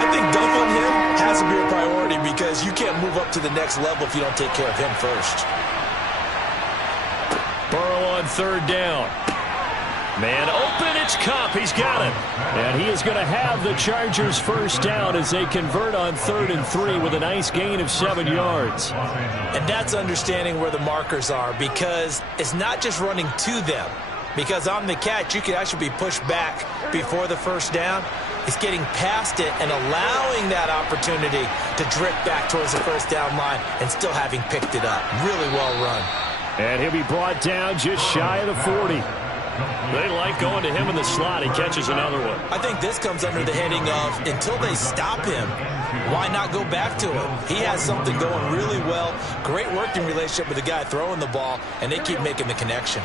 I think dumping him has to be a priority because you can't move up to the next level if you don't take care of him first. Burrow on third down. Man open, it's Kupp. He's got it. And he is going to have the Chargers first down as they convert on 3rd and 3 with a nice gain of 7 yards. And that's understanding where the markers are because it's not just running to them. Because on the catch, you can actually be pushed back before the first down. It's getting past it and allowing that opportunity to drift back towards the first down line and still having picked it up. Really well run. And he'll be brought down just shy of the 40. They like going to him in the slot. He catches another one. I think this comes under the heading of until they stop him, why not go back to him? He has something going really well. Great working relationship with the guy throwing the ball, and they keep making the connection.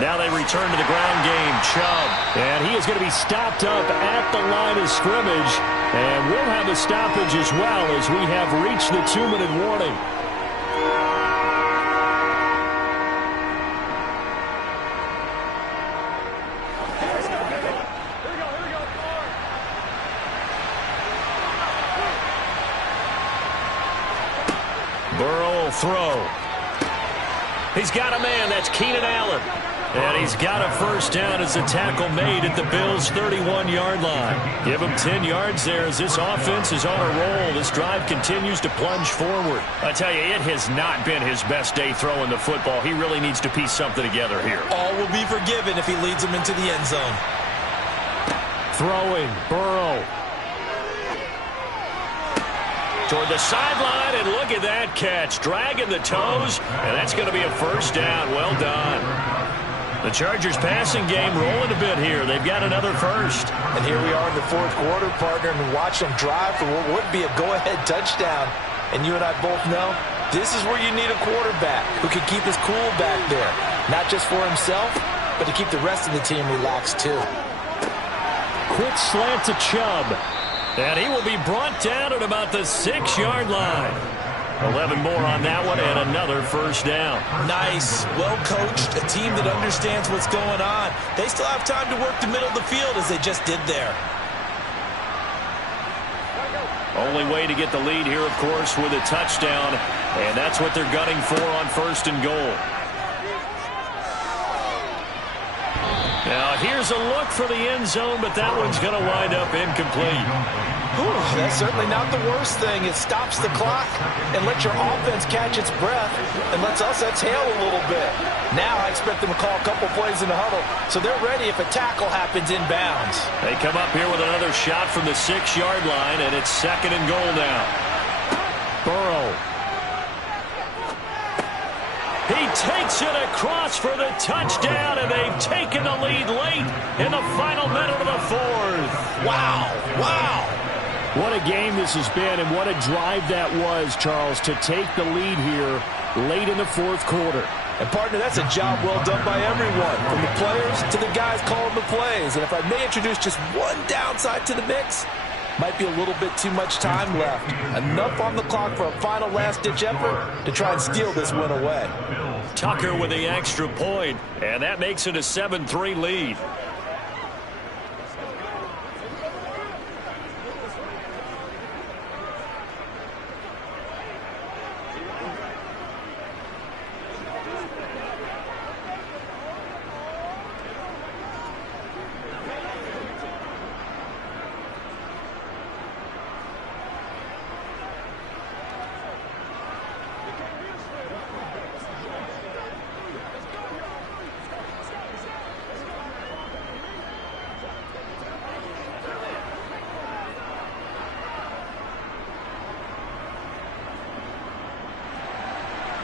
Now they return to the ground game. Chubb. And he is going to be stopped up at the line of scrimmage. And we'll have a stoppage as well as we have reached the 2-minute warning. Burrow will throw. He's got a man. That's Keenan Allen. And he's got a first down as a tackle made at the Bills' 31-yard line. Give him 10 yards there as this offense is on a roll. This drive continues to plunge forward. I tell you, it has not been his best day throwing the football. He really needs to piece something together here. All will be forgiven if he leads them into the end zone. Throwing, Burrow. Toward the sideline, and look at that catch. Dragging the toes, and that's going to be a first down. Well done. The Chargers passing game rolling a bit here. They've got another first. And here we are in the fourth quarter, partner, and watch them drive for what would be a go-ahead touchdown. And you and I both know this is where you need a quarterback who can keep his cool back there. Not just for himself, but to keep the rest of the team relaxed too. Quick slant to Chubb. And he will be brought down at about the 6-yard line. 11 more on that one and another first down. Nice. Well coached. A team that understands what's going on. They still have time to work the middle of the field as they just did there. Only way to get the lead here, of course, with a touchdown. And that's what they're gunning for on 1st and goal. Now, here's a look for the end zone, but that one's going to wind up incomplete. Whew, that's certainly not the worst thing. It stops the clock and lets your offense catch its breath and lets us exhale a little bit. Now I expect them to call a couple plays in the huddle, so they're ready if a tackle happens inbounds. They come up here with another shot from the 6-yard line, and it's 2nd and goal now. Burrow. He takes it across for the touchdown, and they've taken the lead late in the final minute of the 4th. Wow, wow. What a game this has been, and what a drive that was, Charles, to take the lead here late in the 4th quarter. And, partner, that's a job well done by everyone, from the players to the guys calling the plays. And if I may introduce just one downside to the mix, might be a little bit too much time left. Enough on the clock for a final last-ditch effort to try and steal this win away. Tucker with the extra point, and that makes it a 7-3 lead.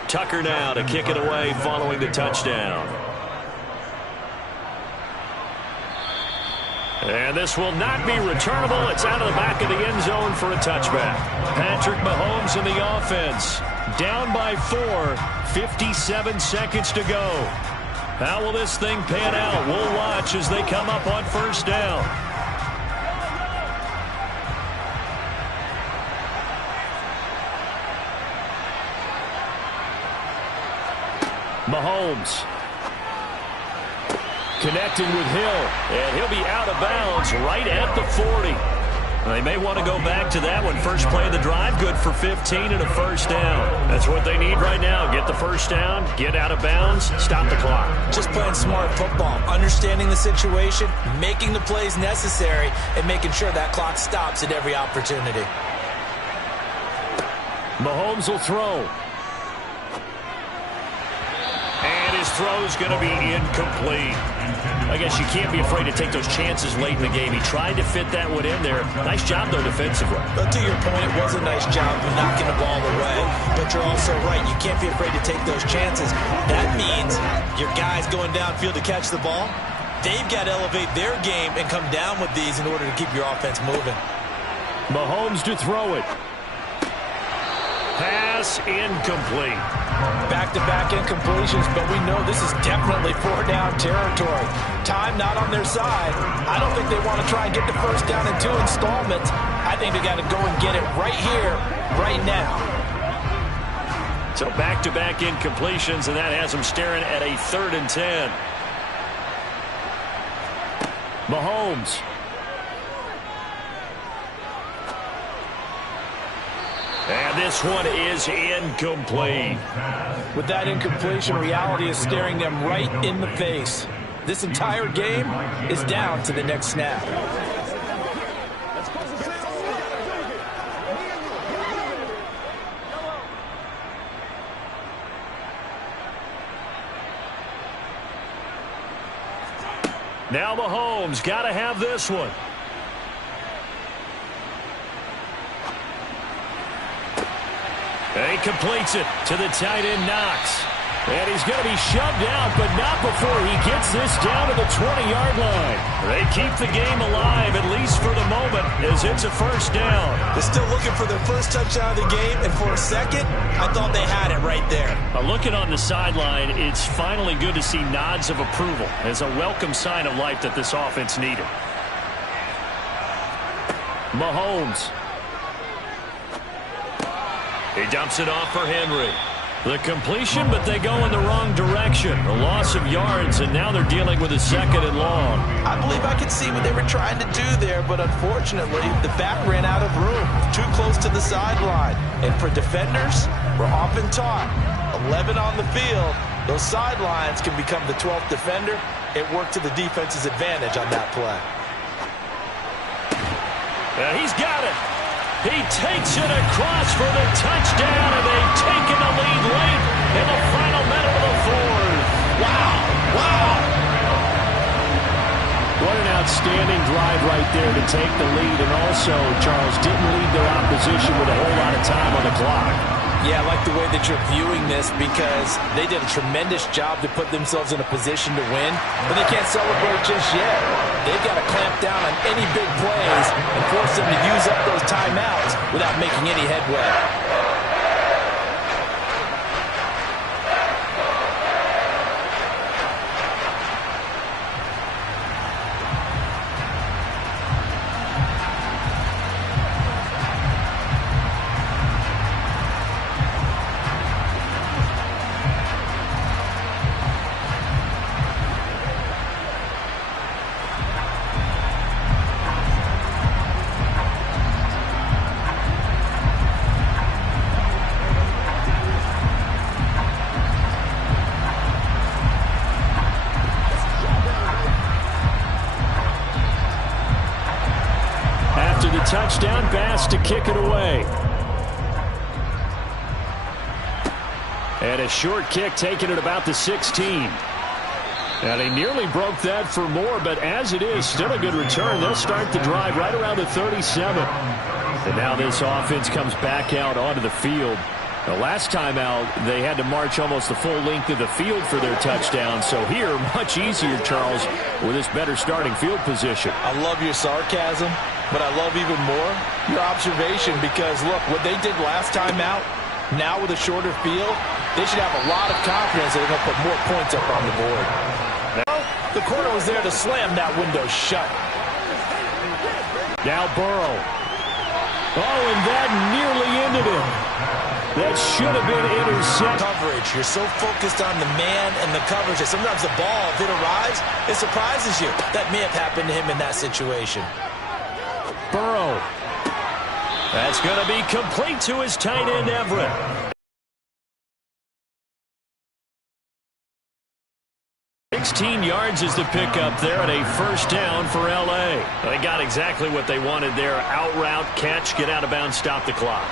Tucker now to kick it away following the touchdown. And this will not be returnable. It's out of the back of the end zone for a touchback. Patrick Mahomes in the offense. Down by 4, 57 seconds to go. How will this thing pan out? We'll watch as they come up on 1st down. Mahomes connecting with Hill, and he'll be out of bounds right at the 40. They may want to go back to that one. First play of the drive, good for 15 and a 1st down. That's what they need right now. Get the 1st down, get out of bounds, stop the clock. Just playing smart football, understanding the situation, making the plays necessary, and making sure that clock stops at every opportunity. Mahomes will throw. And his throw's going to be incomplete. I guess you can't be afraid to take those chances late in the game. He tried to fit that one in there. Nice job, though, defensively. But to your point, it was a nice job of knocking the ball away. But you're also right. You can't be afraid to take those chances. That means your guys going downfield to catch the ball, they've got to elevate their game and come down with these in order to keep your offense moving. Mahomes to throw it. Pass incomplete. Back-to-back incompletions, but we know this is definitely 4-down territory. Time not on their side. I don't think they want to try and get the 1st down in 2 installments. I think they got to go and get it right here, right now. So back-to-back incompletions, and that has them staring at a 3rd and 10. Mahomes. And this one is incomplete. With that incompletion, reality is staring them right in the face. This entire game is down to the next snap. Now Mahomes got to have this one. And he completes it to the tight end, Knox. And he's going to be shoved out, but not before he gets this down to the 20-yard line. They keep the game alive, at least for the moment, as it's a 1st down. They're still looking for their first touchdown of the game, and for a second, I thought they had it right there. Looking on the sideline, it's finally good to see nods of approval. It's a welcome sign of life that this offense needed. Mahomes. He dumps it off for Henry. The completion, but they go in the wrong direction. A loss of yards, and now they're dealing with a 2nd and long. I believe I could see what they were trying to do there, but unfortunately, the back ran out of room, too close to the sideline. And for defenders, we're often taught, 11 on the field, those sidelines can become the 12th defender it worked to the defense's advantage on that play. He's got it. He takes it across for the touchdown, and they've taken the lead late in the final minute of the fourth. Wow. What an outstanding drive right there to take the lead, and also, Charles, didn't leave their opposition with a whole lot of time on the clock. Yeah, I like the way that you're viewing this because they did a tremendous job to put themselves in a position to win, but they can't celebrate just yet. They've got to clamp down on any big plays and force them to use up those timeouts without making any headway. Touchdown pass to kick it away. And a short kick taken at about the 16. And he nearly broke that for more, but as it is, still a good return. They'll start the drive right around the 37. And now this offense comes back out onto the field. The last time out, they had to march almost the full length of the field for their touchdown. So here, much easier, Charles, with this better starting field position. I love your sarcasm, but I love even more your observation because, look, what they did last time out, now with a shorter field, they should have a lot of confidence that they're going to put more points up on the board. Now, the corner was there to slam that window shut. Now Burrow. Oh, and that nearly ended it. That should have been intercepted. Coverage. You're so focused on the man and the coverage that sometimes the ball, if it arrives, it surprises you. That may have happened to him in that situation. Burrow. That's going to be complete to his tight end, Everett. Yards is the pickup there at a first down for L.A. They got exactly what they wanted there. Out route, catch, get out of bounds, stop the clock.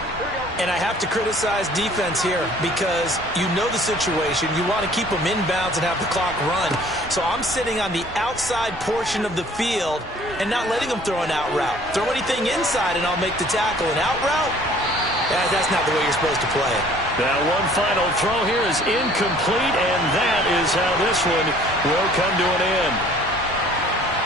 And I have to criticize defense here because you know the situation. You want to keep them inbounds and have the clock run. So I'm sitting on the outside portion of the field and not letting them throw an out route. Throw anything inside and I'll make the tackle. An out route? That's not the way you're supposed to play it. That one final throw here is incomplete, and that is how this one will come to an end.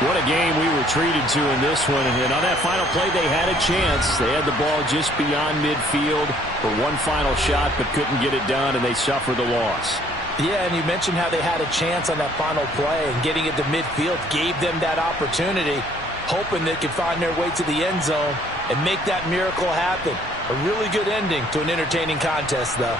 What a game we were treated to in this one. And on that final play, they had a chance. They had the ball just beyond midfield for one final shot, but couldn't get it done, and they suffered the loss. Yeah, and you mentioned how they had a chance on that final play, and getting it to midfield gave them that opportunity, hoping they could find their way to the end zone and make that miracle happen. A really good ending to an entertaining contest, though.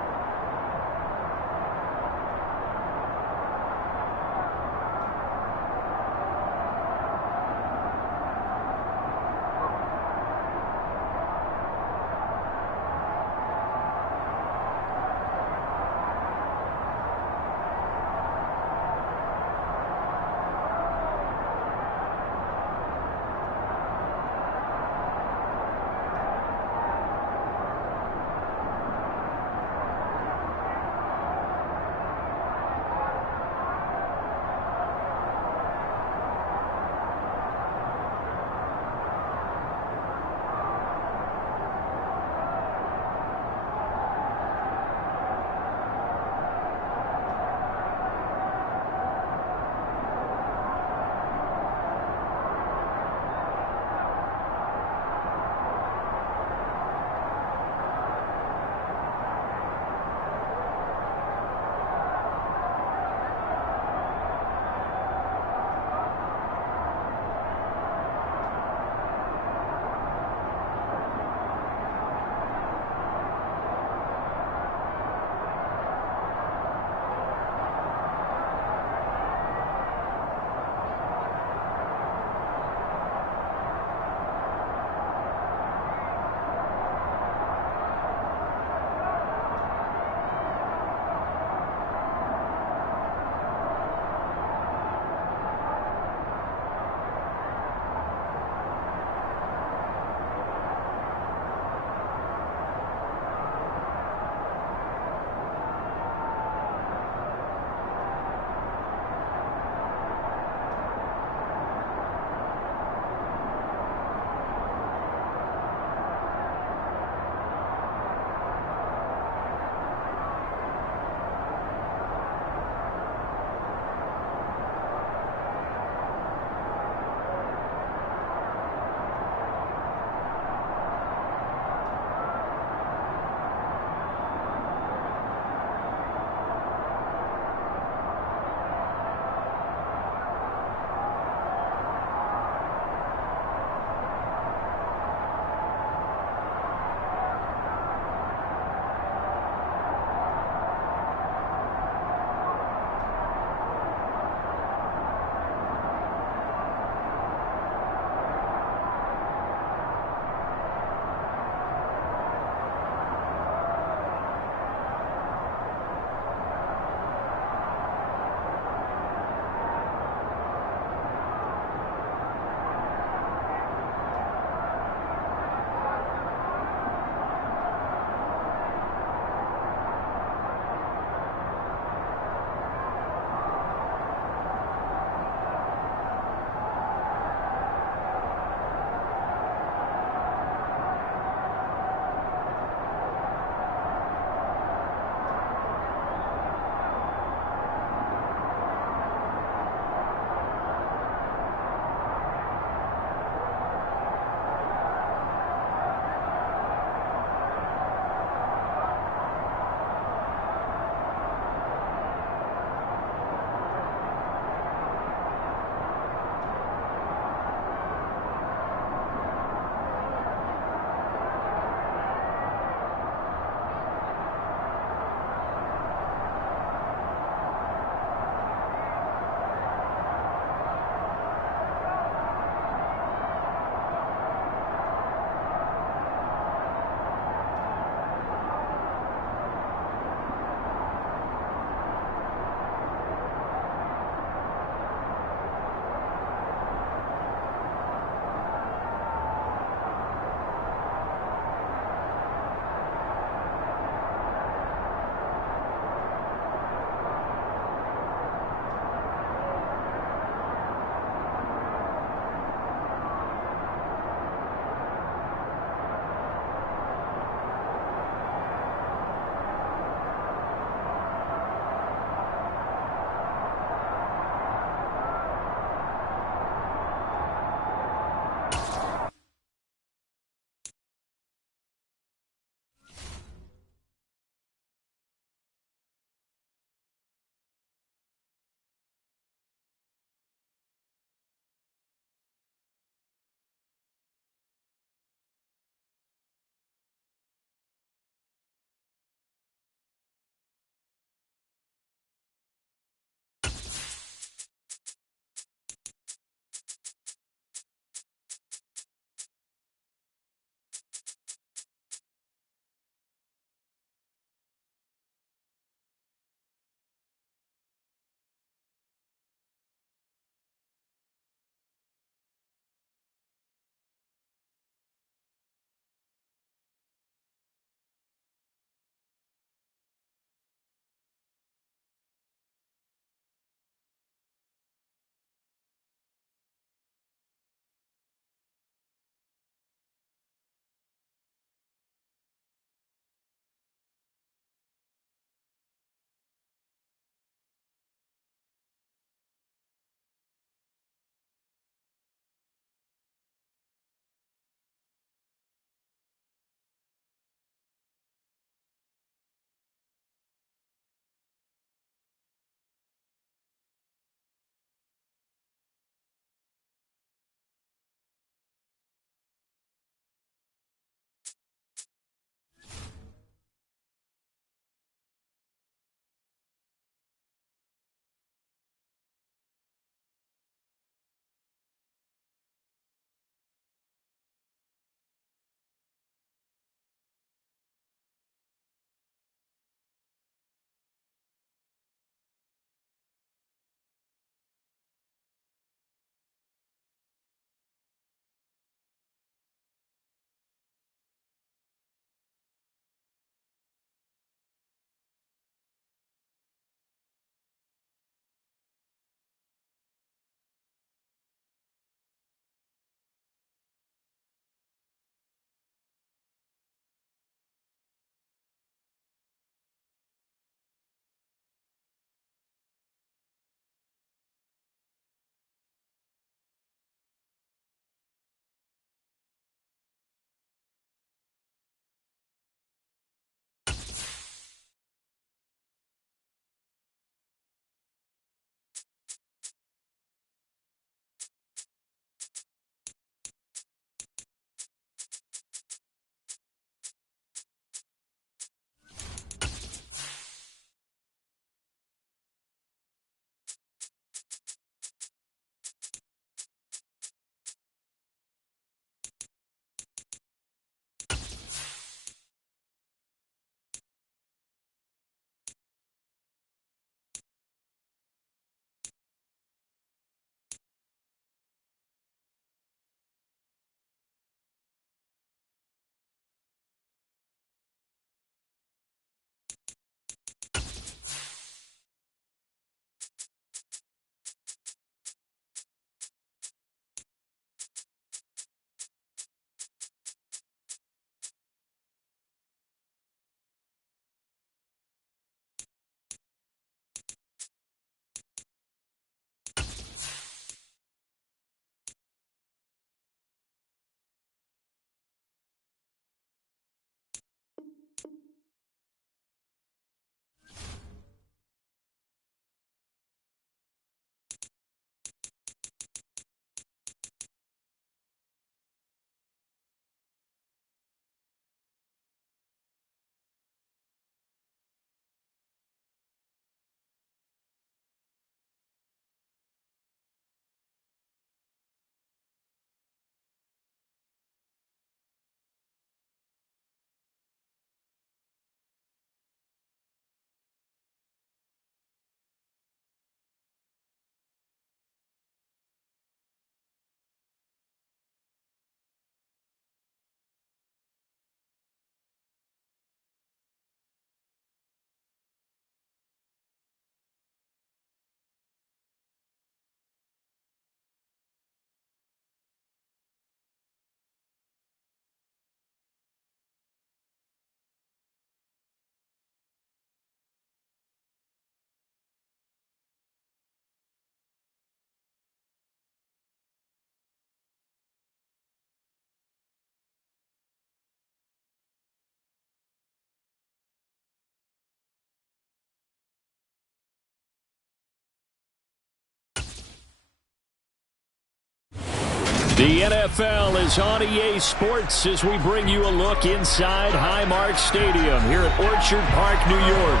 The NFL is on EA Sports as we bring you a look inside Highmark Stadium here at Orchard Park, New York.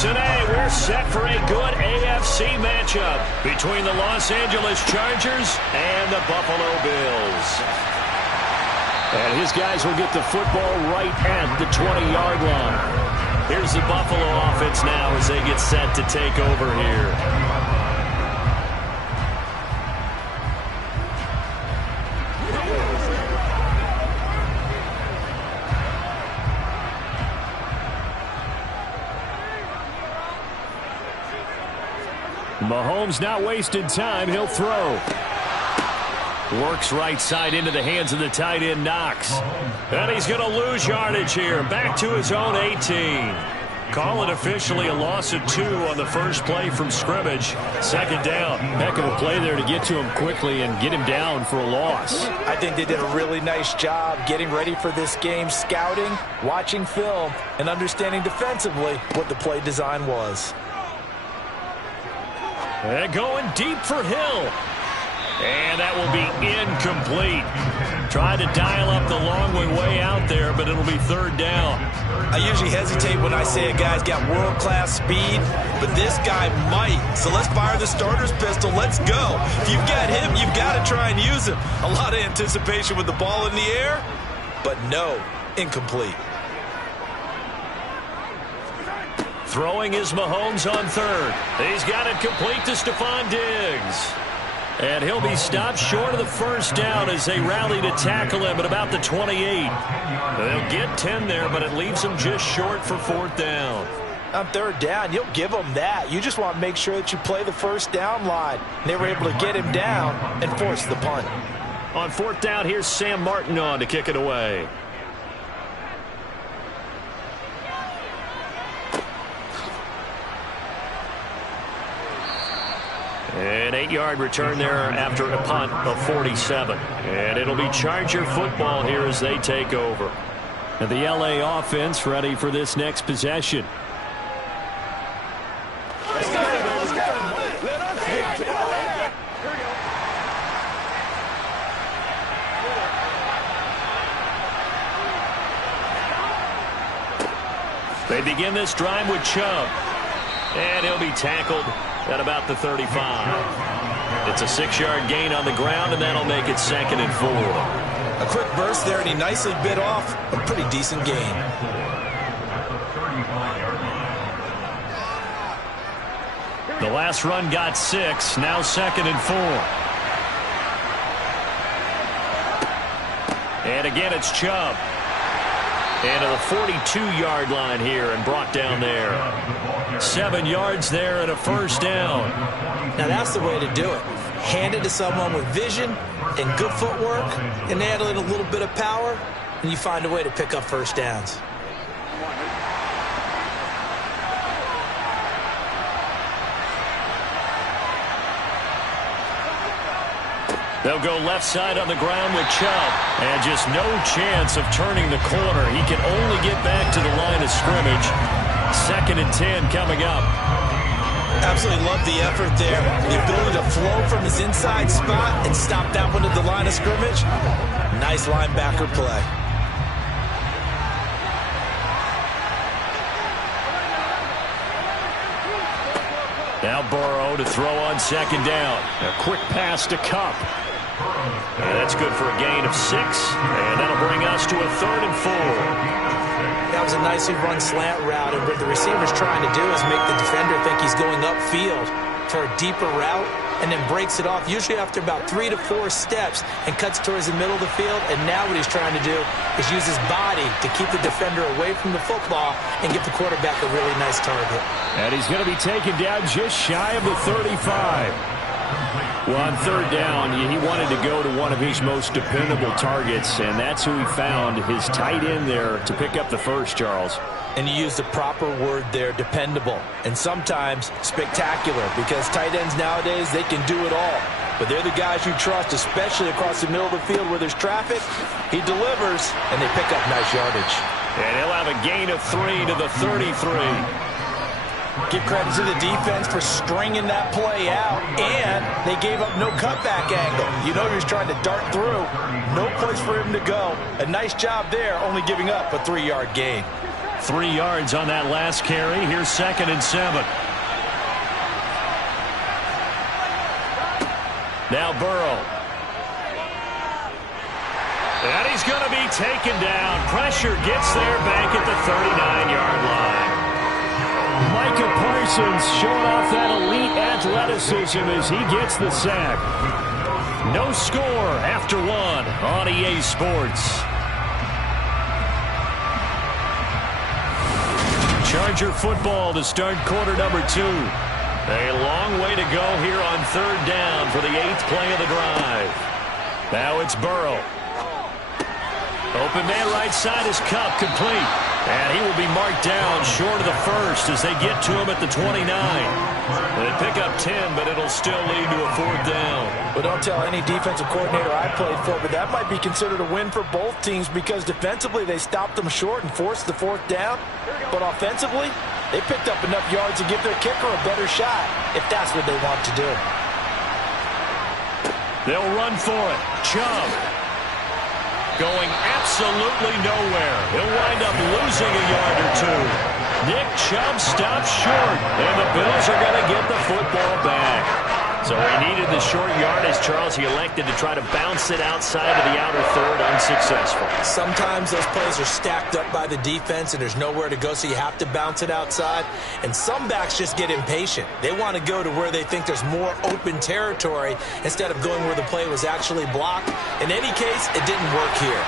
Today, we're set for a good AFC matchup between the Los Angeles Chargers and the Buffalo Bills. And his guys will get the football right at the 20-yard line. Here's the Buffalo offense now as they get set to take over here. Mahomes not wasting time. He'll throw. Works right side into the hands of the tight end, Knox. And he's going to lose yardage here. Back to his own 18. Call it officially a loss of 2 on the first play from scrimmage. Second down. Heck of a play there to get to him quickly and get him down for a loss. I think they did a really nice job getting ready for this game, scouting, watching film, and understanding defensively what the play design was. And going deep for Hill. And that will be incomplete. Tried to dial up the long way out there, but it'll be third down. I usually hesitate when I say a guy's got world-class speed, but this guy might. So let's fire the starter's pistol. Let's go. If you've got him, you've got to try and use him. A lot of anticipation with the ball in the air, but no, incomplete. Throwing is Mahomes on third. He's got it complete to Stephon Diggs. And he'll be stopped short of the first down as they rally to tackle him at about the 28. They'll get 10 there, but it leaves them just short for fourth down. On third down, you'll give them that. You just want to make sure that you play the first down line. They were able to get him down and force the punt. On fourth down, here's Sam Martin on to kick it away. An 8-yard return there after a punt of 47. And it'll be Charger football here as they take over. And the LA offense ready for this next possession. They begin this drive with Chubb. And he'll be tackled at about the 35. It's a 6-yard gain on the ground, and that'll make it 2nd and 4. A quick burst there, and he nicely bit off a pretty decent gain. The last run got 6, now 2nd and 4. And again, it's Chubb. And to the 42-yard line here and brought down there. 7 yards there and a first down. Now that's the way to do it. Hand it to someone with vision and good footwork, and add in a little bit of power, and you find a way to pick up first downs. They'll go left side on the ground with Chubb. And just no chance of turning the corner. He can only get back to the line of scrimmage. 2nd and 10 coming up. Absolutely love the effort there. The ability to flow from his inside spot and stop that one at the line of scrimmage. Nice linebacker play. Now Burrow to throw on 2nd down. A quick pass to Kupp. And that's good for a gain of 6. And that'll bring us to a 3rd and 4. That was a nicely run slant route, and what the receiver's trying to do is make the defender think he's going upfield for a deeper route, and then breaks it off, usually after about 3 to 4 steps, and cuts towards the middle of the field. And now what he's trying to do is use his body to keep the defender away from the football and get the quarterback a really nice target. And he's going to be taken down just shy of the 35. Well, on 3rd down, he wanted to go to one of his most dependable targets, and that's who he found, his tight end there, to pick up the first, Charles. And you used the proper word there, dependable, and sometimes spectacular, because tight ends nowadays, they can do it all. But they're the guys you trust, especially across the middle of the field where there's traffic. He delivers, and they pick up nice yardage. And he'll have a gain of 3 to the 33. Give credit to the defense for stringing that play out, and they gave up no cutback angle. You know he was trying to dart through. No place for him to go. A nice job there, only giving up a 3-yard gain. 3 yards on that last carry. Here's 2nd and 7. Now Burrow. And he's going to be taken down. Pressure gets there back at the 39-yard line. Micah Parsons showing off that elite athleticism as he gets the sack. No score after 1 on EA Sports. Charger football to start quarter number 2. A long way to go here on 3rd down for the 8th play of the drive. Now it's Burrow. Open man right side is Kupp, complete. And he will be marked down short of the first as they get to him at the 29. They pick up 10, but it'll still lead to a 4th down. Well, don't tell any defensive coordinator I played for, but that might be considered a win for both teams because defensively they stopped them short and forced the 4th down. But offensively, they picked up enough yards to give their kicker a better shot if that's what they want to do. They'll run for it. Chubb. Going absolutely nowhere. He'll wind up losing a yard or 2. Nick Chubb stops short, and the Bills are going to get the football back. So he needed the short yardage, Charles. He elected to try to bounce it outside of the outer third, unsuccessful. Sometimes those plays are stacked up by the defense, and there's nowhere to go, so you have to bounce it outside. And some backs just get impatient. They want to go to where they think there's more open territory instead of going where the play was actually blocked. In any case, it didn't work here.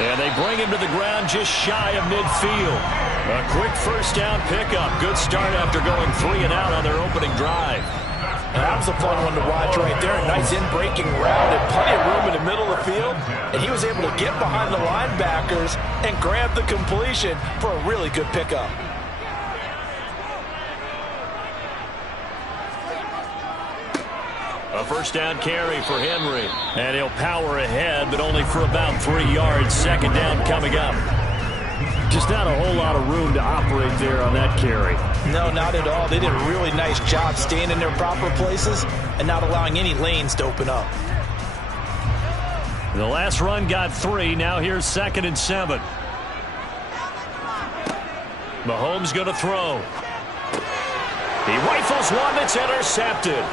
And they bring him to the ground just shy of midfield. A quick 1st down pickup. Good start after going 3 and out on their opening drive. That was a fun one to watch right there. A nice in-breaking route and plenty of room in the middle of the field. And he was able to get behind the linebackers and grab the completion for a really good pickup. A 1st down carry for Henry. And he'll power ahead, but only for about 3 yards. 2nd down coming up. Just not a whole lot of room to operate there on that carry. No, not at all. They did a really nice job staying in their proper places and not allowing any lanes to open up. The last run got 3. Now here's 2nd and 7. Mahomes going to throw. He rifles one that's intercepted.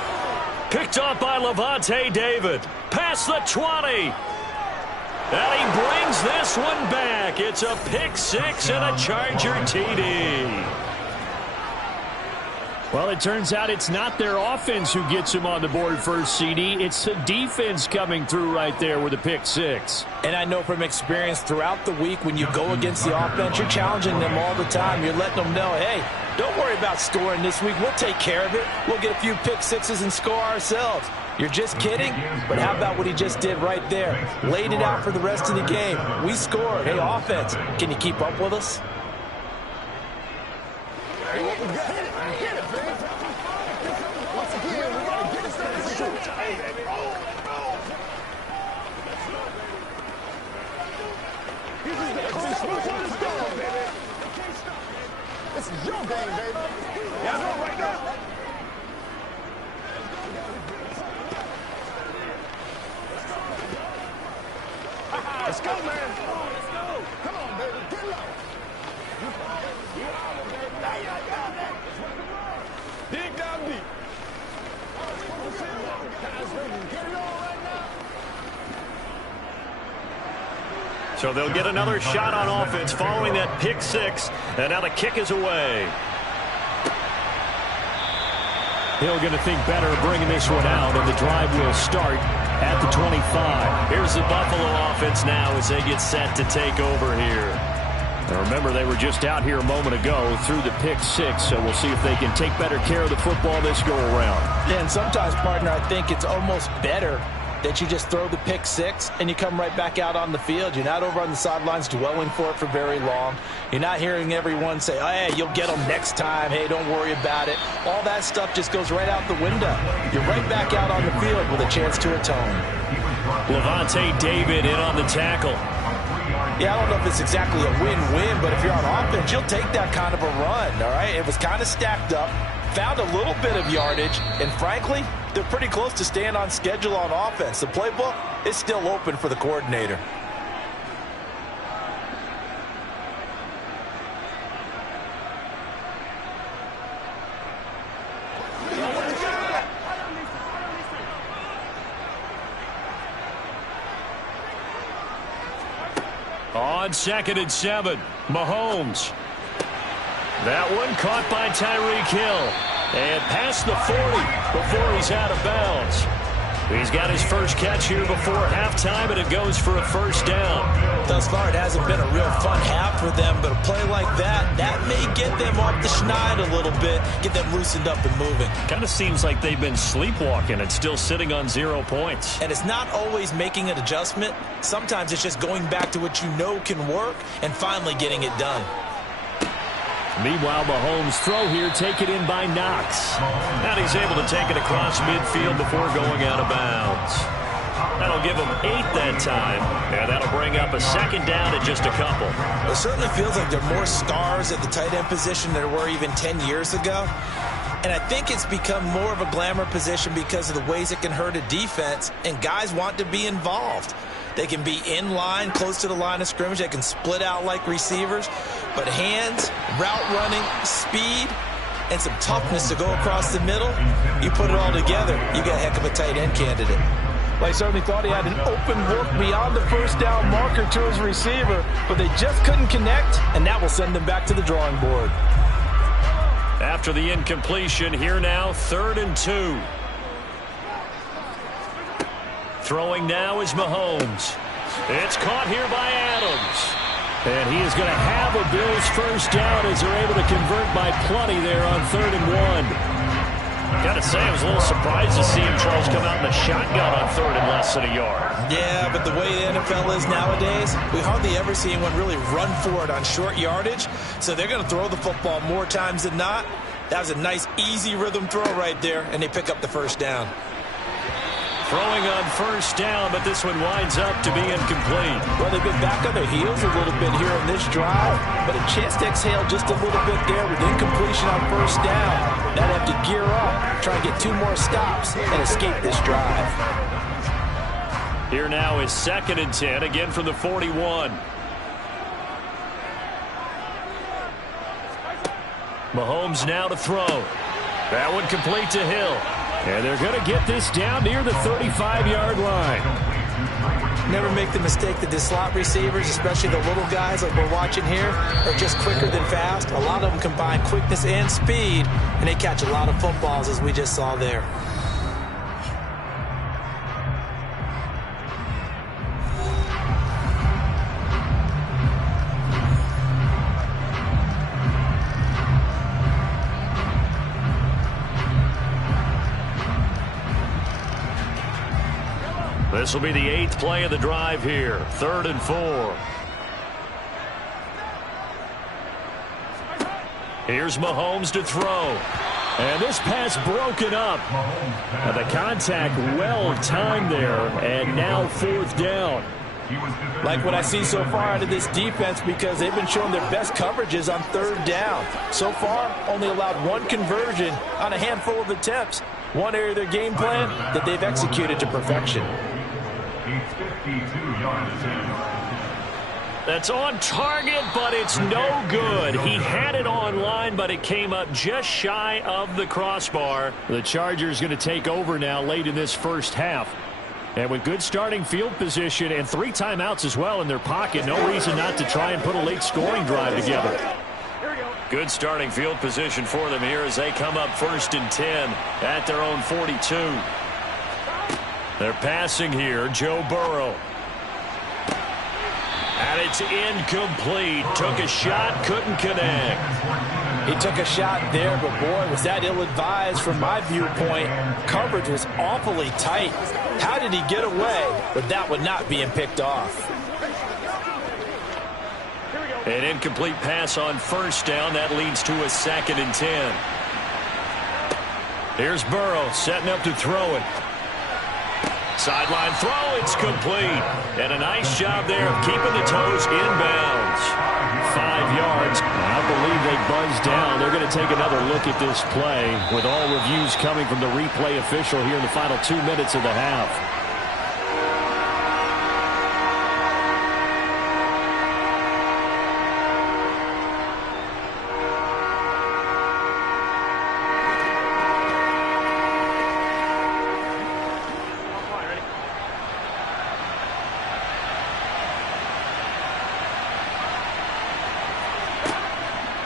Picked off by Lavonte David. Past the 20. And he brings this one back. It's a pick 6 and a Charger TD. Well, it turns out it's not their offense who gets him on the board first, CD. It's the defense coming through right there with a pick 6. And I know from experience throughout the week when you go against the offense, you're challenging them all the time. You're letting them know, hey, don't worry about scoring this week. We'll take care of it. We'll get a few pick 6s and score ourselves. You're just kidding? But how about what he just did right there? Laid it out for the rest of the game. We scored. Hey, offense, can you keep up with us? Hey, what we got? Get it, baby. Once again, we gotta get it started to shoot. Hey, baby. This is the Christmas one is gone, baby. This is your game, baby. Y'all know right now. Let's go, man. Let's go. Come on, baby. Get low. Dig down deep. Get it on right now. So they'll get another shot on offense following that pick 6. And now the kick is away. Hill going to think better of bringing this one out, and the drive will start at the 25. Here's the Buffalo offense now as they get set to take over here. Now remember, they were just out here a moment ago through the pick 6, so we'll see if they can take better care of the football this go-around. And sometimes, partner, I think it's almost better that you just throw the pick 6 and you come right back out on the field. You're not over on the sidelines dwelling for it for very long. You're not hearing everyone say, oh, hey, you'll get them next time. Hey, don't worry about it. All that stuff just goes right out the window. You're right back out on the field with a chance to atone. Lavonte David in on the tackle. Yeah, I don't know if it's exactly a win-win, but if you're on offense, you'll take that kind of a run, all right? It was kind of stacked up, found a little bit of yardage, and frankly, they're pretty close to staying on schedule on offense. The playbook is still open for the coordinator. On 2nd and 7, Mahomes. That one caught by Tyreek Hill. And past the 40 before he's out of bounds. He's got his first catch here before halftime, and it goes for a first down. Thus far, it hasn't been a real fun half for them, but a play like that may get them off the schneid a little bit, get them loosened up and moving. Kind of seems like they've been sleepwalking and still sitting on 0 points. And it's not always making an adjustment. Sometimes it's just going back to what you know can work and finally getting it done. Meanwhile, Mahomes' throw here taken in by Knox. And he's able to take it across midfield before going out of bounds. That'll give him 8 that time, and that'll bring up a second down at just a couple. It certainly feels like there are more stars at the tight end position than there were even 10 years ago. And I think it's become more of a glamour position because of the ways it can hurt a defense, and guys want to be involved. They can be in line, close to the line of scrimmage. They can split out like receivers. But hands, route running, speed, and some toughness to go across the middle, you put it all together, you got a heck of a tight end candidate. Well, he certainly thought he had an open look beyond the first down marker to his receiver, but they just couldn't connect, and that will send them back to the drawing board. After the incompletion, here now, 3rd and 2. Throwing now is Mahomes. It's caught here by Adams. And he is going to have a Bills first down as they're able to convert by plenty there on 3rd and 1. Got to say, I was a little surprised to see him, Charles, come out in the shotgun on 3rd and less than a yard. Yeah, but the way the NFL is nowadays, we hardly ever see anyone really run for it on short yardage. So they're going to throw the football more times than not. That was a nice, easy rhythm throw right there, and they pick up the first down. Throwing on first down, but this one winds up to be incomplete. Well, they've been back on their heels a little bit here in this drive, but a chance to exhale just a little bit there with incompletion on first down. Now they have to gear up, try and get 2 more stops, and escape this drive. Here now is 2nd and 10, again from the 41. Mahomes now to throw. That one complete to Hill. And they're going to get this down near the 35-yard line. Never make the mistake that the slot receivers, especially the little guys like we're watching here, are just quicker than fast. A lot of them combine quickness and speed, and they catch a lot of footballs, as we just saw there. This will be the 8th play of the drive here. 3rd and 4. Here's Mahomes to throw. And this pass broken up. And the contact well timed there. And now 4th down. Like what I see so far out of this defense, because they've been showing their best coverages on 3rd down. So far, only allowed 1 conversion on a handful of attempts. One area of their game plan that they've executed to perfection. That's on target, but it's no good. He had it on line, but it came up just shy of the crossbar. The Chargers going to take over now late in this first half. And with good starting field position and 3 timeouts as well in their pocket, no reason not to try and put a late scoring drive together. Good starting field position for them here as they come up 1st and 10 at their own 42. They're passing here, Joe Burrow. And it's incomplete. Took a shot, couldn't connect. He took a shot there, but boy, was that ill-advised from my viewpoint. Coverage was awfully tight. How did he get away with that one not being picked off? An incomplete pass on first down. That leads to a 2nd and 10. Here's Burrow setting up to throw it. Sideline throw, it's complete. And a nice job there of keeping the toes inbounds. 5 yards. I believe they buzzed down. They're going to take another look at this play with all reviews coming from the replay official here in the final 2 minutes of the half.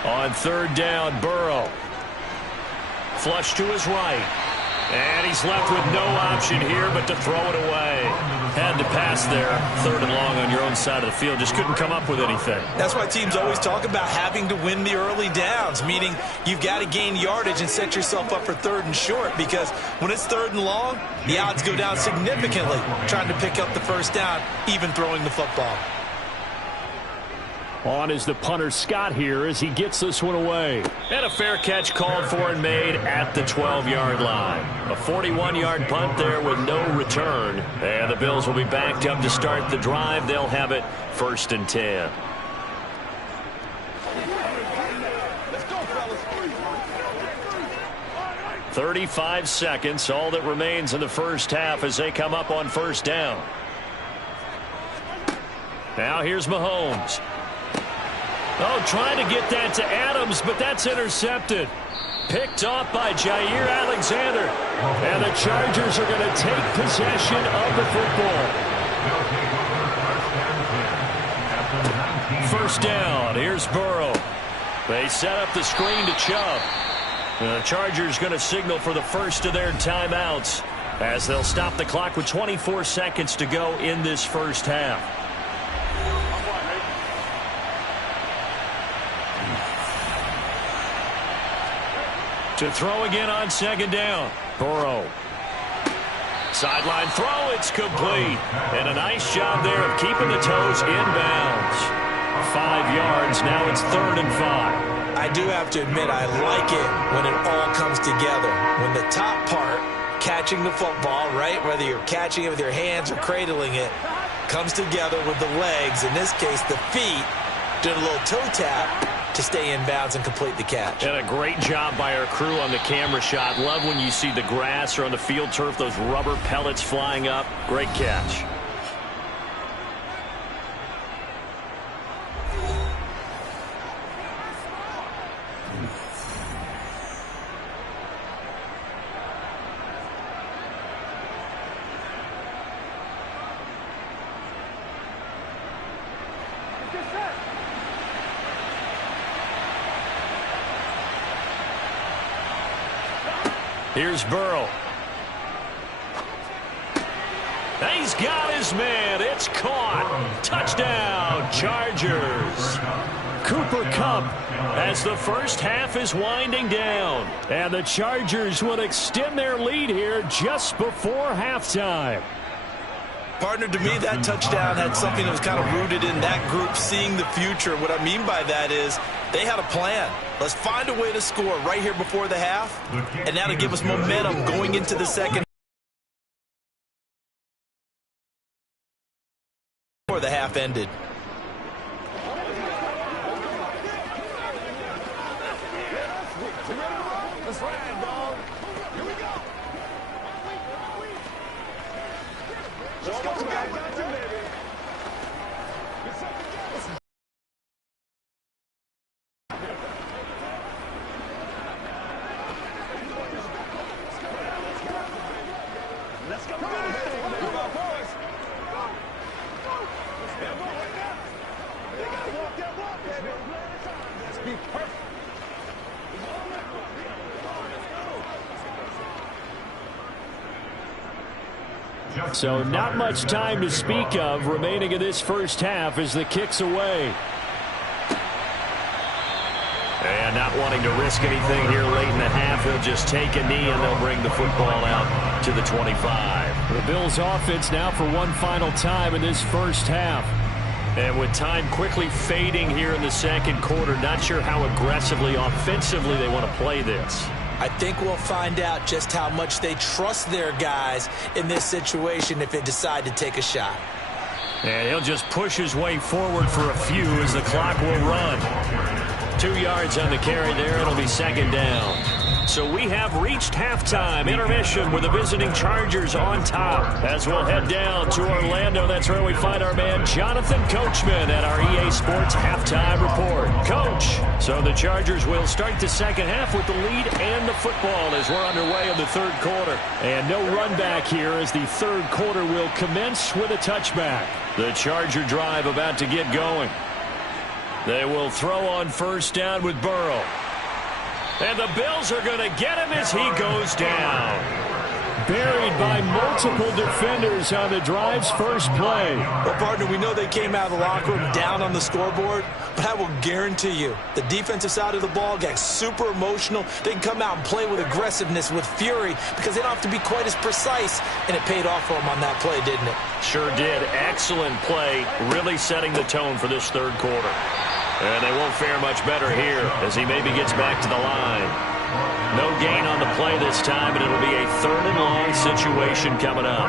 On third down, Burrow. Flush to his right. And he's left with no option here but to throw it away. Had to pass there. 3rd and long on your own side of the field. Just couldn't come up with anything. That's why teams always talk about having to win the early downs, meaning you've got to gain yardage and set yourself up for 3rd and short, because when it's 3rd and long, the odds go down significantly trying to pick up the first down, even throwing the football. On is the punter, Scott, here as he gets this one away. And a fair catch called for and made at the 12-yard line. A 41-yard punt there with no return. And the Bills will be backed up to start the drive. They'll have it 1st and 10. Let's go, fellas. 35 seconds, all that remains in the first half as they come up on 1st down. Now here's Mahomes. Oh, trying to get that to Adams, but that's intercepted. Picked off by Jair Alexander. And the Chargers are going to take possession of the football. 1st down. Here's Burrow. They set up the screen to Chubb. And the Chargers going to signal for the first of their timeouts as they'll stop the clock with 24 seconds to go in this first half. To throw again on 2nd down. Burrow. Sideline throw, it's complete. And a nice job there of keeping the toes inbounds. 5 yards, now it's 3rd and 5. I do have to admit, I like it when it all comes together. When the top part, catching the football, right, whether you're catching it with your hands or cradling it, comes together with the legs, in this case the feet, doing a little toe tap to stay in bounds and complete the catch. And a great job by our crew on the camera shot. Love when you see the grass or on the field turf, those rubber pellets flying up. Great catch. Here's Burrow. He's got his man. It's caught. Touchdown, Chargers. Cooper Kupp as the first half is winding down. And the Chargers will extend their lead here just before halftime. Partner, to me, that touchdown had something that was kind of rooted in that group seeing the future. What I mean by that is they had a plan. Let's find a way to score right here before the half, and now to give us momentum going into the second before the half ended. Let's ride, dog. Here we go. Let's go, baby. Let's go, boys. They gotta walk that walk, baby. Let's be perfect. So not much time to speak of remaining in this first half as the kick's away. And not wanting to risk anything here late in the half, they'll just take a knee and they'll bring the football out to the 25. The Bills offense now for one final time in this first half. And with time quickly fading here in the second quarter, not sure how aggressively, offensively they want to play this. I think we'll find out just how much they trust their guys in this situation if they decide to take a shot. And he'll just push his way forward for a few as the clock will run. 2 yards on the carry there. It'll be second down. So we have reached halftime. Intermission with the visiting Chargers on top. As we'll head down to Orlando, that's where we find our man Jonathan Coachman at our EA Sports Halftime Report. Coach, so the Chargers will start the second half with the lead and the football as we're underway in the third quarter. And no run back here as the third quarter will commence with a touchback. The Charger drive about to get going. They will throw on first down with Burrow. And the Bills are going to get him as he goes down. Buried by multiple defenders on the drive's first play. Well, partner, we know they came out of the locker room down on the scoreboard, but I will guarantee you the defensive side of the ball got super emotional. They can come out and play with aggressiveness, with fury, because they don't have to be quite as precise, and it paid off for them on that play, didn't it? Sure did. Excellent play, really setting the tone for this third quarter. And they won't fare much better here as he maybe gets back to the line. No gain on the play this time, and it'll be a third and long situation coming up.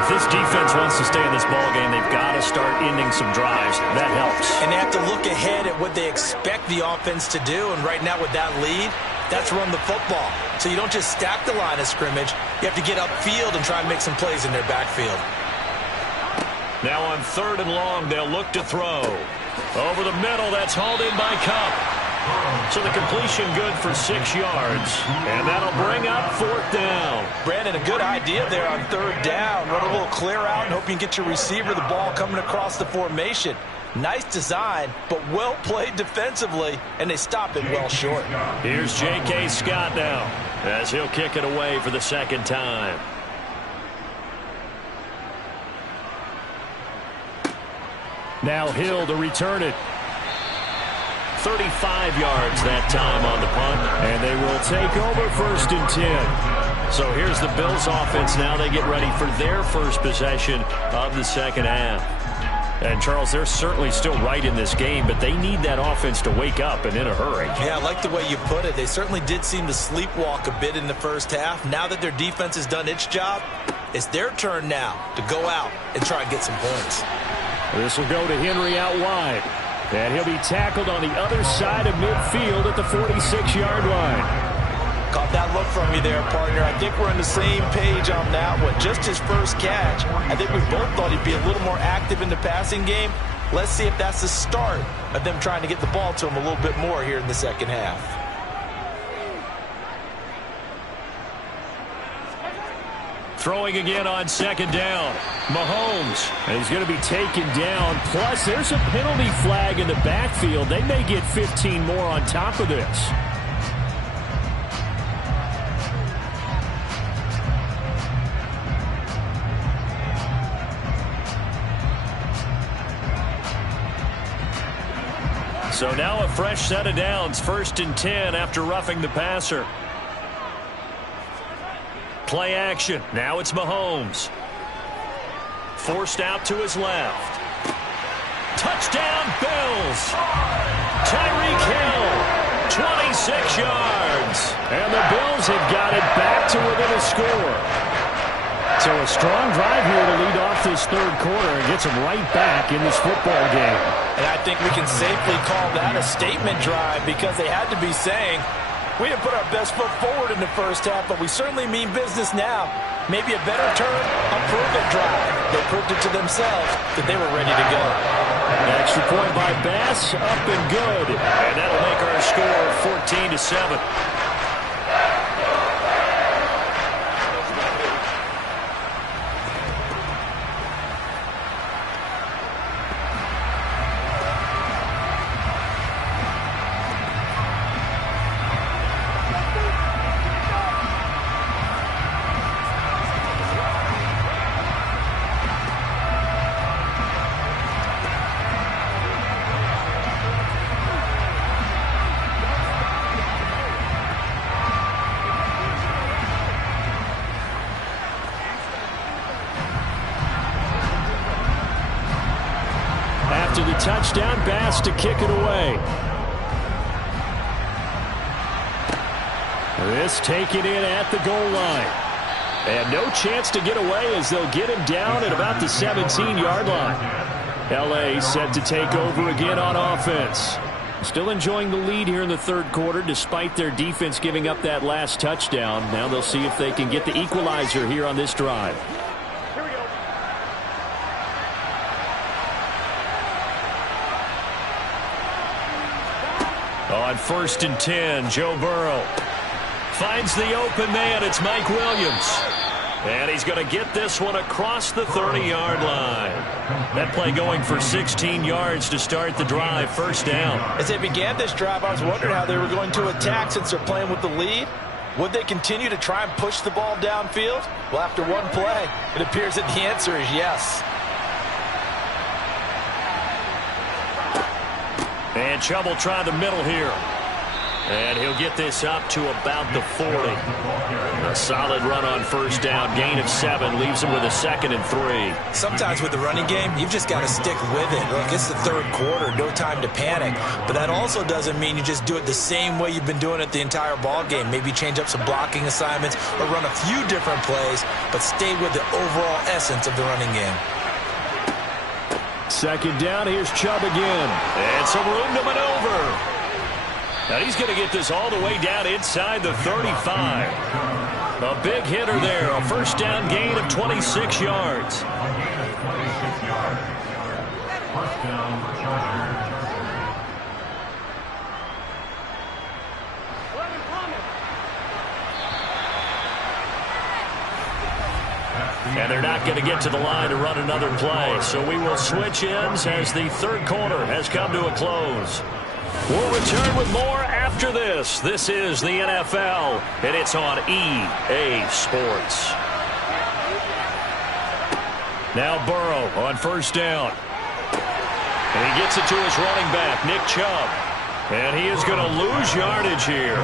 If this defense wants to stay in this ballgame, they've got to start ending some drives. That helps. And they have to look ahead at what they expect the offense to do, and right now with that lead, that's run the football. So you don't just stack the line of scrimmage. You have to get upfield and try and make some plays in their backfield. Now on third and long, they'll look to throw. Over the middle, that's hauled in by Kupp. So the completion good for 6 yards. And that'll bring up fourth down. Brandon, a good idea there on third down. Run a little clear out and hope you can get your receiver the ball coming across the formation. Nice design, but well played defensively, and they stop it well short. Here's J.K. Scott now as he'll kick it away for the second time. Now Hill to return it. 35 yards that time on the punt. And they will take over first and 10. So here's the Bills offense now. They get ready for their first possession of the second half. And, Charles, they're certainly still right in this game, but they need that offense to wake up and in a hurry. Yeah, I like the way you put it. They certainly did seem to sleepwalk a bit in the first half. Now that their defense has done its job, it's their turn now to go out and try and get some points. This will go to Henry out wide. And he'll be tackled on the other side of midfield at the 46-yard line. Caught that look from you there, partner. I think we're on the same page on that one. Just his first catch. I think we both thought he'd be a little more active in the passing game. Let's see if that's the start of them trying to get the ball to him a little bit more here in the second half. Throwing again on second down. Mahomes. And he's going to be taken down. Plus, there's a penalty flag in the backfield. They may get 15 more on top of this. So now a fresh set of downs. First and 10 after roughing the passer. Play action. Now it's Mahomes. Forced out to his left. Touchdown, Bills. Tyreek Hill, 26 yards. And the Bills have got it back to within a score. So a strong drive here to lead off this third quarter and gets them right back in this football game. And I think we can safely call that a statement drive because they had to be saying, we didn't put our best foot forward in the first half, but we certainly mean business now. Maybe a better term, a prove-it drive. They proved it to themselves that they were ready to go. Extra point by Bass, up and good. And that'll make our score 14-7. Touchdown, Bass to kick it away. This taken in at the goal line. And no chance to get away as they'll get him down at about the 17-yard line. L.A. set to take over again on offense. Still enjoying the lead here in the third quarter despite their defense giving up that last touchdown. Now they'll see if they can get the equalizer here on this drive. Here we go. On 1st and 10, Joe Burrow finds the open man. It's Mike Williams. And he's going to get this one across the 30-yard line. That play going for 16 yards to start the drive. First down. As they began this drive, I was wondering how they were going to attack since they're playing with the lead. Would they continue to try and push the ball downfield? Well, after one play, it appears that the answer is yes. And Chubb will try the middle here. And he'll get this up to about the 40. A solid run on first down. Gain of 7 leaves him with a 2nd and 3. Sometimes with the running game, you've just got to stick with it. Look, it's the third quarter, no time to panic. But that also doesn't mean you just do it the same way you've been doing it the entire ball game. Maybe change up some blocking assignments or run a few different plays, but stay with the overall essence of the running game. Second down, here's Chubb again. And some room to maneuver. Now he's going to get this all the way down inside the 35. A big hitter there. A first down gain of 26 yards. And they're not going to get to the line to run another play. So we will switch ends as the third quarter has come to a close. We'll return with more after this. This is the NFL, and it's on EA Sports. Now Burrow on first down. And he gets it to his running back, Nick Chubb. And he is going to lose yardage here.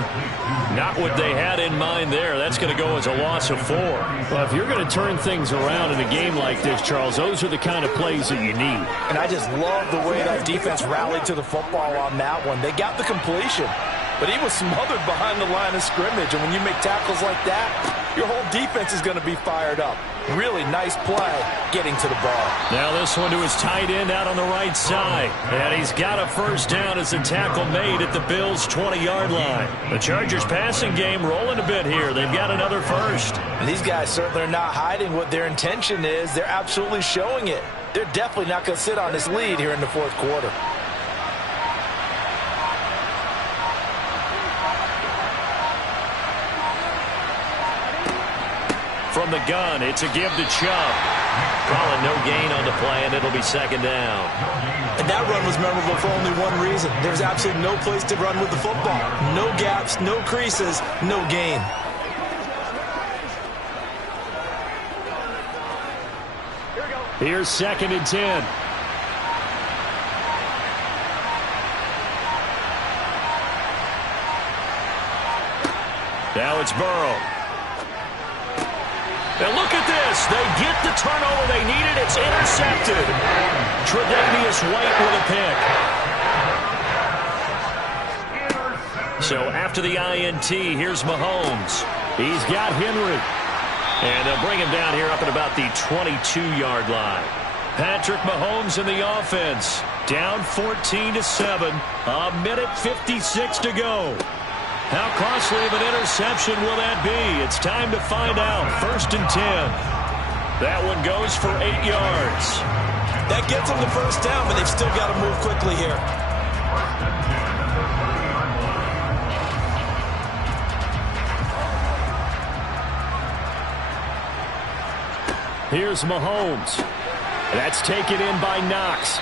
Not what they had in mind there. That's going to go as a loss of 4. Well, if you're going to turn things around in a game like this, Charles, those are the kind of plays that you need. And I just love the way that defense rallied to the football on that one. They got the completion, but he was smothered behind the line of scrimmage. And when you make tackles like that, your whole defense is going to be fired up. Really nice play getting to the ball. Now this one to his tight end out on the right side. And he's got a first down as the tackle made at the Bills' 20-yard line. The Chargers passing game rolling a bit here. They've got another first. And these guys certainly are not hiding what their intention is. They're absolutely showing it. They're definitely not going to sit on this lead here in the fourth quarter. From the gun, it's a give to Chubb. Calling no gain on the play, and it'll be second down. And that run was memorable for only one reason. There's absolutely no place to run with the football. No gaps, no creases, no gain. Here's 2nd and 10. Now it's Burrow. And look at this. They get the turnover they needed. It's intercepted. Tre'Davious White with a pick. So after the INT, here's Mahomes. He's got Henry. And they'll bring him down here up at about the 22-yard line. Patrick Mahomes in the offense. Down 14-7. A minute 56 to go. How costly of an interception will that be? It's time to find out. 1st and 10. That one goes for 8 yards. That gets them the first down, but they've still got to move quickly here. Here's Mahomes. That's taken in by Knox.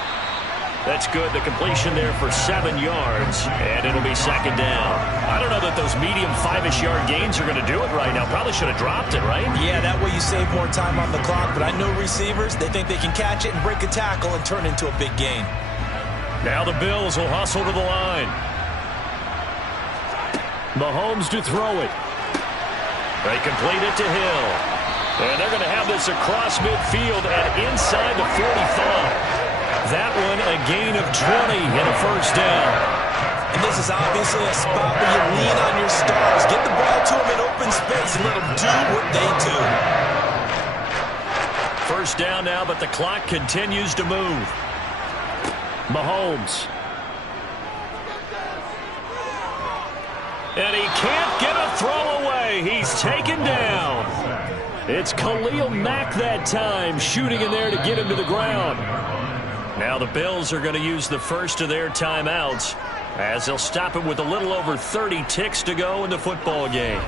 That's good. The completion there for 7 yards, and it'll be second down. I don't know that those medium 5-ish yard gains are going to do it right now. Probably should have dropped it, right? Yeah, that way you save more time on the clock, but I know receivers, they think they can catch it and break a tackle and turn into a big gain. Now the Bills will hustle to the line. Mahomes to throw it. They complete it to Hill. And they're going to have this across midfield and inside the 45. That one a gain of 20 and a first down. And this is obviously a spot where you lean on your stars. Get the ball to them in open space and let them do what they do. First down now, but the clock continues to move. Mahomes. And he can't get a throw away. He's taken down. It's Khalil Mack that time, shooting in there to get him to the ground. Now the Bills are going to use the first of their timeouts as they'll stop it with a little over 30 ticks to go in the football game.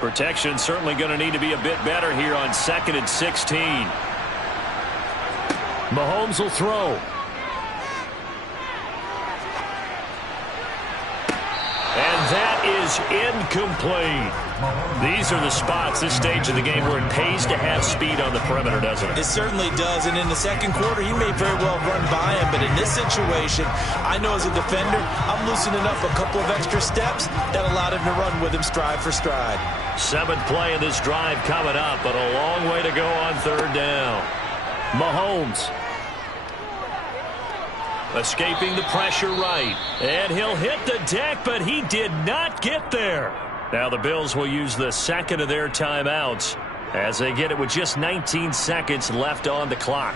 Protection certainly going to need to be a bit better here on 2nd and 16. Mahomes will throw. And that is incomplete. These are the spots, this stage of the game, where it pays to have speed on the perimeter, doesn't it? It certainly does, and in the second quarter, he may very well run by him, but in this situation, I know as a defender, I'm loosening up a couple of extra steps that allowed him to run with him stride for stride. 7th play of this drive coming up, but a long way to go on 3rd down. Mahomes. Escaping the pressure right. And he'll hit the deck, but he did not get there. Now the Bills will use the second of their timeouts as they get it with just 19 seconds left on the clock.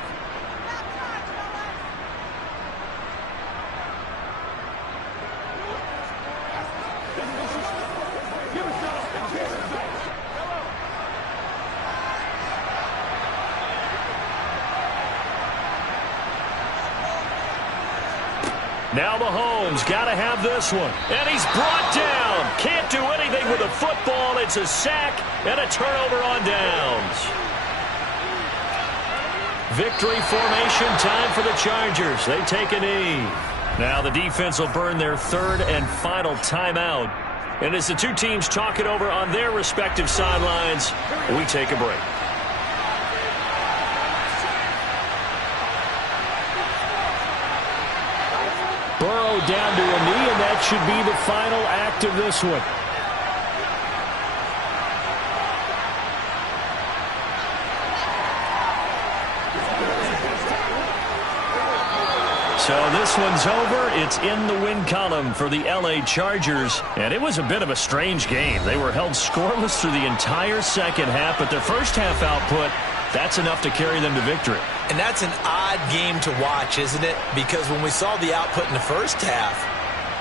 Now Mahomes got to have this one. And he's brought down. Can't do anything with the football. It's a sack and a turnover on downs. Victory formation time for the Chargers. They take a knee. Now the defense will burn their 3rd and final timeout. And as the two teams talk it over on their respective sidelines, we take a break. Burrow down to a knee, and that should be the final act of this one. So this one's over. It's in the win column for the LA Chargers. And it was a bit of a strange game. They were held scoreless through the entire second half, but their first half output, that's enough to carry them to victory. And that's an odd game to watch, isn't it? Because when we saw the output in the first half,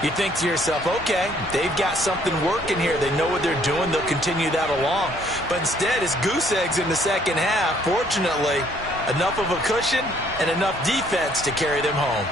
you think to yourself, okay, they've got something working here. They know what they're doing. They'll continue that along. But instead, it's goose eggs in the second half. Fortunately, enough of a cushion and enough defense to carry them home.